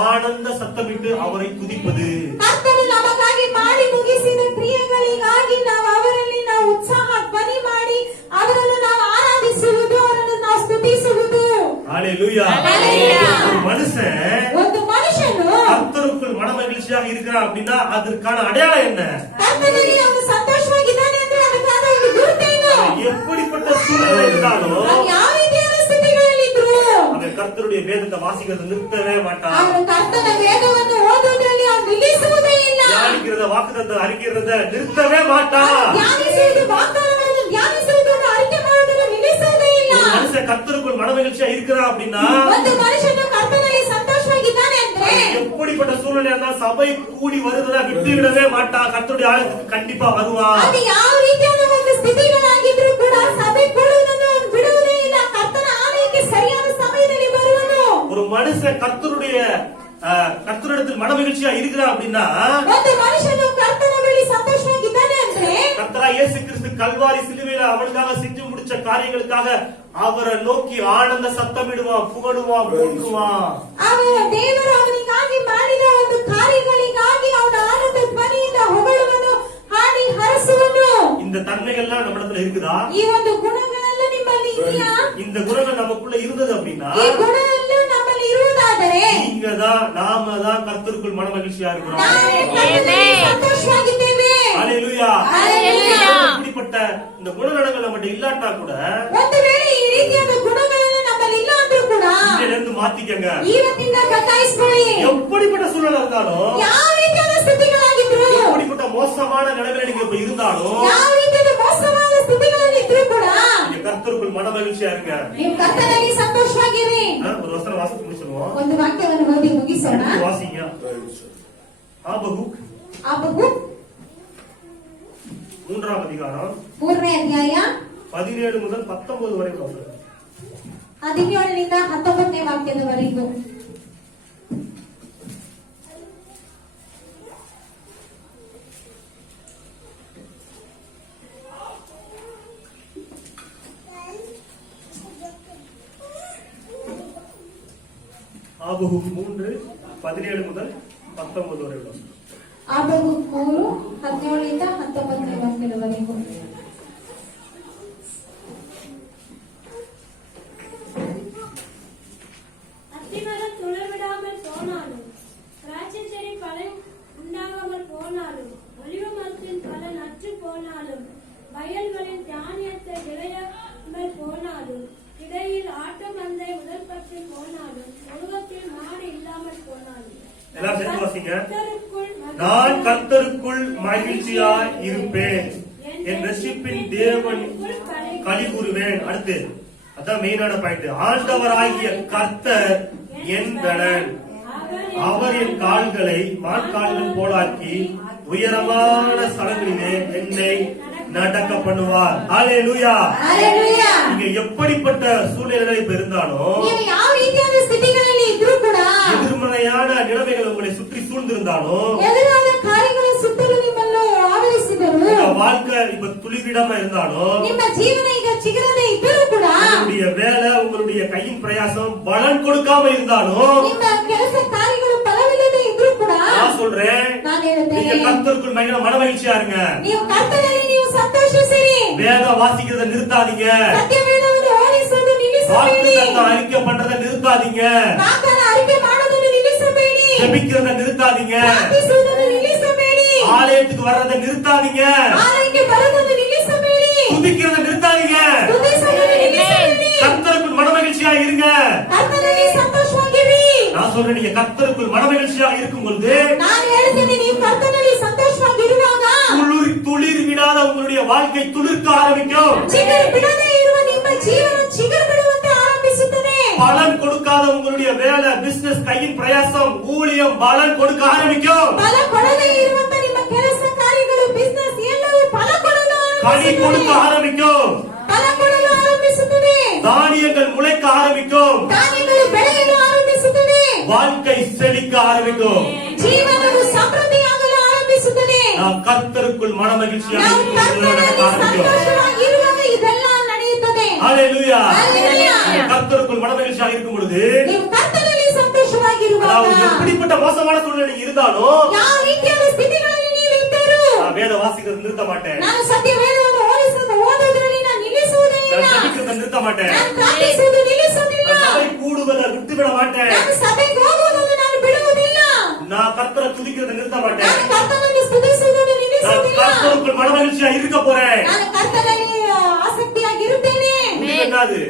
ஆனந்த சத்தமிட்டு அவரை துதிப்பது. ಕರ್ತನು ನಮಗಾಗಿ ಮಾಡಿ ಮುಗಿಸಿದ ಕ್ರಿಯೆಗಳಿಗಾಗಿ ನಾವು ಅವರಲ್ಲಿ ನಾವು ಉತ್ಸಾಹ ಧ್ವನಿ ಮಾಡಿ ಅವರನ್ನು ನಾವು ಆರಾಧಿಸುವುದು, ಅವರನ್ನು ನಾವು ಸ್ತುತಿಸುವುದು. ஹalleluya. ஹalleluya. ஒரு மனுஷன் ಒಂದು ಮನುಷ್ಯನು கர்த்தருக்குள் மனமகிழ்ச்சியாக இருக்கிறான் அப்படின்னா அதற்கான அடையாளம் என்ன? ಕರ್ತನಲ್ಲಿ ಅವನು ಸಂತೋಷವಾಗಿದ್ದಾನೆ ಅಂದ್ರೆ ಅದಕ್ಕಾದ ಒಂದು ಗುರುತೇನು? எப்படிப்பட்ட சூழ்நிலை இருந்தாலும் ಅವನು ಯಾವ ರೀತಿಯಾದ ಸ್ಥಿತಿಗಳಲ್ಲಿದ್ರು அவன் கர்த்தருடைய வேதத்தை வாசிக்கிறத நிறுத்தவே மாட்டான். ಅವನು ಕರ್ತನ ವೇದವನ್ನು ಓದುವುದರಲ್ಲಿ ಅವನು ನಿಲ್ಲಿಸುವುದೇ ಇಲ್ಲ. தியானிக்கிறத ಜಪಿக்கிறத ವಾಕ್ತದ அறிக்கிறத நிறுத்தவே மாட்டான். ಧ್ಯಾನಿಸುವುದು ವಾಗ್ದಾನಗಳನ್ನು ಧ್ಯಾನಿಸುವುದನ್ನು ಅರಿಕೆ ಮಾಡುವುದನ್ನು ನಿಲ್ಲಿಸುವುದೇ ಇಲ್ಲ. ஒரு மனுஷன் கர்த்தருக்குள் மனமகிழ்ச்சியா இருக்கிறான் அப்படின்னா ಒಂದು ಮನುಷ್ಯನು ಕರ್ತನಲ್ಲಿ ಸಂತೋಷವಾಗಿದ್ದಾನೆ ಅಂದ್ರೆ எப்படிப்பட்ட சூழ்நிலை இருந்தாலும் சபை கூடி வருவதை விட்டு விடவே மாட்டான். கர்த்தருடைய ஆலயத்துக்கு கண்டிப்பா வருவான். ಅದು ಯಾವ ರೀತಿಯಾದ ಒಂದು ಸ್ಥಿತಿಗಳಾಗಿದ್ರು ಕೂಡ ಸಭೆ ಕೂಡುವುದನ್ನು ಬಿಡುವುದೇ ಇಲ್ಲ. ಕರ್ತನ ಆಲಯಕ್ಕೆ ಸರಿಯಾದ ಸಮಯದಲ್ಲಿ ಬರುವನು. ஒரு மனுஷன் கர்த்தரிடத்தில் மனமகிழ்ச்சியா இருக்கிறான் அப்படின்னா ಒಂದು ಮನುಷ್ಯನು ಕರ್ತನ ಬಳಿ ಸಂತೋಷವಾಗಿದ್ದಾನೆ ಅಂದ್ರೆ கர்த்தரா இயேசு கிறிஸ்து கல்வாரி சிலுவையில அவனுக்காக செஞ்சு முடிச்ச காரியங்களுக்காக அவரை நோக்கி ஆனந்த சத்தமிடுவான், புகழுவான், போற்றுவான். ಅವನ ದೇವರು ಅವನಿಗಾಗಿ ಮಾಡಿದ ಒಂದು ಕಾರ್ಯಗಳಿಗಾಗಿ ಅವನ ಆನಂದ ಧ್ವನಿಯಿಂದ ಹೊಗಳುವನು, ಹಾಡಿ ಹರಸುವನು. இந்த தன்மைகள்லாம் நம்மிடத்துல இருக்குதா? ಈ ಒಂದು ಗುಣಗಳೆಲ್ಲ ನಿಮ್ಮಲ್ಲಿ ಇದೆಯಾ? இந்த குணங்கள் நமக்குள்ள இருந்தது அப்படின்னா ಈ ಗುಣವೆಲ್ಲ ನಮ್ಮಲ್ಲಿ ಇರುವುದಾದರೆ நாம தான் கர்த்தருக்குள் மனமகிழ்ச்சியா இருக்கிறோம். ನಾವು ಕರ್ತನಲ್ಲಿ ಸಂತೋಷವಾಗಿದ್ದೇವೆ. ஹalleluya. ஹalleluya. இப்படிப்பட்ட இந்த குணநலங்கள் நம்மகிட்ட இல்லாட்டா கூட ಒಂದು ವೇಳೆ ಈ ರೀತಿಯಾದ ಗುಣಗಳೆಲ್ಲ ನಮ್ಮಲ್ಲಿ ಇಲ್ಲ ಅಂದ್ರೂ ಕೂಡ இதுல இருந்து மாத்திக்கங்க. ಇವತ್ತಿಂದ ಬದಲಾಯಿಸಿಕೊಳ್ಳಿ. எப்படிப்பட்ட சூழ்நிலை இருந்தாலும் ಯಾವ ರೀತಿಯಾದ ಸ್ಥಿತಿಗಳಾಗಿದ್ರು, எப்படிப்பட்ட மோசமான நிலைமையில நீங்க இப்ப இருந்தாலும் ಯಾವ ರೀತಿಯಾದ ಮೋಸವಾದ ಸ್ಥಿತಿಗಳಲ್ಲಿ ಇದ್ರೂ ಕೂಡ நீங்க கர்த்தருக்குள் மனமகிழ்ச்சியா இருங்க. ನೀವು ಕರ್ತನಲ್ಲಿ ಸಂತೋಷವಾಗಿರಿ. ஒரு வசனம் வாசித்து முடிச்சிருவோம். ಒಂದು ವಾಕ್ಯವನ್ನು ಓದಿ ಮುಗಿಸೋಣ. வாசிங்க. ஆபகுக் ಆಬಹು 3ஆம் அதிகாரம் 3ನೇ ಅಧ್ಯಾಯ 17 முதல் 19 வரை வாசிங்க. 17ರಿಂದ 19ನೇ ವಾಕ್ಯದವರೆಗೂ. ஆபகுக் 3:17 முதல் 19 வரை வாசிங்க. ಆಬಹು 3:17ರಿಂದ 19ನೇ ವಾಕ್ಯದವರೆಗೂ. அத்திமரம் துளிர்விடாமல் போனாலும், திராட்சை செடி பலன் உண்டாகாமல் போனாலும், ஒலிவ மரத்தின் பலன் அற்று போனாலும், வயல்களின் தானியத்தை விளையாமல் போனாலும், இடையில் ஆட்டு மந்தை முதற்பட்டு போனாலும், உலகத்தில் மாடு இல்லாமல் போனாலும், எல்லாரும் சேர்ந்து வாசிங்க. கர்த்தருக்குள் நான் கர்த்தருக்குள் மகிழ்ச்சியாய் இருப்பேன், என் ரட்சிப்பின் தேவன் களி கூறுவேன். அடுத்து அதான் மெயினான பாயிண்ட். ஆண்டவராகிய கர்த்தர் என் பலன், அவர் என் கால்களை மான்கால்கள் போலாக்கி உயரமான ஸ்தலங்களிலே என்னை நடக்க பண்ணுவார். ஹalleluya. ஹalleluya. நீங்க எப்படிப்பட்ட சூழ்நிலையில இப்ப இருந்தாலும், ನೀವು ಯಾವ ರೀತಿಯಾದ ಸ್ಥಿತಿಗಳಲ್ಲಿ ಇದ್ರೂ ಕೂಡ, எதிர்மறையான நிலைமைகள் உங்களை சுற்றி சூழ்ந்திருந்தாலும், ಎದುರಾದ ಕಾರ್ಯಗಳು ಸುತ್ತಲೂ ನಿಮ್ಮನ್ನು ಆವರಿಸಿದರು, உங்க வாழ்க்கை இப்ப துளிரிடமா இருந்தாலும், ನಿಮ್ಮ ಜೀವನ ಈಗ ಚಿಗುರದೆ ಇದ್ದರೂ ಕೂಡ, உங்களுடைய வேலை உங்களுடைய கையின் பிரயாசம் பலன் கொடுக்காம இருந்தாலும், ನಿಮ್ಮ ಕೆಲಸ ಕಾರ್ಯಗಳು ಫಲವಿಲ್ಲದೆ ಇದ್ರೂ ಕೂಡ, நான் சொல்றேன், ನಾನು நீங்க ಹೇಳುತ್ತೇನೆ, கர்த்தருக்குள் மனமகிழ்ச்சியா இருங்க. ನೀವು ಕರ್ತನಲ್ಲಿ ನೀವು ಸಂತೋಷಿಸಿರಿ. வேதம் வாசிக்கிறத நிறுத்தாதீங்க. ಸತ್ಯವೇದವನ್ನು ಓದಿಸುವುದು ನಿಲ್ಲಿಸಬೇಡಿ. வாக்குத்தத்தம் அறிக்கை பண்றத நிறுத்தாதீங்க. ವಾಗ್ದಾನ ಅರಿಕೆ ಮಾಡೋದನ್ನು ನಿಲ್ಲಿಸಬೇಡಿ. ஜெபிக்கிறத நிறுத்தாதீங்க. ಪ್ರಾರ್ಥಿಸುವುದನ್ನು ನಿಲ್ಲಿಸಬೇಡಿ. ஆலயத்துக்கு வர்றத நிறுத்தாதீங்க. ಆಲಯಕ್ಕೆ ಬರುವುದನ್ನು ನಿಲ್ಲಿಸಬೇಡಿ. துதிக்கிறத நிறுத்தாதீங்க. ಸ್ತುತಿಸುವುದನ್ನು ನಿಲ್ಲಿಸಬೇಡಿ. கர்த்தருக்குள் மனமகிழ்ச்சியா இருங்க. ಕರ್ತನಲ್ಲಿ ಸಂತೋಷವಾಗಿರಿ. நான் சொல்றேன், நீங்க கர்த்தருக்குள் மனமகிழ்ச்சியா இருக்கும் பொழுது, ನಾನು ಹೇಳ್ತೇನೆ, ನೀವು ಕರ್ತನಲ್ಲಿ ಸಂತೋಷವಾಗಿರುವಾಗ துளிர் விடாத உங்களுடைய வாழ்க்கை துளிர்க்க ஆரம்பிக்கும். ಚಿಗುರು ಬಿಡದೆ ಇರುವ ನಿಮ್ಮ ಜೀವನ ಚಿಗುರು ಬಿಡುವಂತೆ ಆರಂಭಿಸುತ್ತದೆ. பலன் கொடுக்காத உங்களுடைய வேலை, பிசினஸ், கையின் பிரயாசம், ஊழியம் பலன் கொடுக்க ஆரம்பிக்கும். ಫಲ ಕೊಡದೆ ಇರುವಂತ ನಿಮ್ಮ ಕೆಲಸ ಕಾರ್ಯಗಳು, ಬಿಸಿನೆಸ್ ಎಲ್ಲವೂ ಫಲ ಕೊಡಲು கனி கொடுக்க ಆರಂಭಿಸುತ್ತದೆ. ஆரம்பிக்கும். ಫಲ ಕೊಡಲು ಆರಂಭಿಸುತ್ತದೆ. தானியங்கள் முளைக்க ஆரம்பிக்கும். ಧಾನ್ಯಗಳು ಬೆಳೆಯಲು ಆರಂಭಿಸುತ್ತದೆ. வாழ்க்கை செழிக்க ஆரம்பிக்கும். ಜೀವನವು ಸಮೃದ್ಧಿಯಾಗಲು ಆರಂಭಿಸುತ್ತದೆ. நாம் கர்த்தருக்குள் மனமகிழ்ச்சியாக ನಾವು இருக்கும்போது நடக்க ಕರ್ತನಲ್ಲಿ ஆரம்பிக்கும். ಸಂತೋಷವಾಗಿರುವಾಗ ಇದೆಲ್ಲ ನಡೆಯುತ್ತದೆ. ஹalleluya. ஹalleluya. கர்த்தருக்குள் மனமகிழ்ச்சியாக இருக்கும் பொழுது, ನೀವು ಕರ್ತನಲ್ಲಿ ಸಂತೋಷವಾಗಿರುವಾಗ அதாவது எப்படிப்பட்ட மோசமான சூழ்நிலை இருந்தாலும், ಯಾವ ರೀತಿಯಾದ ಸ್ಥಿತಿಗಳಲ್ಲಿ ನೀವು ಇದ್ದರೂ, நான் வேத வாசிக்கிறத நிறுத்த மாட்டேன். ನಾನು ಸತ್ಯವೇದವನ್ನು ಓದೋದ್ರಲ್ಲಿ ನಾನು ನಿಲ್ಲಿಸುವುದೇ ಇಲ್ಲ. நான் ஜெபிக்கிறத நிறுத்த மாட்டேன். ನಾನು ಪ್ರಾರ್ಥಿಸುವುದು ನಿಲ್ಲಿಸುವುದಿಲ್ಲ. நான் சபை கூடுவதை விட்டுவிட மாட்டேன். ನಾನು ಸಭೆಗೆ ಹೋಗುವುದನ್ನು ನಾನು ಬಿಡುವುದಿಲ್ಲ. நான் கர்த்தரை துதிக்கிறத நிறுத்த மாட்டேன். ನಾನು ಕರ್ತನನ್ನು ಸ್ತುತಿಸುವುದನ್ನು நான் ನಿಲ್ಲಿಸುವುದಿಲ್ಲ. கர்த்தருக்குள் மனமகிழ்ச்சியா இருக்க போறேன். ನಾನು ಕರ್ತನಲ್ಲಿ ಆಸಕ್ತಿಯಾಗಿರುತ್ತೇನೆ. முடிவு என்னது?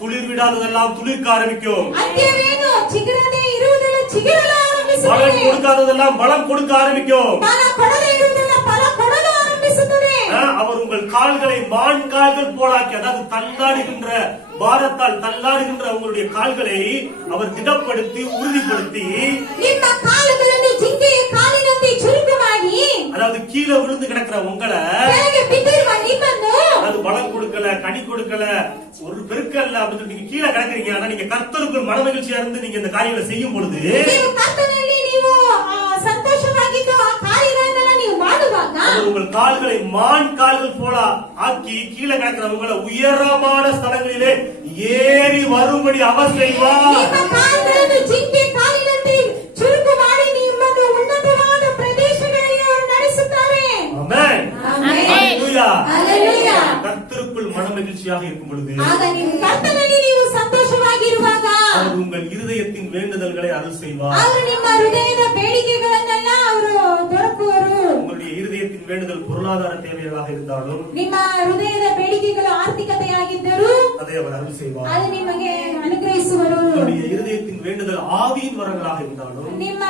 துளிர் விடாததெல்லாம் துளிர்க்க ஆரம்பிக்கும். ಅಂತ್ಯವೇನು? ಚಿಗುರದೆ ಇರುವುದೆಲ್ಲ ಚಿಗುರಲು ಆರಂಭಿಸುತ್ತದೆ. பலன் கொடுக்காததெல்லாம் பலம் கொடுக்க ஆரம்பிக்கும். ಫಲ ಕೊಡದೇ ಇರುವುದೆಲ್ಲ ಫಲ ಕೊಡಲು ಆರಂಭಿಸುತ್ತದೆ. அவர் உங்கள் கால்களை மான் கால்கள் போலாக்கி, அதாவது தள்ளாடுகின்ற பாரத்தால் தள்ளாடுகின்ற உங்களுடைய கால்களை அவர் திடப்படுத்தி உறுதிப்படுத்தி, ನಿಮ್ಮ ಕಾಲುಗಳನ್ನು ಜಿಂಕೆಯ ಕಾಲಿನಂತೆ ಚುರುಕು ಮಾಡಿ, அதாவது கீழே விழுந்து கிடக்கிற உங்களை ಕೆಳಗೆ ಬಿದ್ದಿರುವ ನಿಮ್ಮನ್ನು அது பலம் கொடுக்கல, கனி கொடுக்கல, ஒரு பெருக்கல்ல அப்படின்னு சொல்லி நீங்க கீழே கிடக்குறீங்க. ஆனா நீங்க கர்த்தருக்கு மனமகிழ்ச்சியா இருந்து நீங்க இந்த காரியங்களை செய்யும் பொழுது, ನೀವು ಕರ್ತನಲ್ಲಿ ನೀವು ಸಂತೋಷವಾಗಿದ್ದು ಆ ಕಾರ್ಯಗಳನ್ನೆಲ್ಲ ನೀವು ಮಾಡುವಾಗ அவர் உங்கள் கால்களை மான் கால்கள் போல ஆக்கி கீழே கிடக்கிறவங்களை உயரமான ஸ்தலங்களிலே ஏறி வரும்படி அவர் செய்வார். ನಿಮ್ಮ ಕಾಲುಗಳನ್ನು ಜಿಂಕೆ ಕಾಲಿನಂತೆ ಚುರುಕು ಮಾಡಿ ನಿಮ್ಮನ್ನು ಉನ್ನತವಾದ ಪ್ರದೇಶಗಳಿಗೆ ಅವರು ನಡೆಸುತ್ತಾರೆ. ஆமென். ಆಮೆನ್. ஹalleluya. ಹಲ್ಲೆಲೂಯಾ. கர்த்தருக்குள் மனமகிழ்ச்சியாக இருக்கும் பொழுது, ಆಗ ನೀವು ಕರ್ತನಲ್ಲಿ ನೀವು ಸಂತೋಷವಾಗಿರುವಾಗ அவர் உங்கள் இருதயத்தின் வேண்டுதல்களை அருள் செய்வார். ಅವರು ನಿಮ್ಮ ಹೃದಯದ ಬೇಡಿಕೆಗಳನ್ನೆಲ್ಲ ಅವರು ದೊರಕುವರು. உங்களுடைய இருதயத்தின் வேண்டுதல் பொருளாதார தேவைகளாக இருந்தாலும் ನಿಮ್ಮ ಹೃದಯದ ಬೇಡಿಕೆಗಳು ಆರ್ಥಿಕತೆಯಾಗಿದ್ದರೂ அதை அவர் அருள் செய்வார். ಅದು ನಿಮಗೆ ಅನುಗ್ರಹಿಸುವರು. உங்களுடைய இருதயத்தின் வேண்டுதல் ஆவியின் வரங்களாக இருந்தாலும் ನಿಮ್ಮ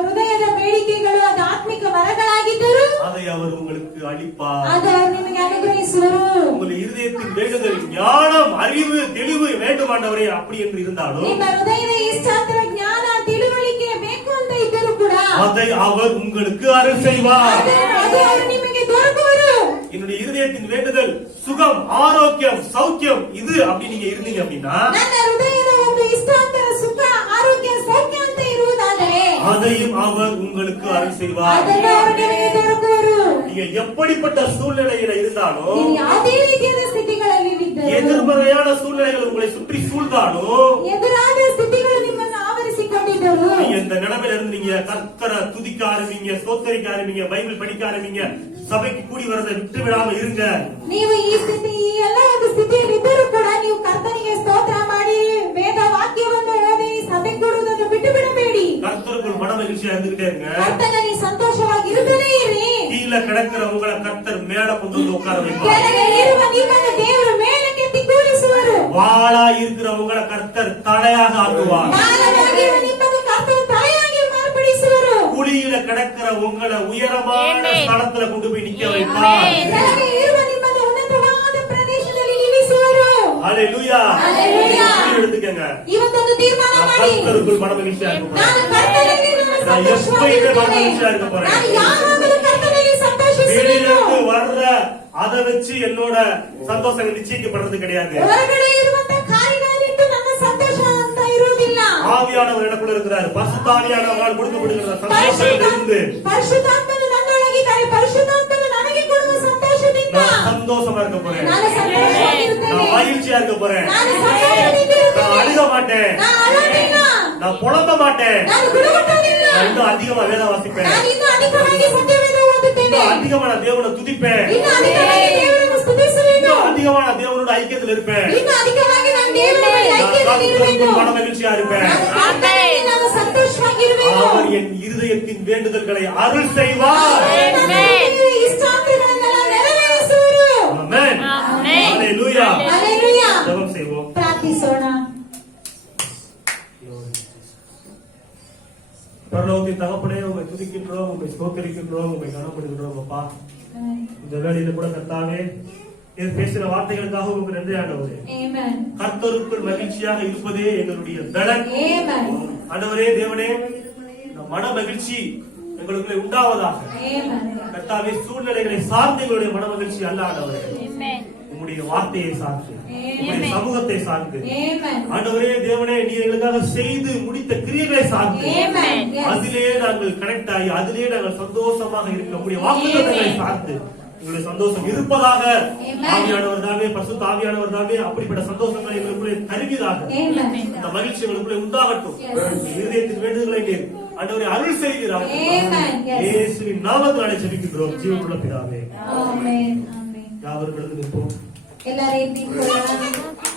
ಹೃದಯದ ಬೇಡಿಕೆಗಳು ಅದು ಆತ್ಮಿಕ ವರಗಳಾಗಿದ್ದರೂ அதை அவர் உங்களுக்கு அளிப்பார். ಅದು ಅವರು ನಿಮಗೆ ಅನುಗ್ರಹಿಸುವರು. உங்களுடைய இருதயத்தின் வேண்டுதல் ஞானம், அறிவு, தெளிவு வேண்டுமாண்டவரே அப்படி என்று இருந்தாலும் ನಿಮ್ಮ ಹೃದಯದ ಇಷ್ಟಾಂತರ ಜ್ಞಾನ ತಿಳುವಳಿಕೆ ಬೇಕು ಅಂತ ಇದ್ದರೂ ಕೂಡ அதை அவர் உங்களுக்கு ಅರುள் செய்வார். ಅದು ಅವರು ನಿಮಗೆ ದೊರಕುವರು. என்னுடைய இருதயத்தின் வேண்டுதல் சுகம், ஆரோக்கியம், சௌக்கியம் இது அப்படி நீங்க இருந்தீங்க அப்படின்னா ನನ್ನ ಹೃದಯದ ಒಂದು ಇಷ್ಟಾಂತರ ಸುಖ ಆರೋಗ್ಯ ಸೌಖ್ಯ ಅಂತ ಇರುವುದಾದರೆ அதையும் அவர் உங்களுக்கு அருள் செய்வார். ಅದನ್ನು ಅವರು ನಿಮಗೆ ದೊರಕುವರು. நீங்க எப்படிப்பட்ட சூழ்நிலையில இருந்தாலும், ನೀವು ಯಾವುದೇ ರೀತಿಯಾದ ಸ್ಥಿತಿಗಳಲ್ಲಿ ಇದ್ದರೂ, எதிர்மறையான சூழ்நிலைகள் உங்களை சுற்றி சூழ்ந்தாலும், ಎದುರಾದ ಸ್ಥಿತಿಗಳು ನಿಮ್ಮನ್ನು ಆವರಿಸಿಕೊಂಡಿದ್ದರು, நீங்க இந்த நிலைமையில இருந்து நீங்க கர்த்தரை துதிக்க ஆரம்பிங்க, ஸ்தோத்தரிக்க ஆரம்பிங்க, பைபிள் படிக்க ஆரம்பிங்க, சபைக்கு கூடி வரதை விட்டு விடாம இருங்க. ನೀವು ಈ ಎಲ್ಲ ಒಂದು ಸ್ಥಿತಿಯಲ್ಲಿ ಇದ್ದರೂ ಕೂಡ ನೀವು ಕರ್ತನಿಗೆ ಸ್ತೋತ್ರ ಮಾಡಿ ವೇದ ವಾಕ್ಯವನ್ನು ಓದಿ ಸಭೆ ಕೊಡುವುದನ್ನು ಬಿಟ್ಟು ಬಿಡಬೇಡಿ. கர்த்தருக்குள் மன மகிழ்ச்சியா இருந்துகிட்டே இருங்க. ಕರ್ತನಲ್ಲಿ ಸಂತೋಷವಾಗಿರುತ್ತಲೇ ಇರಿ. கீழே கிடக்கிற உங்களை கர்த்தர் மேல கொண்டு வந்து உட்கார வைப்பார். ಕೆಳಗೆ ಇರುವ ನಿಮ್ಮನ್ನು ದೇವರು ಮೇಲಕ್ಕೆತ್ತಿ ಕೂರಿಸುವರು. வாளா இருக்கிற உங்களை கர்த்தர் தலையாக ஆக்குவார். ಬಾಲವಾಗಿರುವ ನಿಮ್ಮನ್ನು ಕರ್ತನು ತಲೆಯಾಗಿ ಮಾರ್ಪಡಿಸುವರು. குழியில கிடக்கிற உங்களை உயரமான ஸ்தலத்துல கொண்டு போய் நிக்க வைப்பார். ಕೆಳಗೆ ಇರುವ ನಿಮ್ಮನ್ನು ಉನ್ನತವಾದ ಪ್ರದೇಶದಲ್ಲಿ ನಿಲ್ಲಿಸುವರು. ஹalleluya. ஹalleluya. எடுத்துக்கங்க. ಇವತ್ತೊಂದು ತೀರ್ಮಾನ நான் ಮಾಡಿ, கர்த்தருக்குள் மன மகிழ்ச்சியா இருக்க போறேன். ನಾನು ಕರ್ತನಲ್ಲಿ ನಾನು நான் எப்பயுமே மன மகிழ்ச்சியா இருக்க ಸಂತೋಷವಾಗಿರುತ್ತೇನೆ. போறேன். ನಾನು ಯಾವಾಗಲೂ ಕರ್ತನಲ್ಲಿ ಸಂತೋಷಿಸುವೆನು. வெளியிலிருந்து வர்ற அதை வச்சு என்னோட சந்தோஷம் நிச்சயிக்கப்படுறது கிடையாது. ಹೊರಗಡೆ ಇರುವಂತ ಕಾರ್ಯಗಳಿಟ್ಟು ನನ್ನ ಸಂತೋಷ ಅಂತ ಇರುವುದಿಲ್ಲ. ஆவியானவர் எனக்குள்ள இருக்கிறார். பரிசுத்தாவியானவரால் கொடுக்கப்படுகிற சந்தோஷத்திலிருந்து ಪರಿಶುದ್ಧಾತ್ಮನು ನನ್ನೊಳಗಿದ್ದಾರೆ. ಪರಿಶುದ್ಧಾತ್ಮನು ನನಗೆ ಕೊಡುವ ಸಂತೋಷದಿಂದ நான் சந்தோஷமா இருக்க போறேன். ನಾನು ಸಂತೋಷವಾಗಿರುತ್ತೇನೆ. நான் மகிழ்ச்சியா இருக்க போறேன். ನಾನು ಸಂತೋಷದಿಂದ நான் அழுக மாட்டேன். ನಾನು ಅಳುವುದಿಲ್ಲ. நான் புலம்ப மாட்டேன். ನಾನು ಗುಣಗುಟ್ಟಲಿಲ್ಲ. நான் இன்னும் அதிகமா வேத வாசிப்பேன். ನಾನು ಇನ್ನೂ ಅಧಿಕವಾಗಿ ಸತ್ಯವೇದ ಓದುತ್ತೇನೆ. இன்னும் அதிகமா நான் தேவனை துதிப்பேன். ಇನ್ನೂ ಅಧಿಕವಾಗಿ ದೇವರನ್ನು ಸ್ತುತಿಸುವೆನು. இன்னும் அதிகமா நான் தேவனோட ஐக்கியத்தில் இருப்பேன். ಇನ್ನೂ ಅಧಿಕವಾಗಿ ನಾನು ದೇವರೊಂದಿಗೆ நான் ಐಕ್ಯದಲ್ಲಿ ಇರುವೆನು. கர்த்தருக்குள் மன மகிழ்ச்சியா இருப்பேன். ನಾನು ಕರ್ತನಲ್ಲಿ ನಾನು ಸಂತೋಷವಾಗಿರುವೆನು. அவர் என் இருதயத்தின் வேண்டுதல்களை அருள் செய்வார். ನನ್ನ ಇಷ್ಟಾರ್ಥಗಳನ್ನೆಲ್ಲ ನೆರವೇರಿಸುವರು. ஆமென். ஹalleluya. ಹಲ್ಲೆಲೂಯಾ. ஜெபம் செய்வோம். ಪ್ರಾರ್ಥಿಸೋಣ. பரலோகத்தின் தகப்பனே, உம்மை துதிக்கின்றோம், உம்மை ஸ்தோத்திரிக்கின்றோம், உம்மை கனப்படுகின்றோம் அப்பா. இந்த வேளையில கூட கர்த்தாவே, இது பேசின வார்த்தைகளுக்காக உங்களுக்கு நன்றி ஆண்டவரே. Amen. கர்த்தருக்குள் மகிழ்ச்சியாக இருப்பதே எங்களுடைய பலன். Amen. ஆண்டவரே தேவனே, இந்த மன மகிழ்ச்சி எங்களுக்குள்ளே உண்டாவதாக. Amen. கர்த்தாவே, சூழ்நிலைகளை சார்ந்து எங்களுடைய மன மகிழ்ச்சி அல்ல ஆண்டவரே, உம்முடைய வார்த்தையை சார்ந்து, உம்முடைய சமூகத்தை சார்ந்து, Amen. ஆண்டவரே தேவனே, நீ எங்களுக்காக செய்து முடித்த கிரியைகளை சார்ந்து, Amen. Yes. அதிலே நாங்கள் கனெக்ட் ஆகி அதிலே நாங்கள் சந்தோஷமாக இருக்க முடிய வாக்குத்தத்தங்களை சார்ந்து எங்களுடைய சந்தோஷம் இருப்பதாக. ஆவியானவர் தாமே, பரிசுத்த ஆவியானவர் தாமே அப்படிப்பட்ட சந்தோஷங்களை எங்களுக்குள்ளே தருவீராக. Amen. இந்த மகிழ்ச்சி எங்களுக்குள்ளே உண்டாகட்டும். Yes. இருதயத்தின் வேண்டுதல்களை நீர் ஆண்டவரே அருள் செய்கிறார். Amen. Yes. இயேசுவின் நாமத்தினாலே ஜெபிக்கிறோம் ஜீவனுள்ள பிதாவே. Amen. Amen. யாவரும் எழுந்து நிற்போம். ಎಲ್ಲರೂ ಎದ್ದು ನಿಂತ್ಕೊಳ್ಳೋಣ.